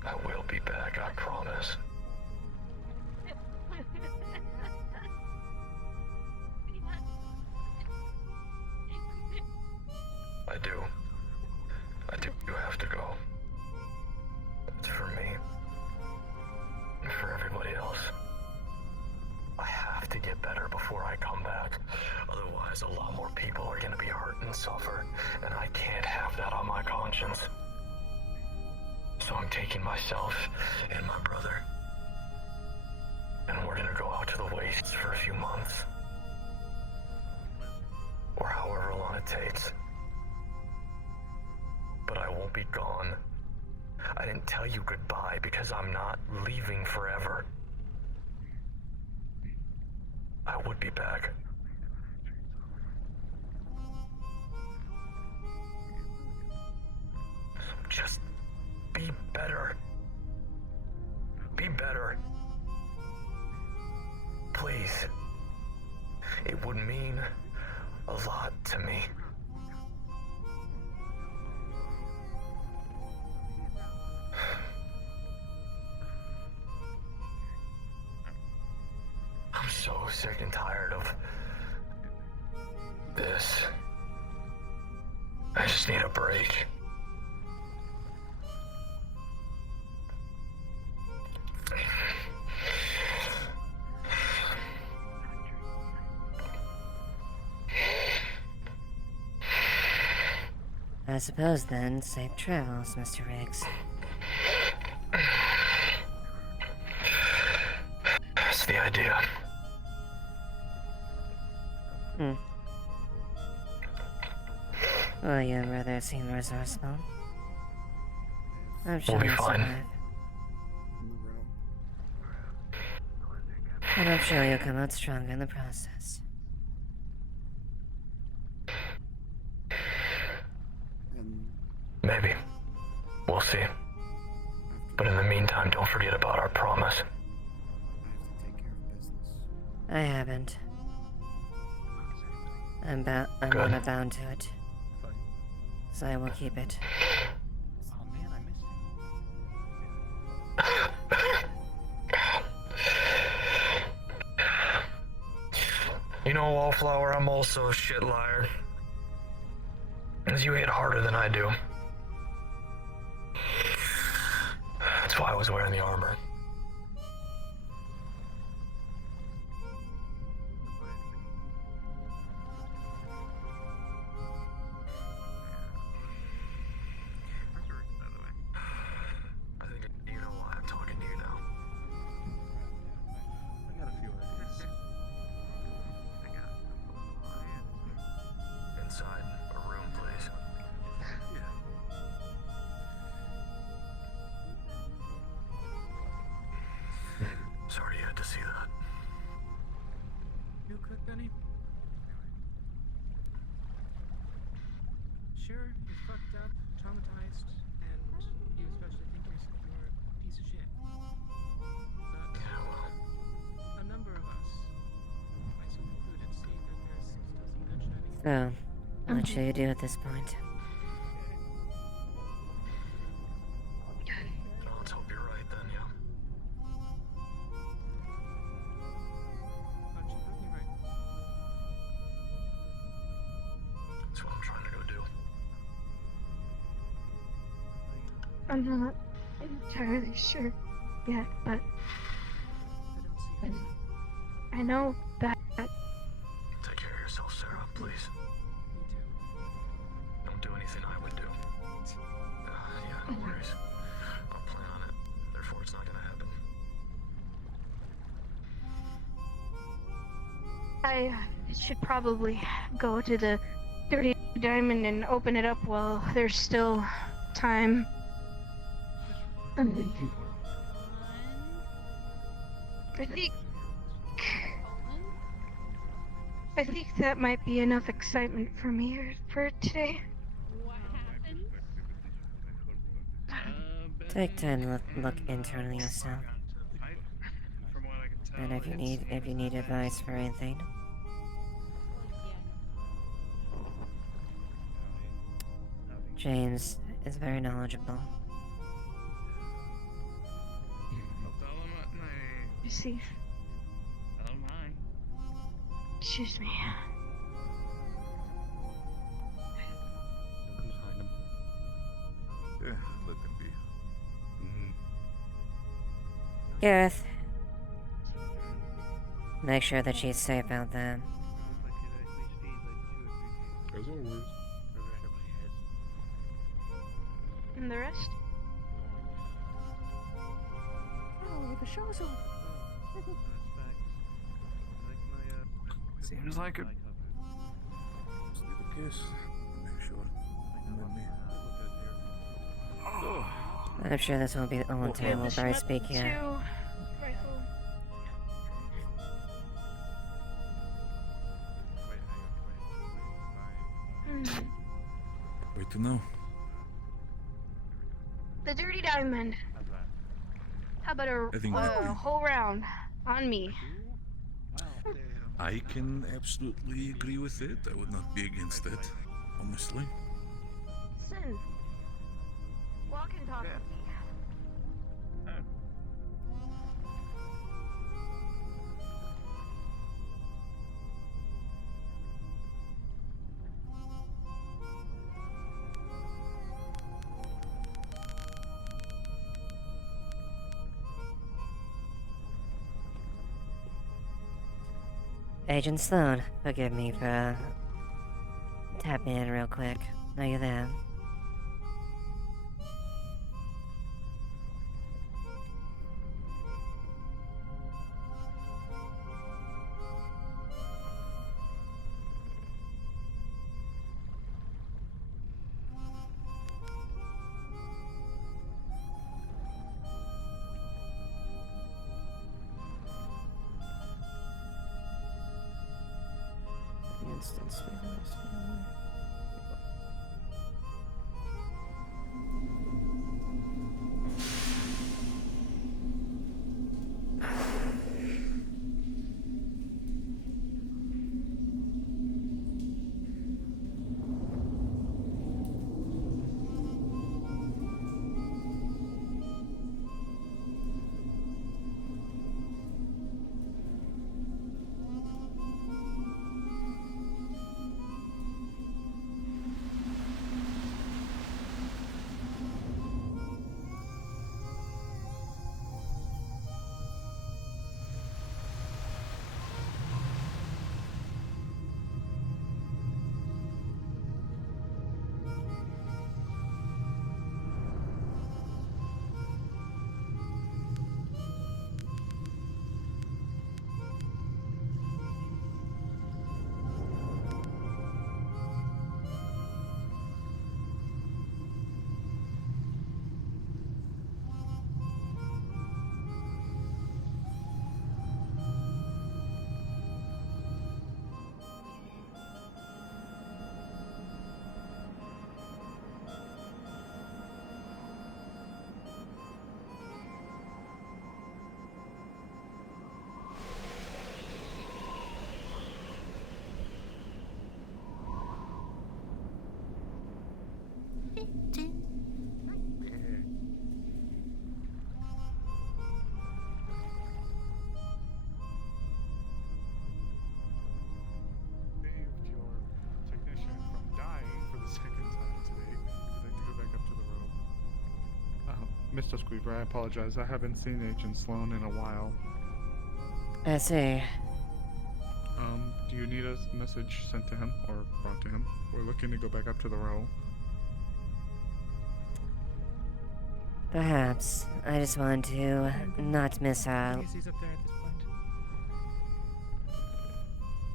I will be back, I promise. I do have to go. It's for me. And for everybody else. I have to get better before I come back. Otherwise, a lot more people are gonna be hurt and suffer, and I can't have that on my conscience. So I'm taking myself and my brother, and we're gonna go out to the wastes for a few months. Or however long it takes. But I won't be gone. I didn't tell you goodbye because I'm not leaving forever. I would be back. So just be better. Be better. Please. It would mean a lot to me. I'm so sick and tired of this. I just need a break. I suppose then, safe travels, Mr. Riggs. That's the idea. Well, your brother seemed resourceful. I'm sure We'll be he'll fine. survive. And I'm sure you'll come out stronger in the process. Maybe. We'll see. But in the meantime, don't forget about our promise. I haven't. I'm Good. honor bound to it. So I will keep it. Oh man, I missed You know, Wallflower, I'm also a shit liar. As you hit harder than I do. That's why I was wearing the armor. I think you know why I'm talking to you now. I got a few ideas. Inside a room, please. Sorry you had to see that. You cook, Benny? Sure, you're fucked up, traumatized, and you especially think you're a piece of shit. But a number of us, myself included, see that there's still some good shining. So, what should you do at this point? Let's hope you're right then, yeah. That's what I'm trying to go do. I'm not entirely sure yet, but I know that. Take care of yourself, Sarah, please. Don't do anything I would do. Yeah, no worries. I'll plan on it. Therefore, it's not gonna happen. I should probably go to the Dirty Diamond and open it up while there's still time. I think that might be enough excitement for me for today. Take time to look internally yourself. And if you need advice for anything, James is very knowledgeable. You see? Excuse me. Gareth, make sure that she's safe out there. As always. And the rest? Oh, the show's over. Seems like it. Just leave a kiss. Make sure. And then me. I'm sure this won't be the only time we'll probably speak here. Wait to know. The Dirty Diamond. How about I think a whole round on me? I can absolutely agree with it. I would not be against it, honestly. Sin. Walk and talk with me. Agent Sloan, forgive me for tapping in real quick. Are you there? Instance. Saved your technician from dying for the second time today because I had to go back up to the room. Mr. Squeaver, I apologize. I haven't seen Agent Sloan in a while. I see. Do you need a message sent to him or brought to him? We're looking to go back up to the row. Perhaps. I just want to not miss out. He's up there at this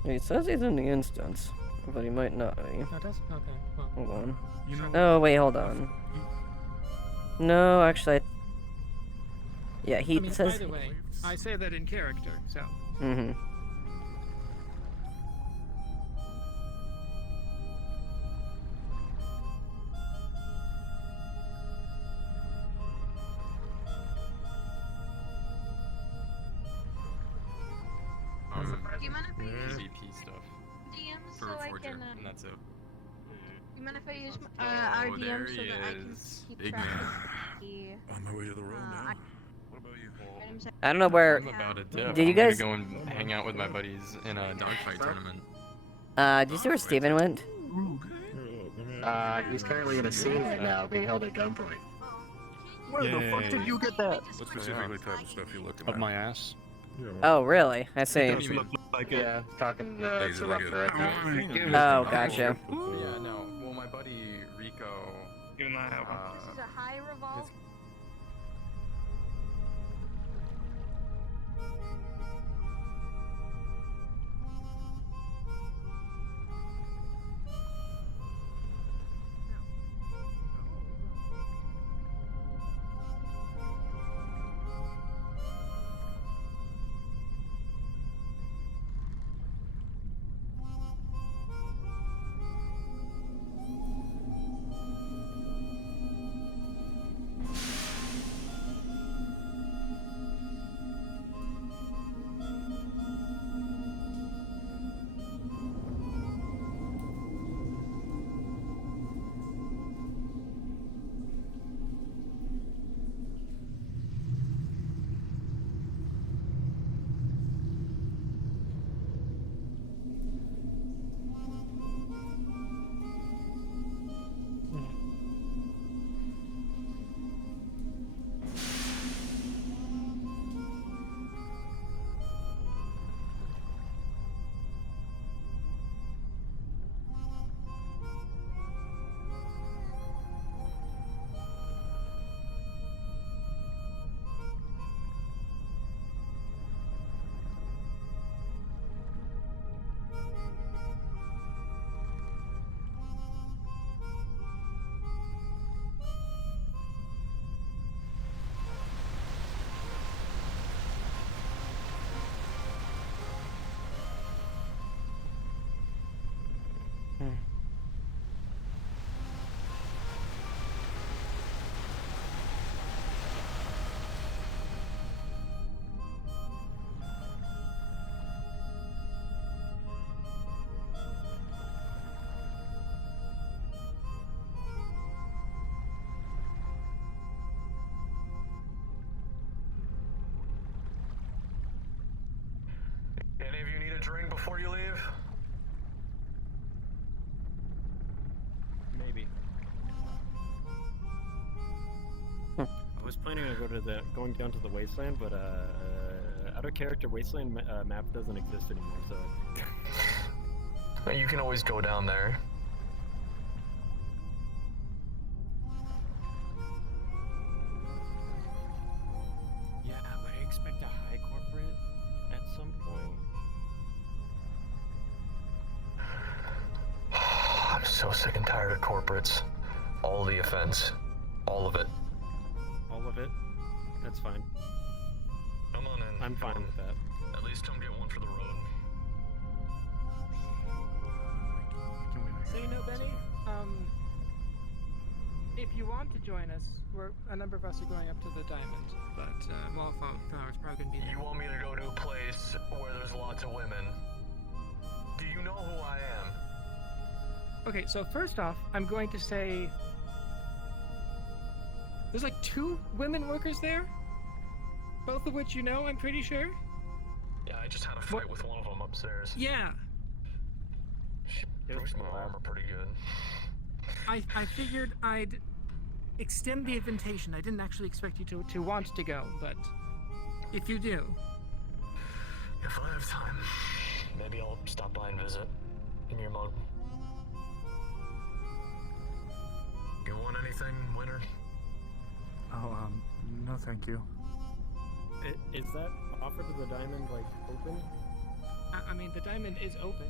point. He says he's in the instance, but he might not be. Oh, does it? Okay. Well, Hold on. You know, Oh, wait, hold on. No, actually, yeah, he I mean, says. either way, I say that in character, so. Mm-hmm. Do you mind if I use VP stuff. DM For so I Forger, can? and that's it. Do you mind if I use our Oh, there DM so he that I can is. keep Big track man. of the On my way to the road now. I- What about you? items that- I don't know where. I'm about it. Yeah, Did you I'm gonna guys? go and hang out with my buddies in a dogfight tournament? Did you see where Steven went? He's currently in a scene right now, being held at gunpoint. Where the fuck did you get that? What specifically type of stuff you looking Of at? my ass. Oh, really? I see. It does look like it. Yeah, talking He's to like left a- or right Oh, gotcha. Yeah, no. Well, my buddy Rico. Even though I have one. This is a high revolve. Any of you need a drink before you leave? Maybe. I was planning to go to going down to the wasteland, but out of character wasteland map doesn't exist anymore. So You can always go down there. yeah, but I expect a high corporate at some point. I'm so sick and tired of corporates. All the offense. All of it. All of it. That's fine. Come on in. I'm fine with that. At least come get one for the road. So you know, Benny, if you want to join us, a number of us are going up to the Diamond, but Wallflower's probably going to be there. You want me to go to a place where there's lots of women? Do you know who I am? Okay, so first off, I'm going to say there's like 2 women workers there, both of which you know, I'm pretty sure. Yeah, I just had a fight with one of them upstairs. Yeah, She bruised my armor pretty good. I figured I'd extend the invitation. I didn't actually expect you to want to go, but if you do. If I have time, maybe I'll stop by and visit. Give me your mug. You want anything, Winter? Oh, no thank you. Is that offer to the diamond like open? I mean, the Diamond is open.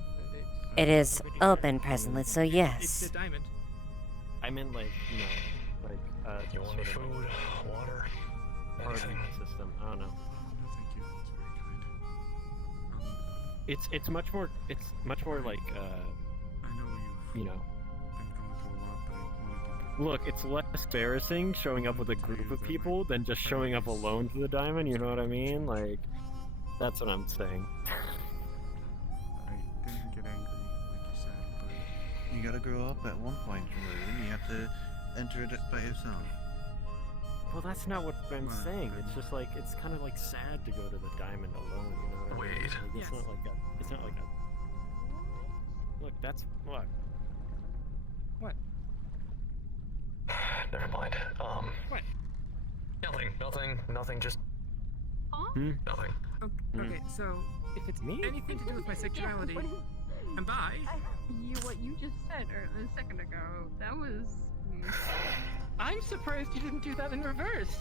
It is open presently, so It's yes. the Diamond. I meant like, like You want any sort of food, water, anything? parking system. I don't know. No thank you. That's very kind. It's much more like I know you know. been going through a lot, but I wanted to. Look, it's less embarrassing showing up with a group of people than just showing up alone to the diamond, you know what I mean? Like, that's what I'm saying. I didn't get angry, like you said, but You gotta grow up at one point, Lilith. You have to enter it by yourself. Well, that's not what I'm saying. It's just like, it's kind of like sad to go to the diamond alone, you know what I mean? Wait. Like, it's not like a... Look, that's... What? What? Never mind. What? Nothing, just nothing. Okay, so if it's anything to do with my sexuality, and bi. What you just said a second ago, that was. I'm surprised you didn't do that in reverse.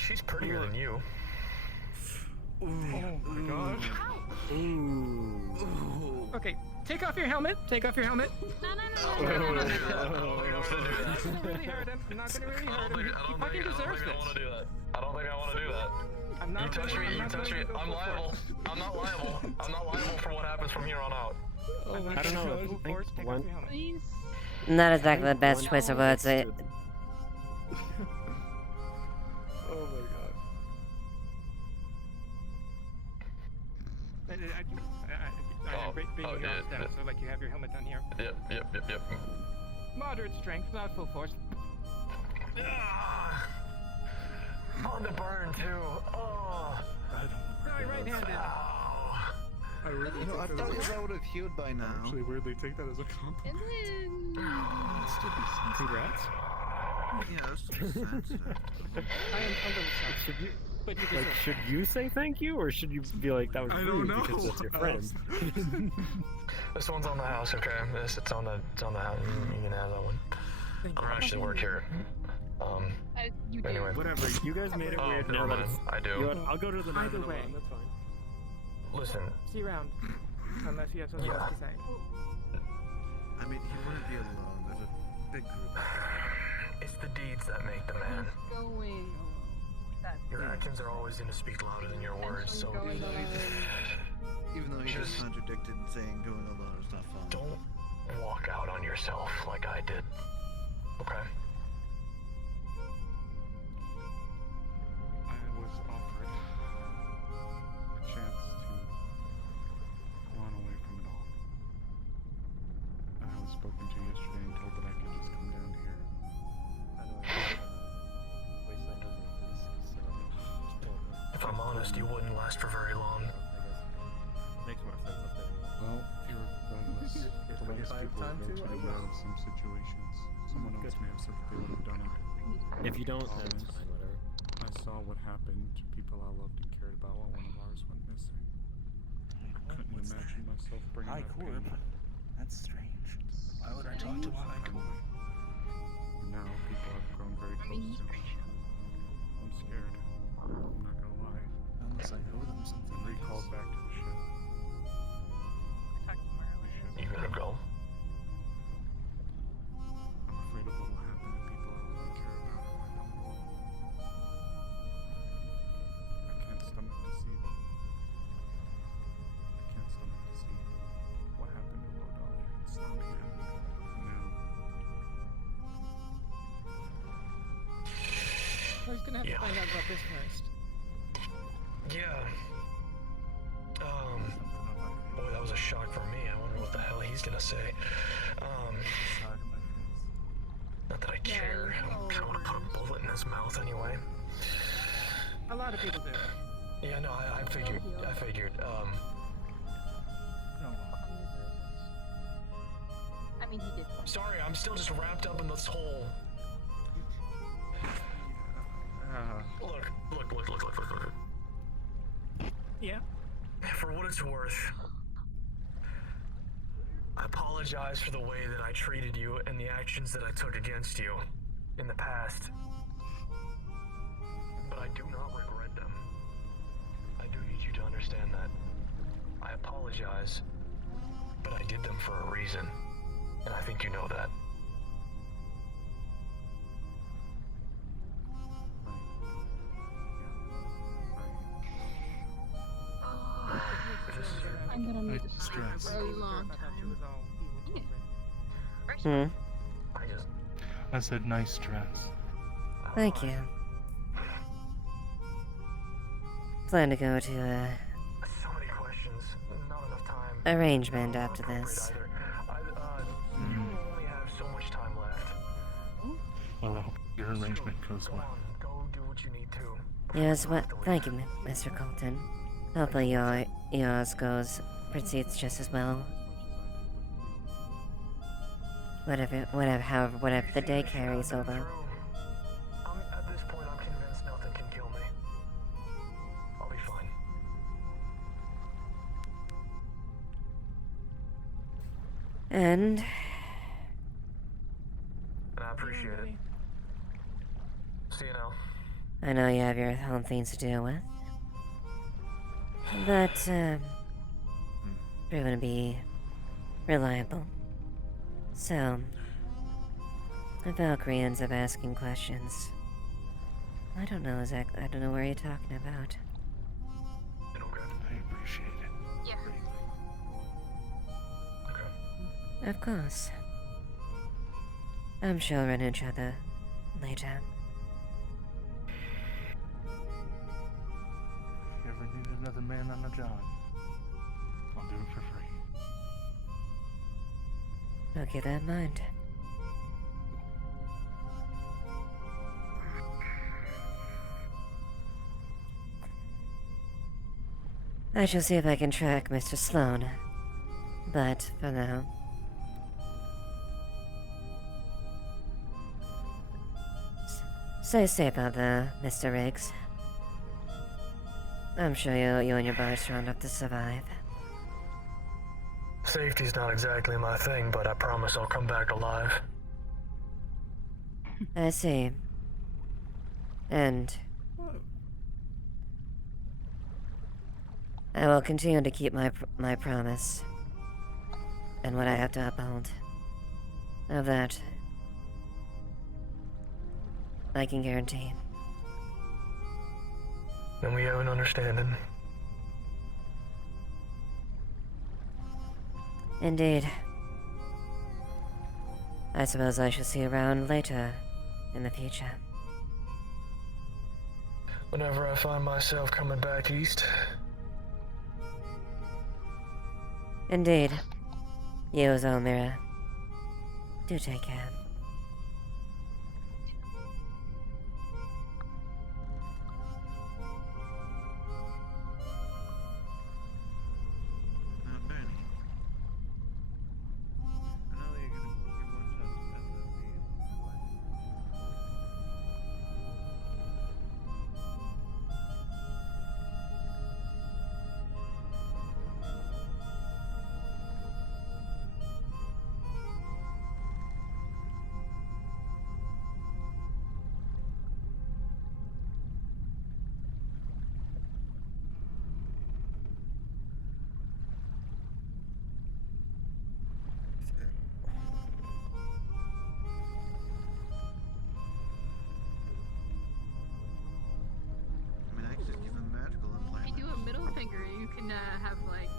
She's prettier than you. Oh my god. Ooh. Okay, take off your helmet. Take off your helmet. No. I'm not gonna really hurt him. I'm not gonna really hurt him. He fucking deserves this. I don't think I want to do that. I'm not. You touch me. I'm liable. I'm not liable. I'm not liable for what happens from here on out. I don't know. I think one. Not exactly the best choice of words. Oh my god. I'm bringing your arms down, so like you have your helmet down here. Yep. Moderate strength, not full force. On the burn too. Oh. Sorry, right-handed. I really I thought that would have healed by now. Actually, weirdly take that as a compliment. Congrats. Yeah, that's sensitive. I am a little shocked. Should you? But you Like, deserve should you say thank you, or should you be like, that was I rude don't know. because that's your friend? This one's on the house, okay? It's on the house. You can have that one. I don't actually work here. You do. Anyway. Whatever. You guys made it weird. Never Now that mind. it's. I do. You know what, I'll go to the Either 911, way. That's fine. Listen. See you around. Unless you have something else to say. I mean, he wouldn't be alone. There's a big group. It's the deeds that make the man. Going. Your actions are always going to speak louder than your words, so Even though he just contradicted and saying going alone is not fun. don't walk out on yourself like I did. Okay? I was offered a chance to run away from it all. I was spoken to yesterday and told that I could just come down here. If I'm honest, you wouldn't last for very long. Makes more sense up there. Well, irregardless, the last people will go to the well of some situations. Someone else may have said that they would have done it. If you don't, then it's fine, whatever. I saw what happened to people I loved and cared about while one of ours went missing. I couldn't imagine myself bringing that pain. That's strange. Why would I talk to Highcorp? And now people have grown very close to me. I'm scared. I'm not gonna lie. Unless I owe them something. Recalled back to the ship. You gonna go? I'm afraid of what will happen to people I love and care about if I don't. I can't stomach to see them. I can't stomach to see what happened to Lord Ollie and Sloan again. Now. I was gonna have to find out about this first. Yeah. Boy, that was a shock for me. I wonder what the hell he's gonna say. Not that I care. I want to put a bullet in his mouth anyway. A lot of people do. Yeah, no, I figured. I mean, he did. Sorry, I'm still just wrapped up in this whole. Look. Yeah. For what it's worth, I apologize for the way that I treated you and the actions that I took against you in the past. But I do not regret them. I do need you to understand that. I apologize, but I did them for a reason. And I think you know that. I'm gonna need this stress. for a very long time. I said nice dress. Thank you. Plan to go to So many questions, not enough time. arrangement after this. You only have so much time left. Well, I hope your arrangement goes well. Go do what you need to. Yes, well, thank you, Mr. Colton. Hopefully yours proceeds just as well. Whatever the day carries over. At this And I appreciate it. See you now. I know you have your own things to deal with. But, proven to be reliable. So, the Valkyrie ends up asking questions. I don't know exactly. I don't know where you're talking about. I appreciate it. Yeah. Of course. I'm sure we'll run into each other later. If you ever need another man on the job, I'll do it for free. I'll keep that in mind. I shall see if I can track Mr. Sloan. But, for now... Stay safe out there, Mr. Riggs. I'm sure you and your boys are enough to survive. Safety's not exactly my thing, but I promise I'll come back alive. I see. And... I will continue to keep my promise. And what I have to uphold. Of that, I can guarantee. Then we have an understanding. Indeed. I suppose I shall see you around later in the future. Whenever I find myself coming back east. Indeed. You as well, Mira. Do take care. Bernie. I know you're gonna give one chance to pass over I mean, I could just give him a magical implant. If you do a middle finger, you can have like.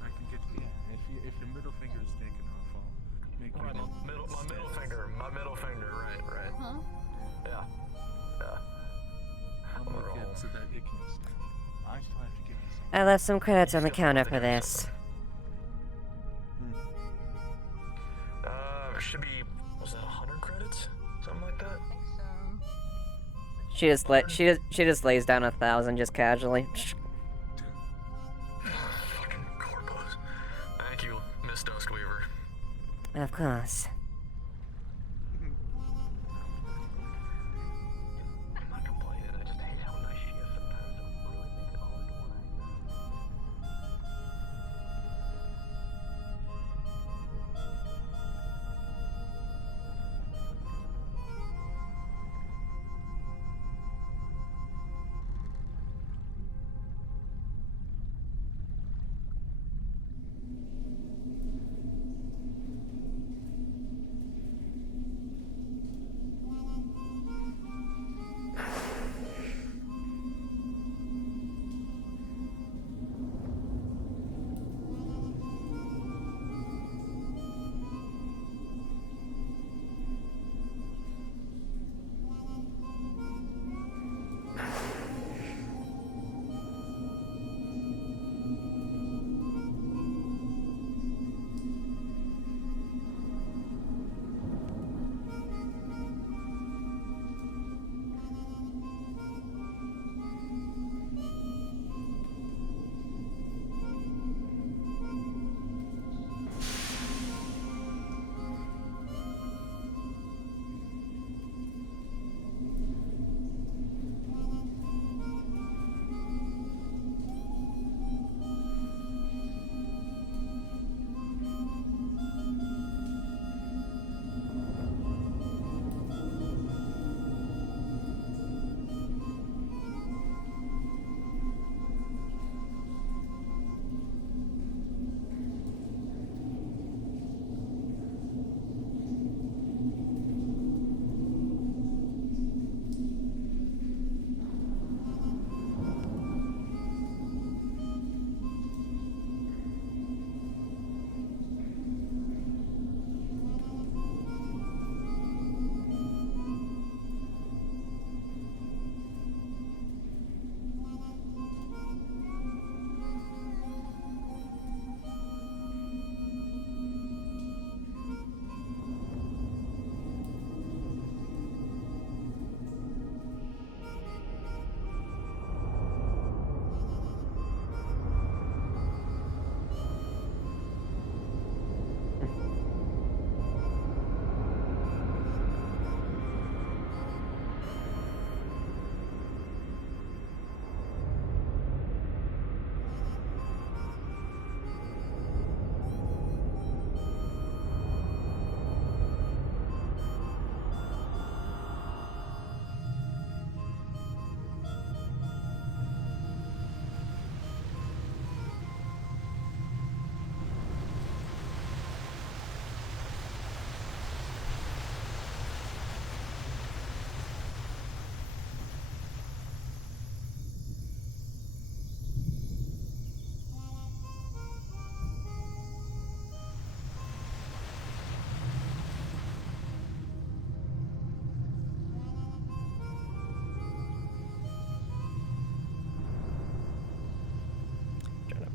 I can get if your middle finger is taken off, I'll make you. My middle finger, right. Huh? Yeah. I'll make it so that it can stay. I still have to give you some. I left some credits on the counter for this. Should be, was that 100 credits? Something like that? She just lays down 1,000 just casually. Fucking corpos. Thank you, Miss Duskweaver. Of course. I'm not complaining, I just hate how nice she is sometimes. It really makes it hard to want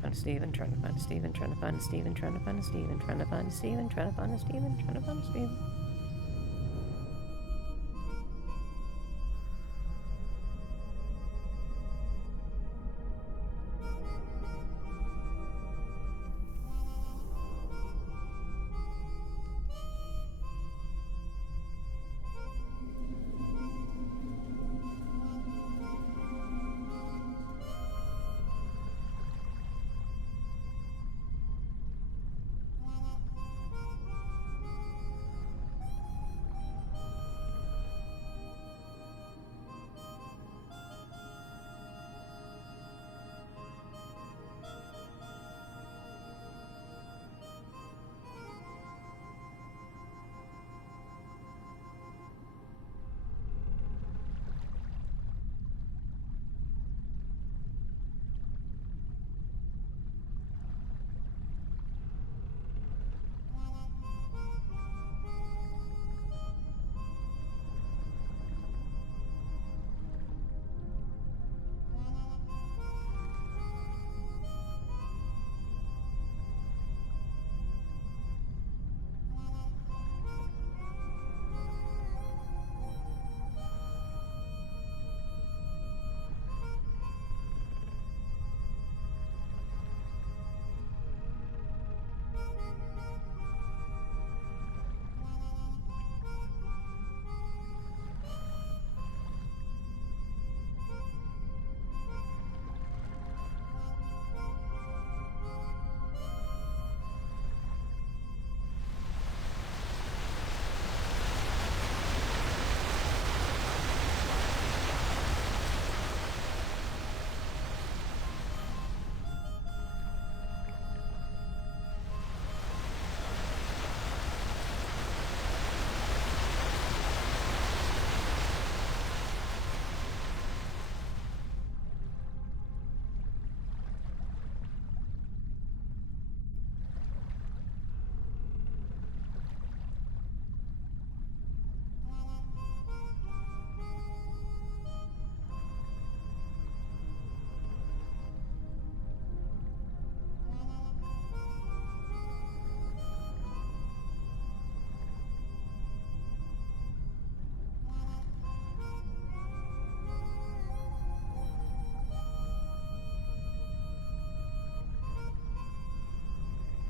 find a Steven, trying to find a Steven, trying to find a Steven, trying to find a Steven, trying to find a Steven, trying to find a Steven, trying to find a Steven.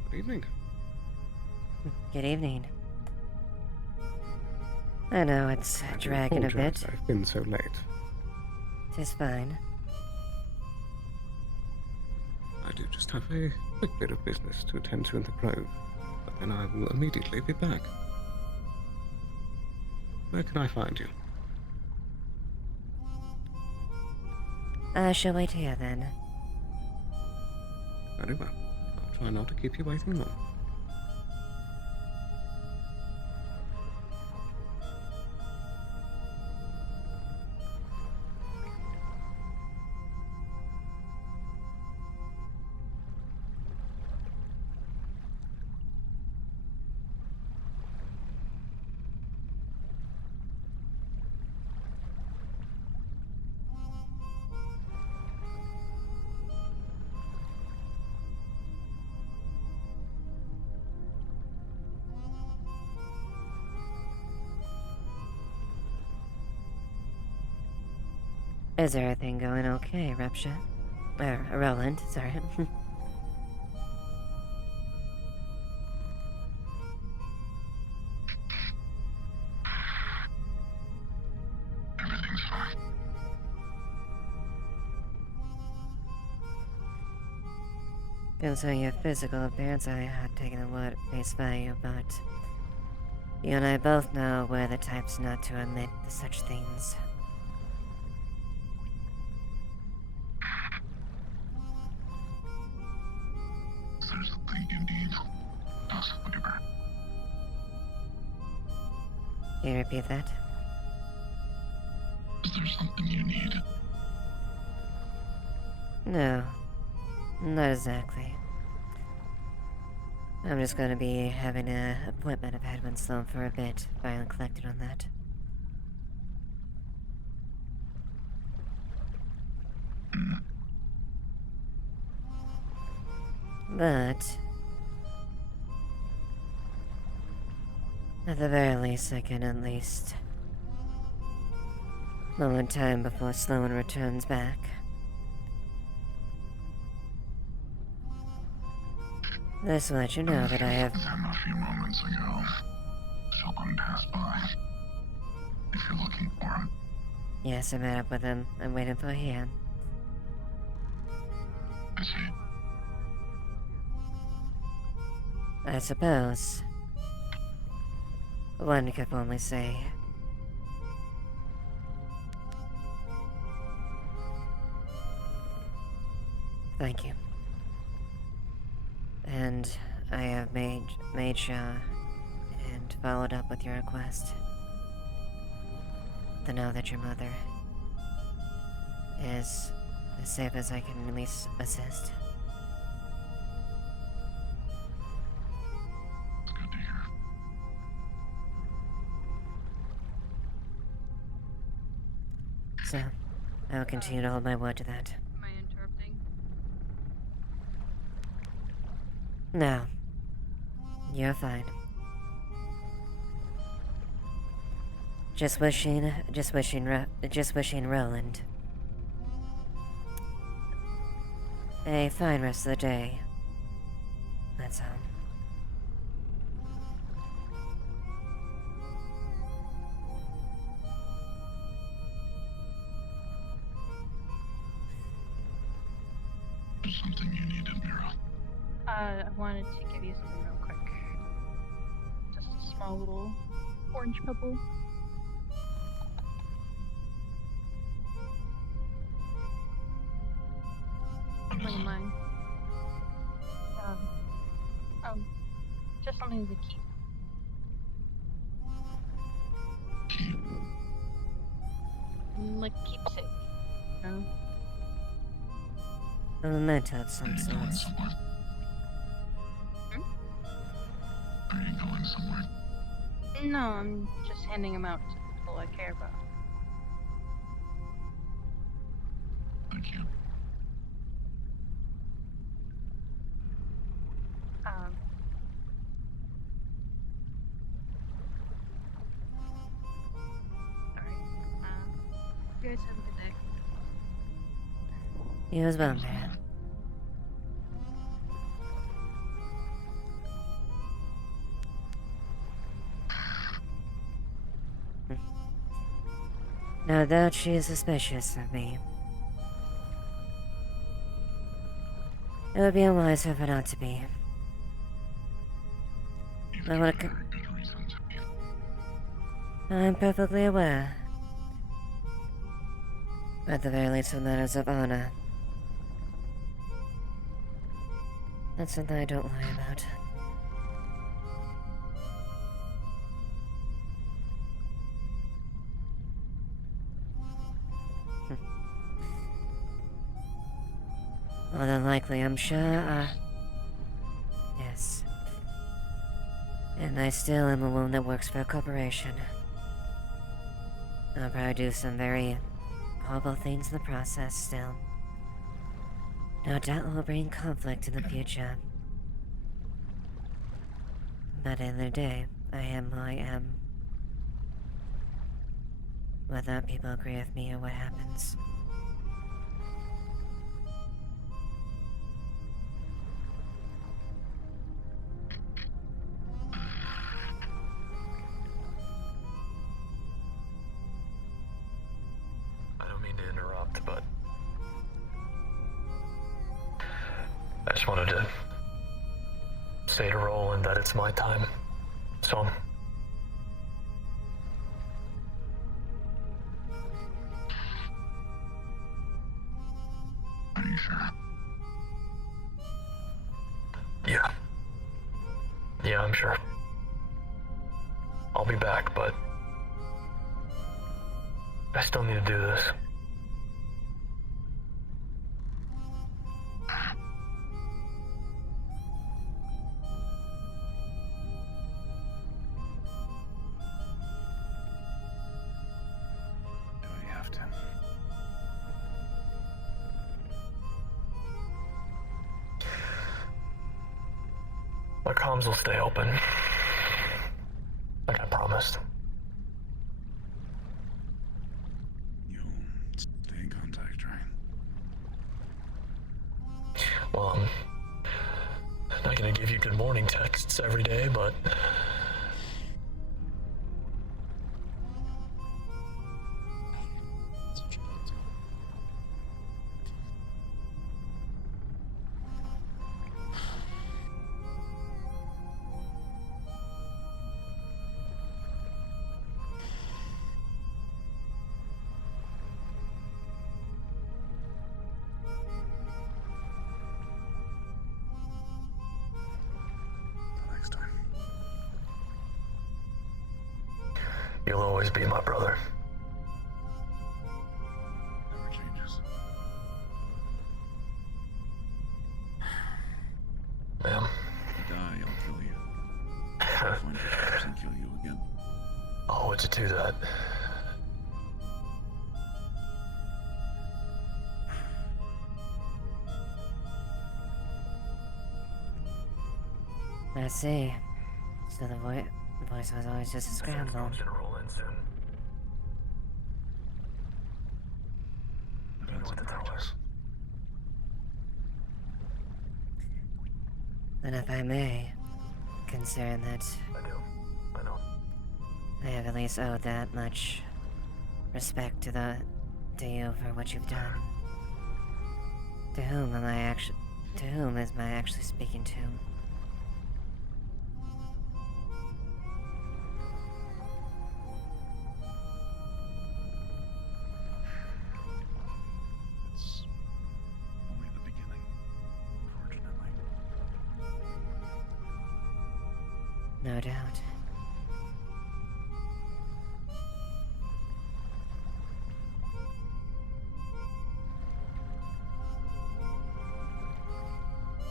Good evening. Good evening. I know it's dragging a bit. I've been so late. Tis fine. I do just have a quick bit of business to attend to in the Grove, but then I will immediately be back. Where can I find you? I shall wait here then. Very well. I'll try not to keep you waiting long. Is everything going okay, Rapture? Roland, sorry. Everything's fine. Concerning your physical appearance, I had taken the word at face value, but you and I both know we're the types not to admit to such things. If there's something you need, ask whatever. Can you repeat that? Is there something you need? No, not exactly. I'm just gonna be having an appointment I've had with Sloan for a bit. Finally collected on that. But at the very least, I can at least slow in time before Sloan returns back. This will let you know that I have... Them a few moments ago. Someone passed by. If you're looking for him. Yes, I met up with him. I'm waiting for him. Is he? I suppose. One could only say. Thank you. And I have made sure and followed up with your request to know that your mother is as safe as I can at least assist. It's good to hear. So, I will continue to hold my word to that. Am I interrupting? No. You're fine. Just wishing Roland a fine rest of the day. That's all. There's something you needed, Mira. I wanted to give you something real quick. Just a small little orange pebble. Something of mine. Just something to keep. Keep? Like keepsake. You know? A memento of some Are you going sort. somewhere? Are you going somewhere? No, I'm just handing them out to people I care about. Thank you. Sorry. You guys have a good day. You as well, man. No doubt she is suspicious of me. It would be unwise of her not to be. I want to. I'm perfectly aware. At the very least, for matters of honor. That's something I don't lie about. More than likely, I'm sure, yes. And I still am a woman that works for a corporation. I'll probably do some very horrible things in the process still. No doubt it will bring conflict in the future. But at the end of the day, I am who I am. Whether people agree with me or what happens. I don't mean to interrupt, but I just wanted to say to Roland that it's my time. So Are you sure? yeah. Yeah, I'm sure. I'll be back, but I still need to do this. Do we have to? My comms will stay open. Like I promised. You'll stay in contact, right? Well, I'm not gonna give you good morning texts every day, but Next time. you'll always be my brother. Never changes. Ma'am. If you die, I'll kill you. I'll find your corpse and kill you again. Oh, would you do that? I see. So the voice was always just a scramble. Gonna roll in soon. I've had some practice. Then if I may, considering that I know. I have at least owed that much respect to you for what you've done. To whom is my actually speaking to? It's only the beginning, unfortunately. No doubt.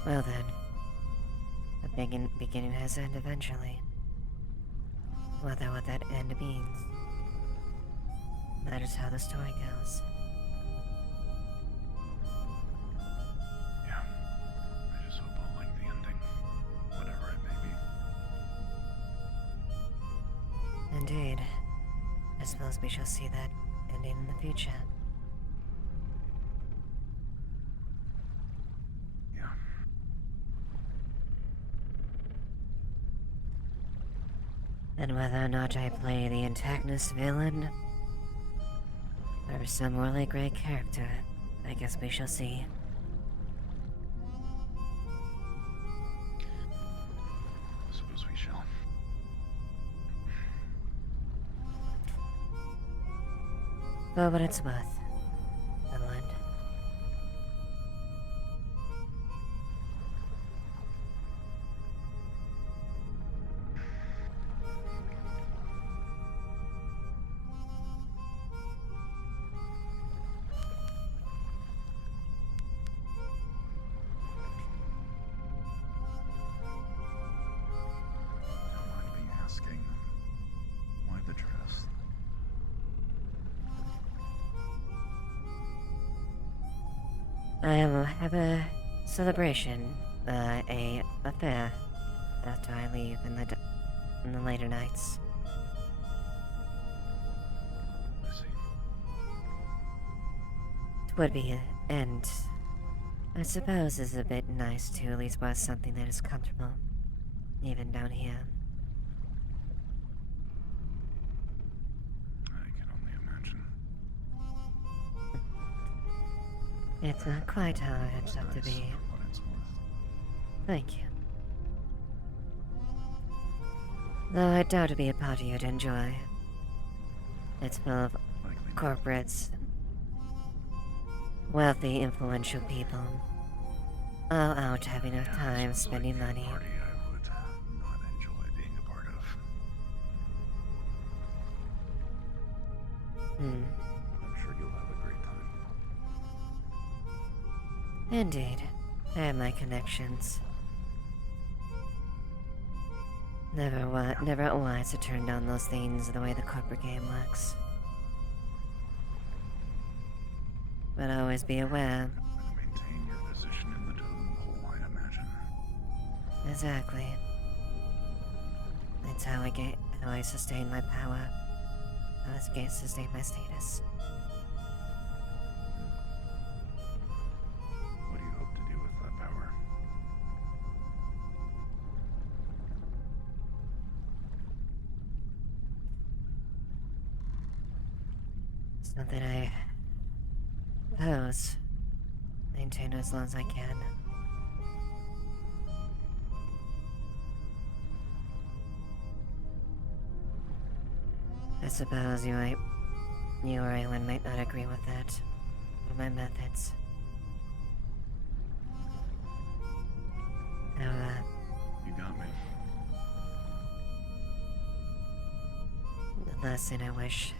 Well then, the beginning has end eventually. Whether what that end means matters how the story goes. Yeah. I just hope I'll like the ending. Whatever it may be. Indeed. I suppose we shall see that ending in the future. Yeah. And whether or not I play the antagonist villain, or some really great character, I guess we shall see. I suppose we shall. For what it's worth, Finland. I might be asking, why the dress? I have a celebration, a affair after I leave in the later nights. I see. It would be, and I suppose it's a bit nice to at least wear something that is comfortable, even down here. I can only imagine. It's not quite how I had up to be. What it's worth. Thank you. Though I doubt it'd be a party you'd enjoy. It's full of corporates, wealthy, influential people, all out having a time spending money. Party I would not enjoy being a part of. I'm sure you'll have a great time. Indeed. I have my connections. Never wise to turn down those things the way the corporate game works. But always be aware. Maintain your position in the totem pole, I imagine. Exactly. It's how I sustain my power. How I sustain my status. What do you hope to do with that power? Something I suppose maintain as long as I can. I suppose you or anyone might not agree with that. With my methods. You got me. The last thing I wish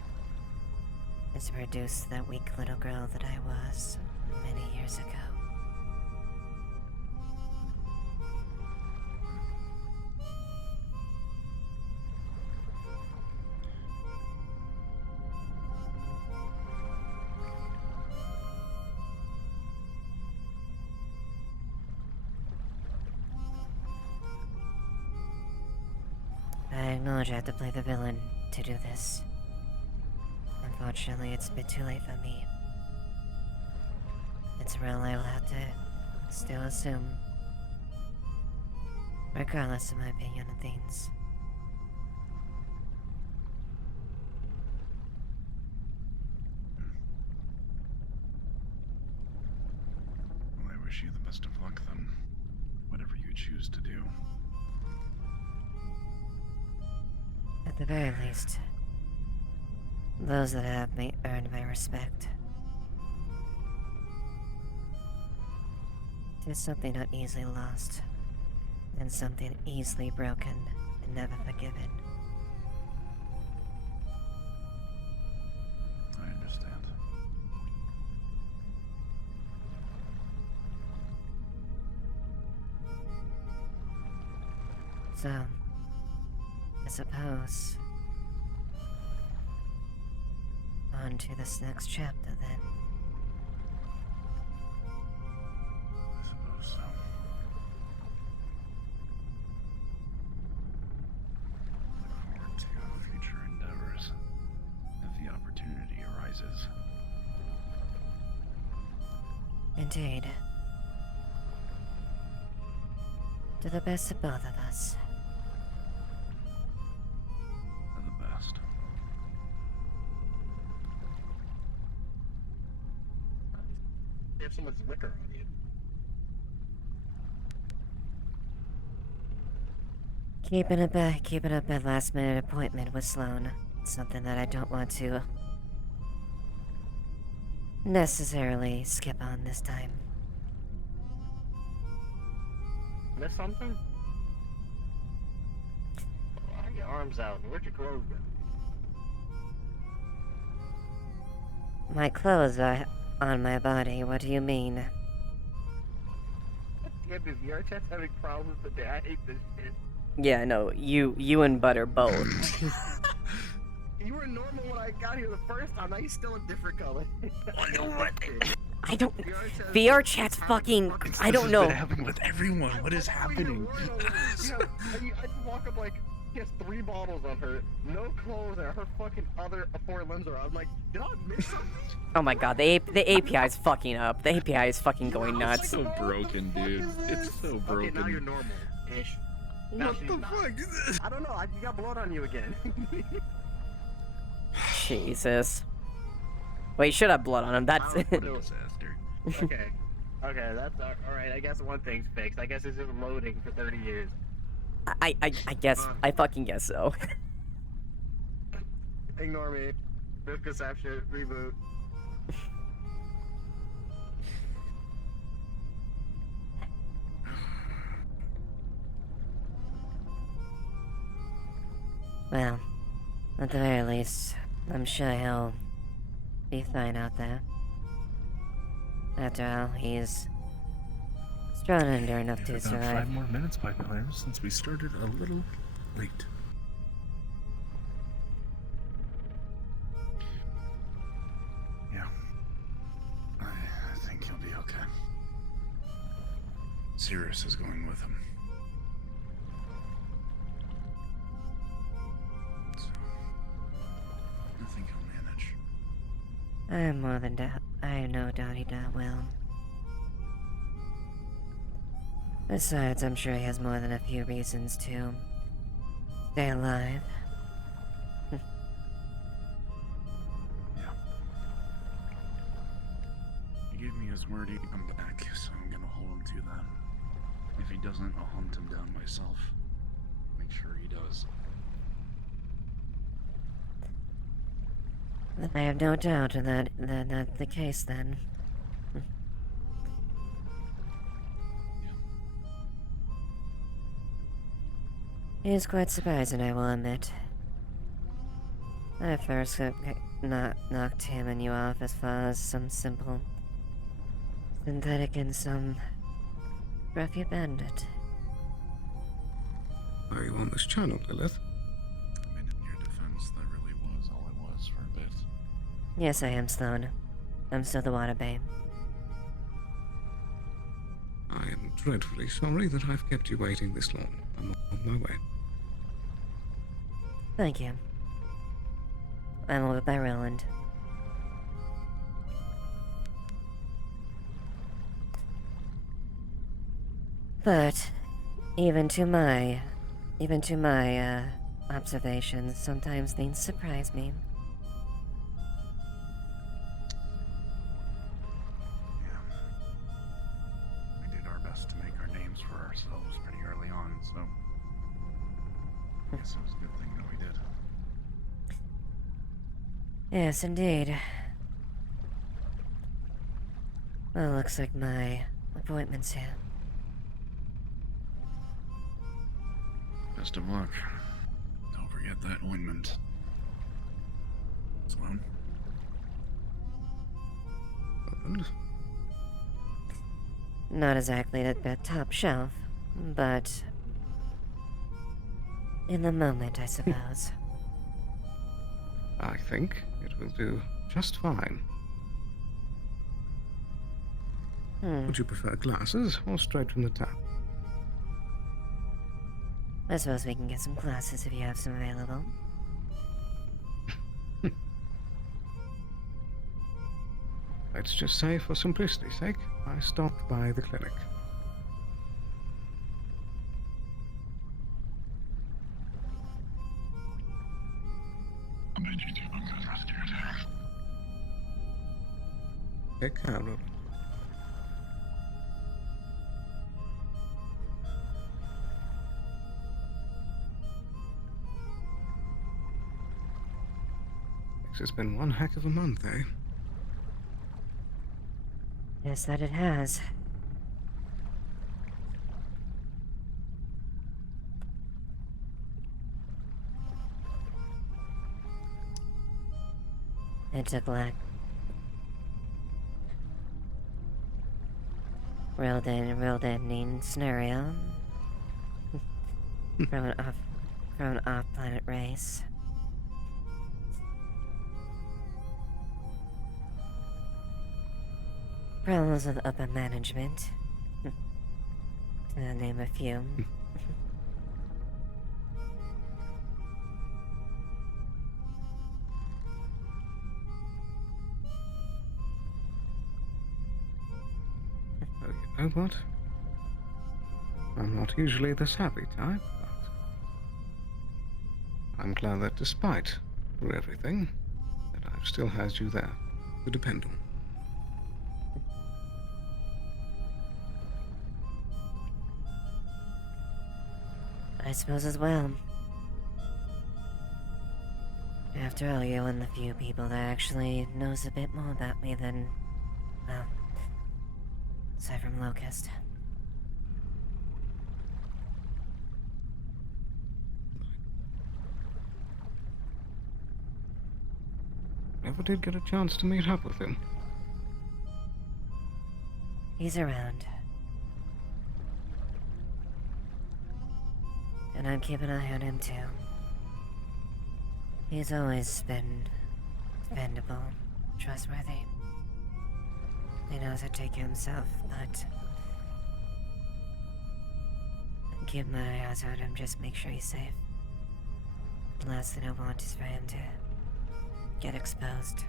is to reduce that weak little girl that I was many years ago. I acknowledge I have to play the villain to do this. Unfortunately, it's a bit too late for me. It's a role I will have to still assume, regardless of my opinion on things. Well, I wish you the best of luck then. Whatever you choose to do. At the very least, those that have earned my respect. It is something not easily lost, and something easily broken and never forgiven. I understand. So, I suppose, on to this next chapter then. I suppose so. Look forward to future endeavors if the opportunity arises. Indeed. To the best of both of us. You have so much liquor on you. Keeping up a last minute appointment with Sloan. It's something that I don't want to necessarily skip on this time. Miss something? Why are your arms out? Where'd your clothes go? My clothes are on my body, what do you mean? Damn, is your chest having problems today? I hate this shit. Yeah, no, you and Butter both. You were normal when I got here the first time, now you're still a different color. I don't. VR chat's fucking. I don't know. This has been happening with everyone. What is happening? I just walk up like, he has 3 bottles of her, no clothes, and her fucking other 4 limbs are out. I'm like, did I miss something? Oh my god, the API is fucking up. The API is fucking going nuts. It's so broken, dude. It's so broken. Okay, now you're normal-ish. What the fuck? I don't know, you got blood on you again. Jesus. Wait, should have blood on him. That's it. Okay, that's alright. I guess one thing's fixed. I guess it's just loading for 30 years. I guess. I fucking guess so. Ignore me. Misconception. Reboot. Well, at the very least, I'm sure he'll be fine out there. After all, he's strong and endure enough to About survive. 5 more minutes by plan since we started a little late. Yeah. I think he'll be okay. Sirius is going with him. I have more than doubt. I have no doubt he will. Besides, I'm sure he has more than a few reasons to stay alive. He gave me his word he'd come back, so I'm gonna hold him to that. If he doesn't, I'll hunt him down myself. Make sure he does. I have no doubt that that's the case then. It is quite surprising, I will admit. I first knocked him and you off as far as some simple synthetic and some roughy bandit. Are you on this channel, Lilith? I mean, in your defense, that really was all it was for a bit. Yes, I am Sloan. I'm still the Water Babe. I am dreadfully sorry that I've kept you waiting this long. I'm on my way. Thank you. I'm over by Roland. But even to my observations, sometimes things surprise me. We did our best to make our names for ourselves pretty early on, so I guess it was a good thing that we did. Yes, indeed. Well, looks like my appointment's here. Best of luck. Don't forget that ointment. Sloan? Not exactly at the top shelf, but in the moment, I suppose. I think it will do just fine. Would you prefer glasses or straight from the tap? I suppose we can get some glasses if you have some available. Let's just say, for simplicity's sake, I stopped by the clinic. I bet you two a good rest of your day. Take care, Roland. It's been one heck of a month, eh? Yes, that it has. It's a real deadening scenario from an off-planet race. Problems with upper management, to name a few. Oh, you know what? I'm not usually the savvy type, but I'm glad that despite everything, that I've still had you there to depend on. I suppose as well. After all, you're one of the few people that actually knows a bit more about me than, well, aside from Locust. Never did get a chance to meet up with him. He's around. And I'm keeping an eye on him too. He's always been dependable, trustworthy. He knows how to take care of himself, but I keep my eyes on him, just make sure he's safe. The last thing I want is for him to get exposed.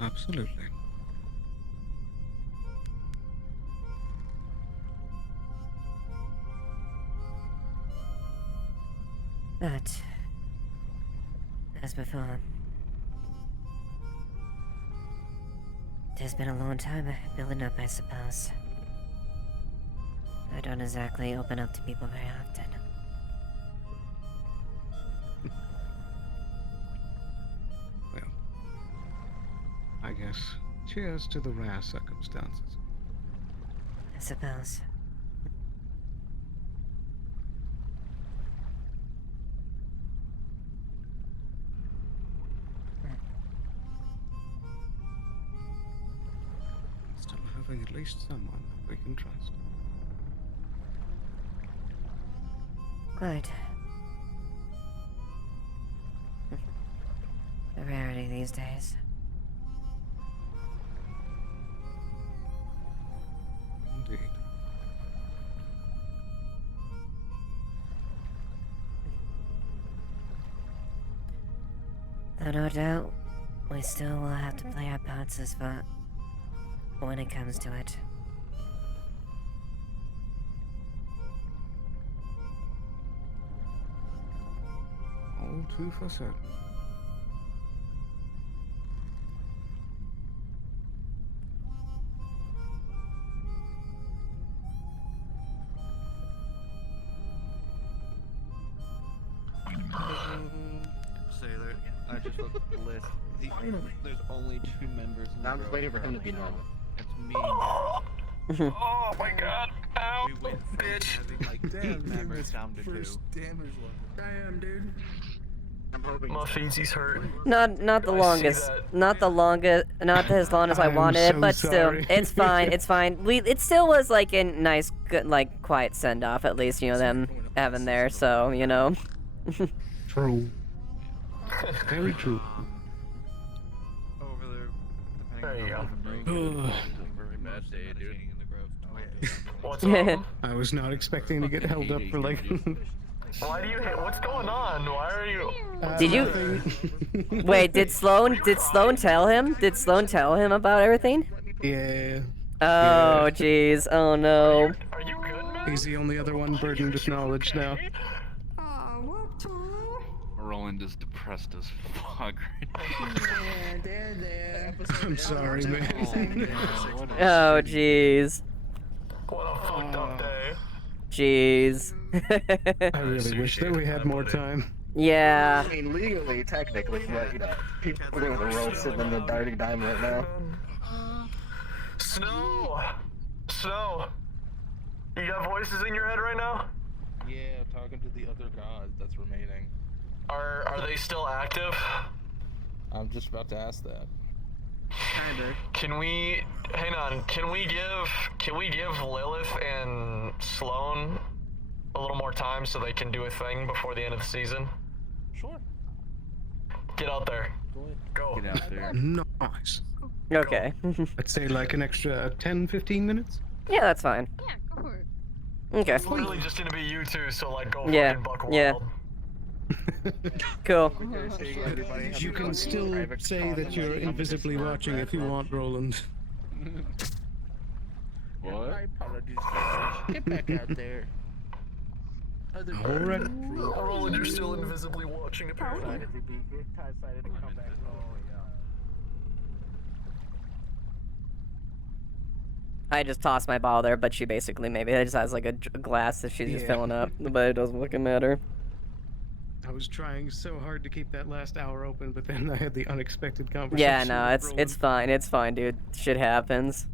Absolutely. But, as before, it has been a long time building up, I suppose. I don't exactly open up to people very often. Well, I guess cheers to the rare circumstances. I suppose. Still having at least someone that we can trust. Quite. A rarity these days. Indeed. Though no doubt, we still will have to play our parts as far when it comes to it. All too for certain. Sailor, I just looked at the list. There's only 2 members. I'm just waiting for him to be normal. It's me and Daryl. Oh my god. Ow. We went from having like 8 members down to 2. Damage level. Damn, dude. I'm hoping. My feetsies hurt. Not the I see longest. that. Not the longest. Not as long as I I'm wanted it, so but sorry. still, it's fine. It's fine. It still was like a nice, good, like quiet send off. At least them having there. So True. Very true. Over there, There you go. very bad day, dude. In the grove. What's up? I was not expecting to get held up for like. Why do you hate? What's going on? Why are you? Did you wait? Did Sloan tell him? Did Sloan tell him about everything? Yeah. Oh jeez. Oh no. Are you good, man? He's the only other one burdened with knowledge now. Roland is depressed as fuck. Yeah, there. I'm sorry, man. Oh jeez. What a fucked up day. Jeez. I really wish that we had more time. Yeah. I mean, legally, technically, but people are doing the roll sitting in the darting dime right now. Snow. You got voices in your head right now? Yeah, I'm talking to the other god that's remaining. Are they still active? I'm just about to ask that. Can we hang on? Can we give Lilith and Sloan a little more time so they can do a thing before the end of the season? Sure. Get out there. Go. Get out there. Nice. Okay. I'd say like an extra 10-15 minutes. Yeah, that's fine. Yeah, go for it. Okay. It's literally just gonna be you two, so like go Yeah, fucking buck yeah. wild. Cool. You can still say that you're invisibly watching if you want, Roland. What? My apologies, guys. Get back out there. Alright. Roland, you're still invisibly watching apparently. I just tossed my ball there, but she basically maybe just has like a glass that she's just filling up, but it doesn't fucking matter. I was trying so hard to keep that last hour open, but then I had the unexpected conversation. Yeah, no, with it's fine. It's fine, dude. Shit happens.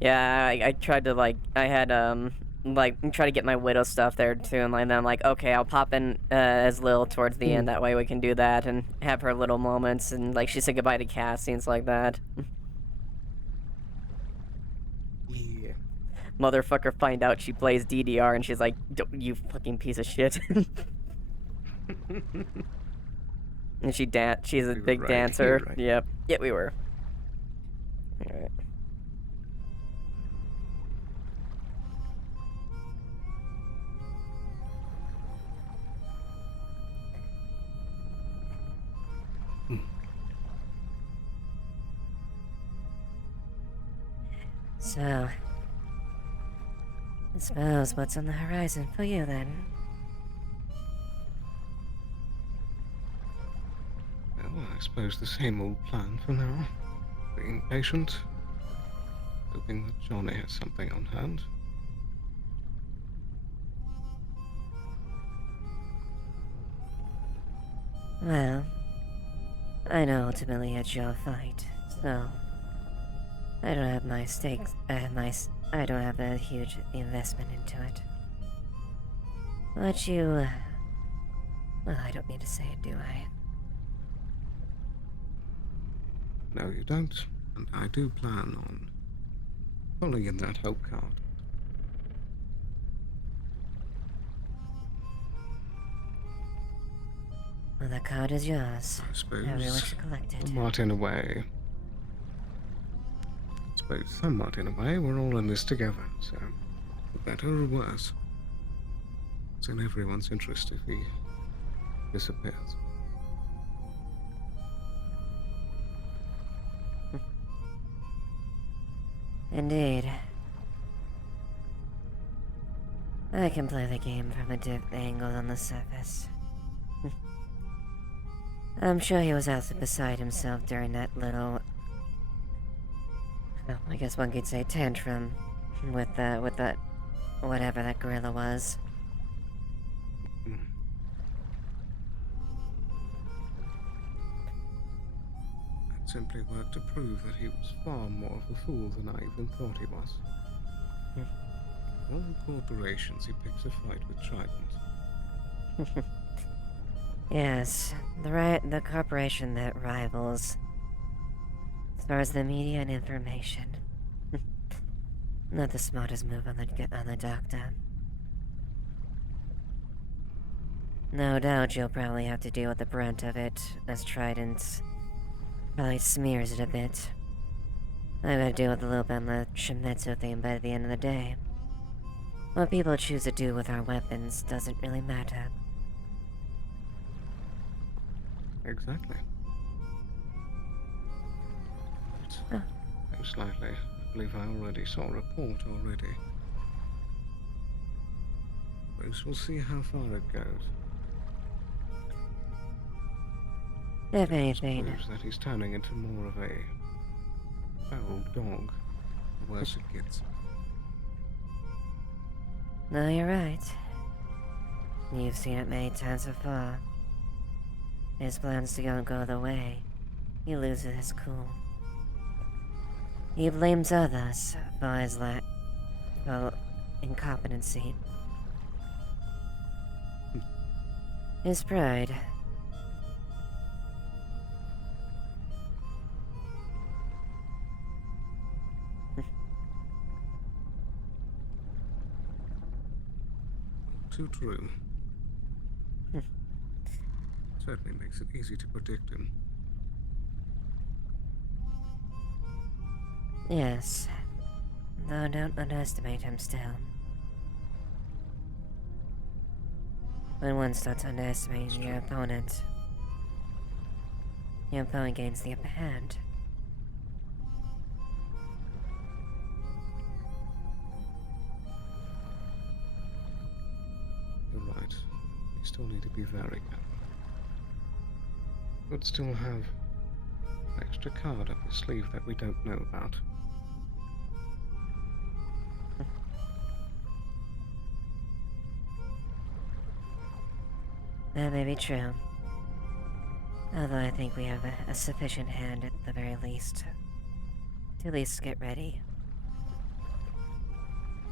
Yeah, I tried to I had try to get my widow stuff there too, and then I'm like, okay, I'll pop in as Lil towards the end. That way we can do that and have her little moments, and she said goodbye to Cass, things like that. Yeah. Motherfucker find out she plays DDR, and she's like, you fucking piece of shit. And she's a big dancer. Right. Yep. Yeah, we were. Alright. So, I suppose what's on the horizon for you then? Well, I suppose the same old plan for now. Being patient, hoping that Johnny has something on hand. Well, I know ultimately it's your fight, so I don't have my stakes. I don't have a huge investment into it. But you, well, I don't need to say it, do I? No, you don't. And I do plan on pulling in that hope card. Well, the card is yours. I suppose. Everyone should collect it. Somewhat in a way. I suppose somewhat in a way we're all in this together, so for better or worse, it's in everyone's interest if he disappears. Indeed. I can play the game from a different angle on the surface. I'm sure he was out beside himself during that little... well, I guess one could say tantrum with that... whatever that gorilla was. It simply worked to prove that he was far more of a fool than I even thought he was. Of all the corporations, he picks a fight with Trident. Yes, the corporation that rivals as far as the media and information. Not the smartest move on the doctor. No doubt you'll probably have to deal with the brunt of it, as Trident probably smears it a bit. I gotta deal with a little bit on the Shimetsu thing, but at the end of the day, what people choose to do with our weapons doesn't really matter. Exactly. Most likely, I believe I already saw a report already. Suppose we'll see how far it goes. If anything. Suppose that he's turning into more of a feral dog, the worse it gets. No, you're right. You've seen it many times before. His plans to go the way, he loses his cool. He blames others for his incompetency. His pride. Too true. Certainly makes it easy to predict him. Yes. Though don't underestimate him still. When one starts underestimating your opponent gains the upper hand. You're right. We still need to be very careful. Could still have an extra card up his sleeve that we don't know about. That may be true. Although I think we have a sufficient hand at the very least. To at least get ready.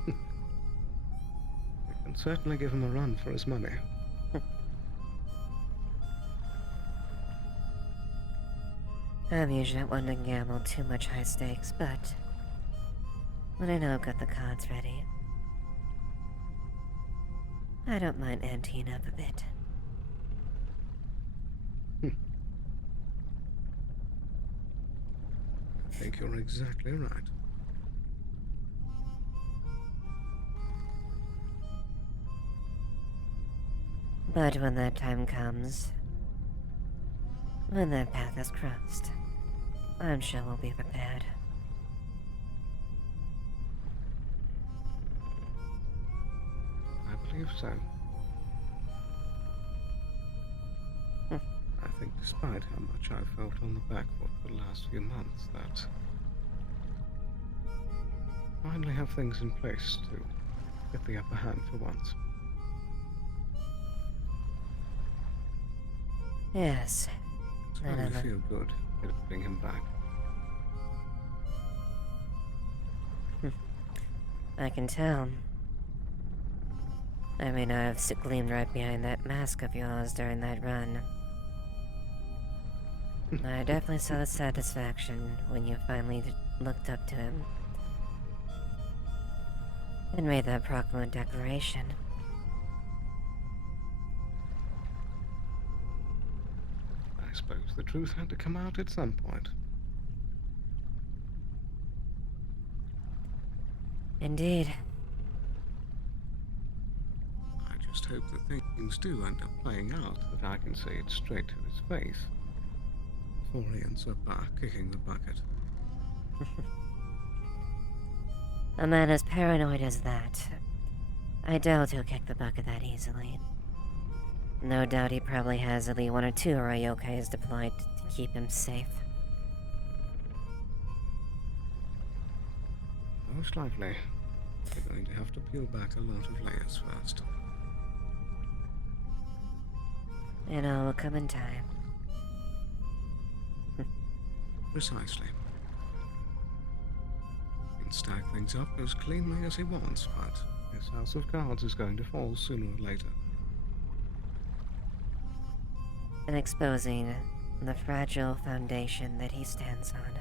We can certainly give him a run for his money. I'm usually not one to gamble too much high stakes, but when I know I've got the cards ready, I don't mind anteing up a bit. I think you're exactly right. But when that time comes, when that path is crossed, I'm sure we'll be prepared. believe so. I think despite how much I've felt on the back foot for the last few months, that I finally have things in place to get the upper hand for once. Yes. It's going to feel good getting him back. I can tell. I mean, I've gleamed right behind that mask of yours during that run. I definitely saw the satisfaction when you finally looked up to him and made that proclamatory declaration. I suppose the truth had to come out at some point. Indeed. I just hope that things do end up playing out, that I can say it straight to his face before he ends up kicking the bucket. A man as paranoid as that, I doubt he'll kick the bucket that easily. No doubt he probably has at least one or two Ryokais deployed to keep him safe. Most likely, we're going to have to peel back a lot of layers first. It all will come in time. Precisely. He can stack things up as cleanly as he wants, but his house of cards is going to fall sooner or later. And exposing the fragile foundation that he stands on.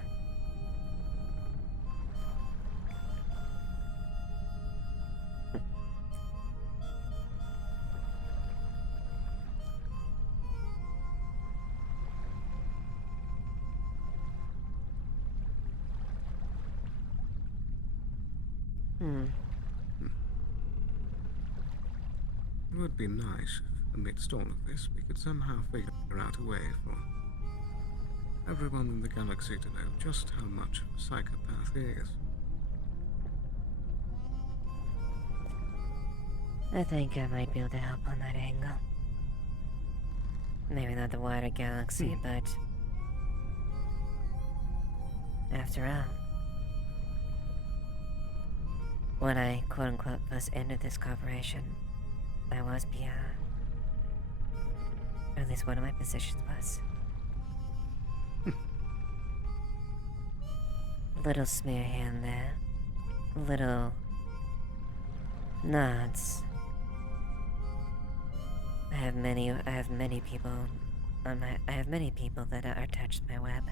It would be nice if, amidst all of this, we could somehow figure out a way for everyone in the galaxy to know just how much of a psychopath he is. I think I might be able to help on that angle. Maybe not the wider galaxy, but after all, when I quote-unquote first entered this corporation, I was PR. Or at least one of my positions was. A little smear here and there. Little nods. I have many people that are attached to my web.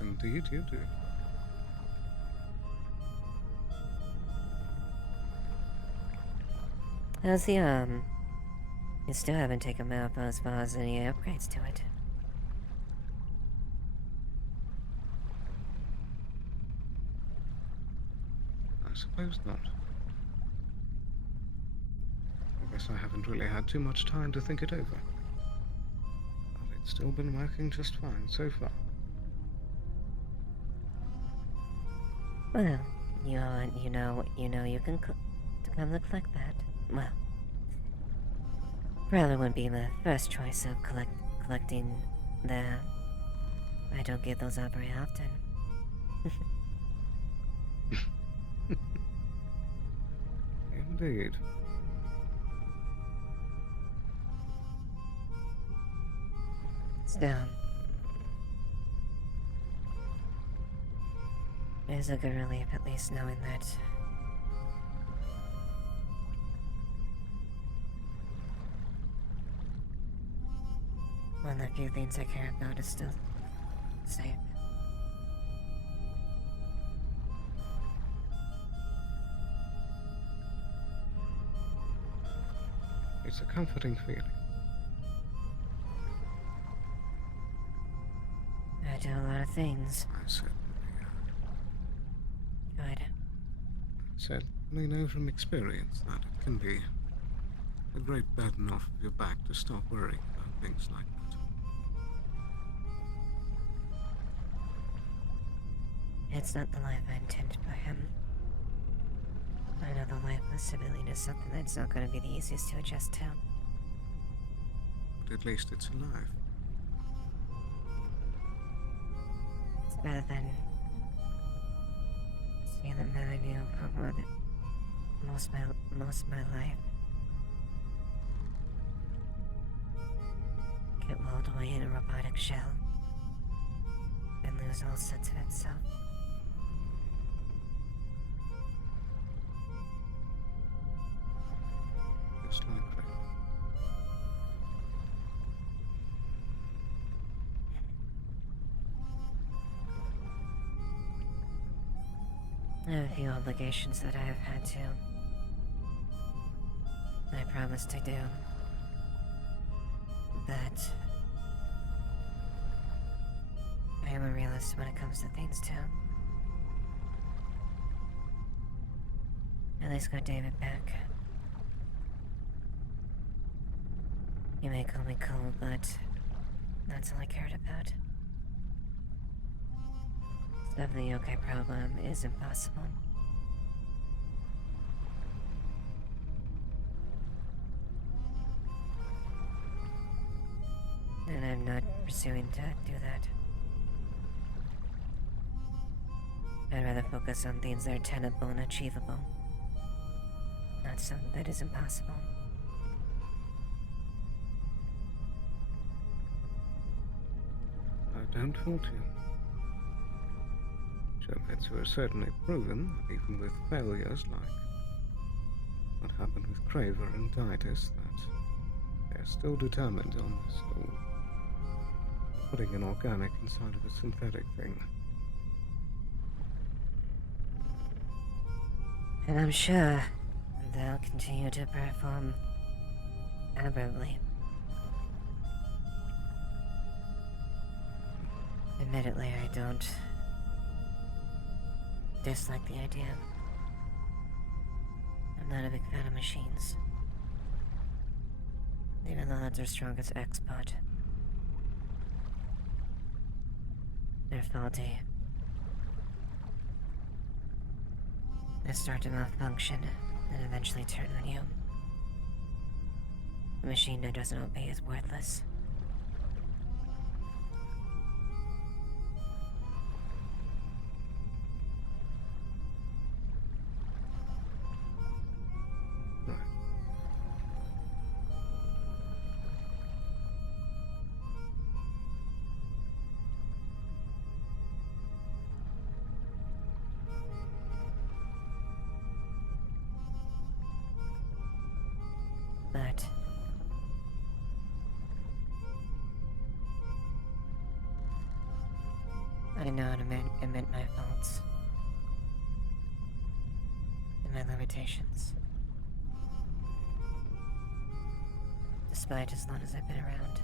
Indeed you do. How's the, you still haven't taken me up as far as any upgrades to it. I suppose not. I guess I haven't really had too much time to think it over. But it's still been working just fine so far. Well, you can come to collect that. Well, probably wouldn't be my first choice of collecting the. I don't get those out very often. Indeed. Still, there's a good relief at least knowing that one of the few things I care about is still safe. It's a comforting feeling. I do a lot of things. I Good. certainly know from experience that it can be a great burden off of your back to stop worrying about things like that. It's not the life I intended for him. I know the life of a civilian is something that's not going to be the easiest to adjust to. But at least it's alive. It's better than seeing the man I knew for more than most of my life get walled away in a robotic shell and lose all sense of itself. Just like that. I have a few obligations that I have had to. I promised to do. But I am a realist when it comes to things too. At least got David back. You may call me cold, but that's all I cared about. Solving the yokai problem is impossible. And I'm not pursuing to do that. I'd rather focus on things that are tenable and achievable, not something that is impossible. I don't fault you. Showmats were certainly proven, even with failures like what happened with Craver and Titus, that they're still determined on this whole putting an organic inside of a synthetic thing. And I'm sure they'll continue to perform admirably. Admittedly, I don't dislike the idea. I'm not a big fan of machines. Even though that's our strongest export. They're faulty. They start to malfunction and eventually turn on you. A machine that doesn't obey is worthless. But I know how to admit my faults and my limitations. Despite as long as I've been around.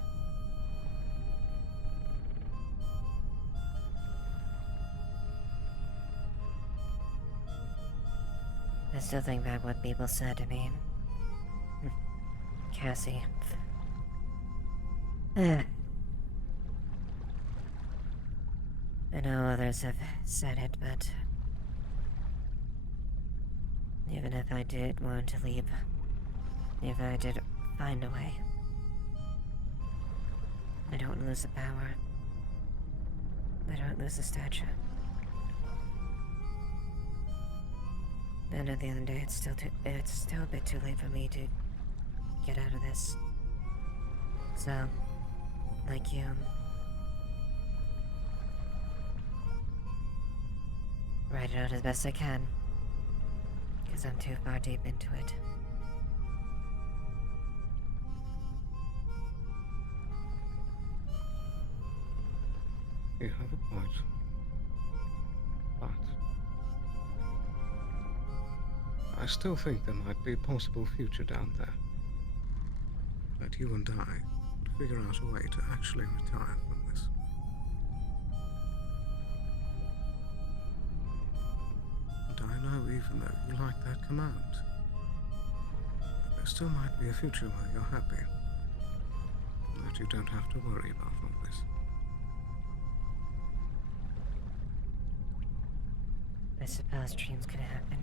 I still think about what people said to me. Cassie. I know others have said it, but even if I did want to leave, if I did find a way, I don't lose the power. I don't lose the stature. And at the end of the day, it's still a bit too late for me to get out of this. So, like you, write it out as best I can, because I'm too far deep into it. You have a point. But I still think there might be a possible future down there. That you and I would figure out a way to actually retire from this. And I know even though you like that command, there still might be a future where you're happy. That you don't have to worry about all this. I suppose dreams can happen.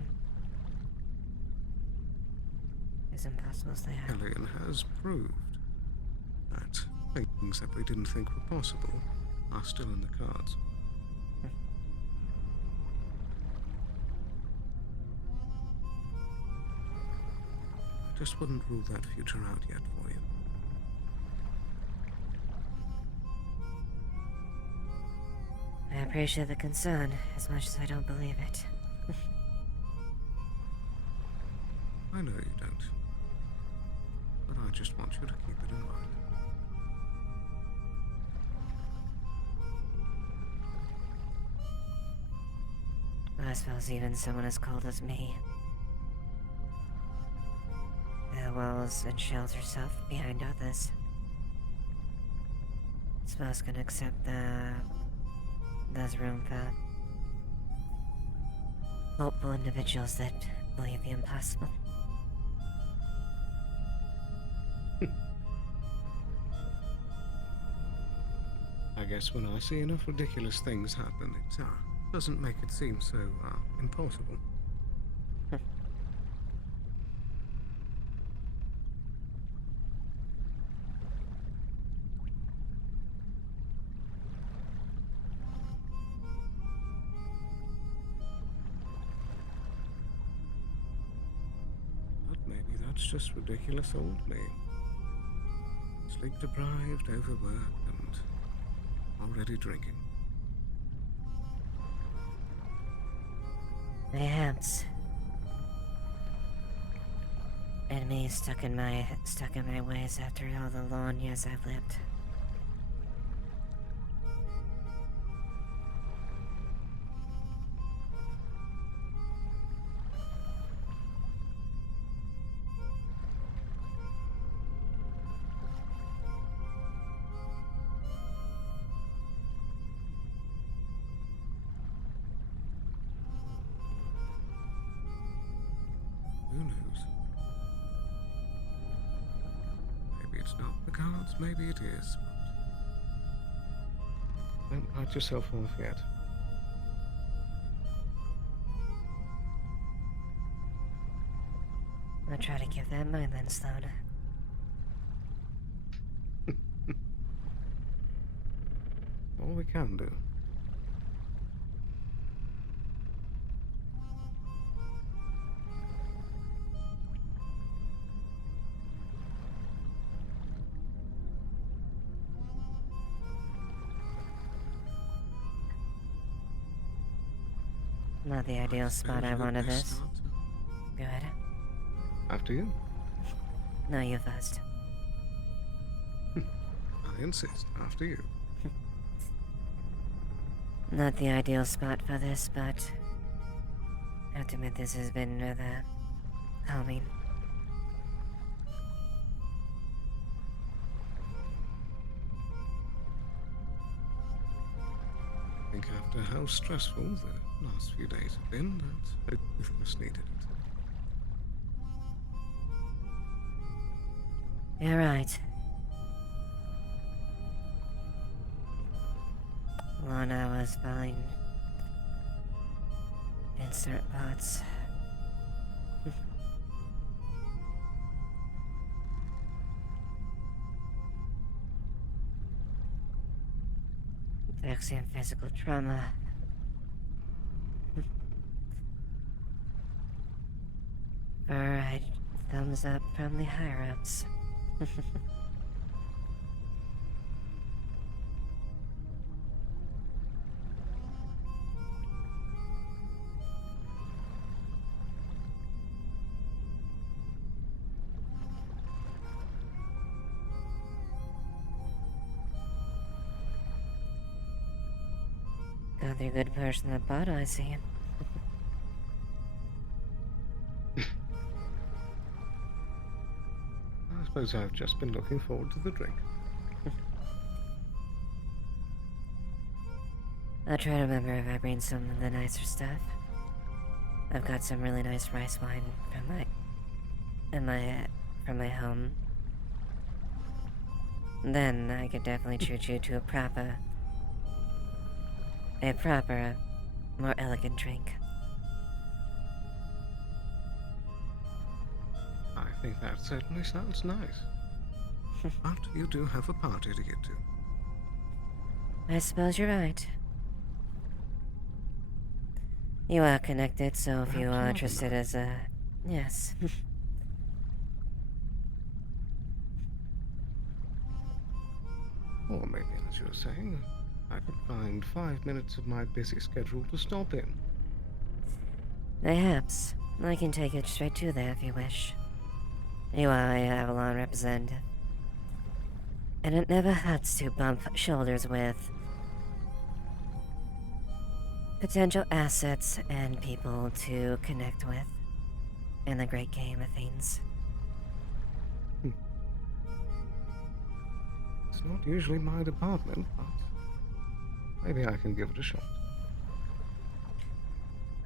As impossible as they are. Hellion has proved that things that we didn't think were possible are still in the cards. I just wouldn't rule that future out yet for you. I appreciate the concern, as much as I don't believe it. I know you don't. But I just want you to keep it in mind. I suppose even someone as cold as me. The walls and shells herself behind others. I suppose can accept there's room for hopeful individuals that believe the impossible. I guess when I see enough ridiculous things happen, it doesn't make it seem so impossible. But maybe that's just ridiculous old me. Sleep deprived, overworked, and already drinking. Perhaps. And me stuck in my ways after all the long years I've lived. Who knows? Maybe it's not the cards, maybe it is, but don't write yourself off yet. I'll try to keep that in mind then, Sloan. All we can do. Not the ideal spot I wanted this. Go ahead. After you. No, you first. I insist. After you. Not the ideal spot for this, but I have to admit this has been rather calming. I think after how stressful the last few days have been, that both of us needed it. You're right. Long hours falling in certain parts. Vaccine physical trauma. Alright, thumbs up from the higher ups. Another good person at bot, I see. I suppose I've just been looking forward to the drink. I'll try to remember if I bring some of the nicer stuff. I've got some really nice rice wine from my home. Then I could definitely treat you to a proper, more elegant drink. think that certainly sounds nice. But you do have a party to get to. I suppose you're right. You are connected, so if you are interested as a... Yes. Or maybe, as you're saying, I could find 5 minutes of my busy schedule to stop in. Perhaps. I can take it straight to there if you wish. You are a Avalon representative. And it never hurts to bump shoulders with potential assets and people to connect with in the great game of things. It's not usually my department, but maybe I can give it a shot.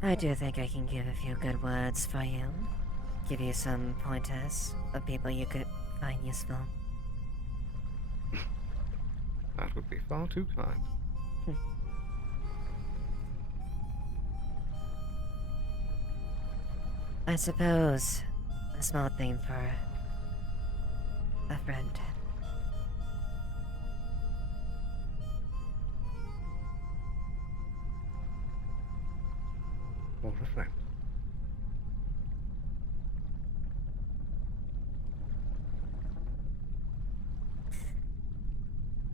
I do think I can give a few good words for you. Give you some pointers of people you could find useful. That would be far too kind. I suppose a small thing for a friend. For a friend.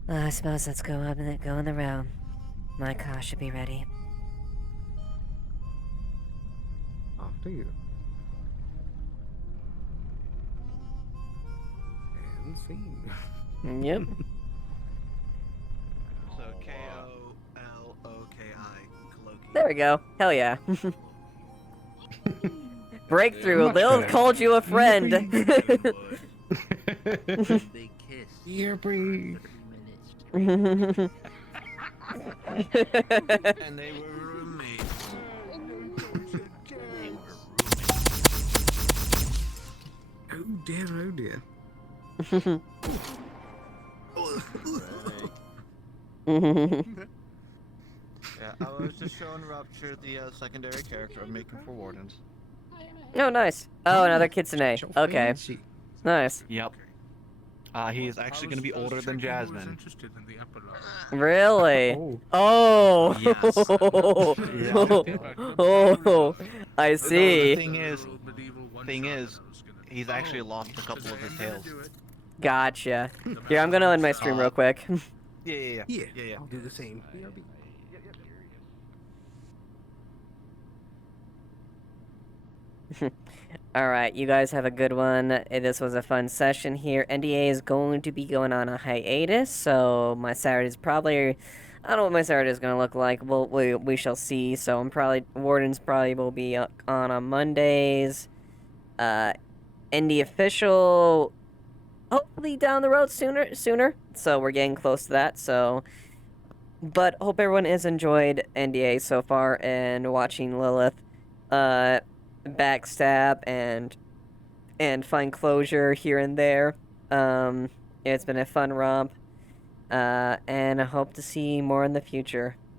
Well, I suppose let's go up and go in the room. My car should be ready. After you. And scene. Yep. So K-O-L-O-K-I, colloquial. There we go. Hell yeah. Breakthrough. Lilith called you a friend. Big kiss. Here, breathe. And they were roommates. Oh dear, oh dear. Yeah, I was just showing Rupture the secondary character I'm making for Wardens. Oh, nice. Oh, another Kitsune. Okay. Nice. Yep. He is actually going to be older than Jasmine. Really? Oh. Yes. Oh, I see. The thing is, he's actually lost a couple of his tails. Gotcha. Here, I'm gonna end my stream real quick. Yeah. I'll do the same. Alright, you guys have a good one. This was a fun session here. NDA is going to be going on a hiatus, so my Saturday's probably... I don't know what my Saturday is going to look like. We shall see. So Wardens probably will be on Mondays. Indie Official, hopefully down the road sooner. So we're getting close to that. So, but hope everyone has enjoyed NDA so far and watching Lilith backstab and find closure here and there. It's been a fun romp. And I hope to see more in the future.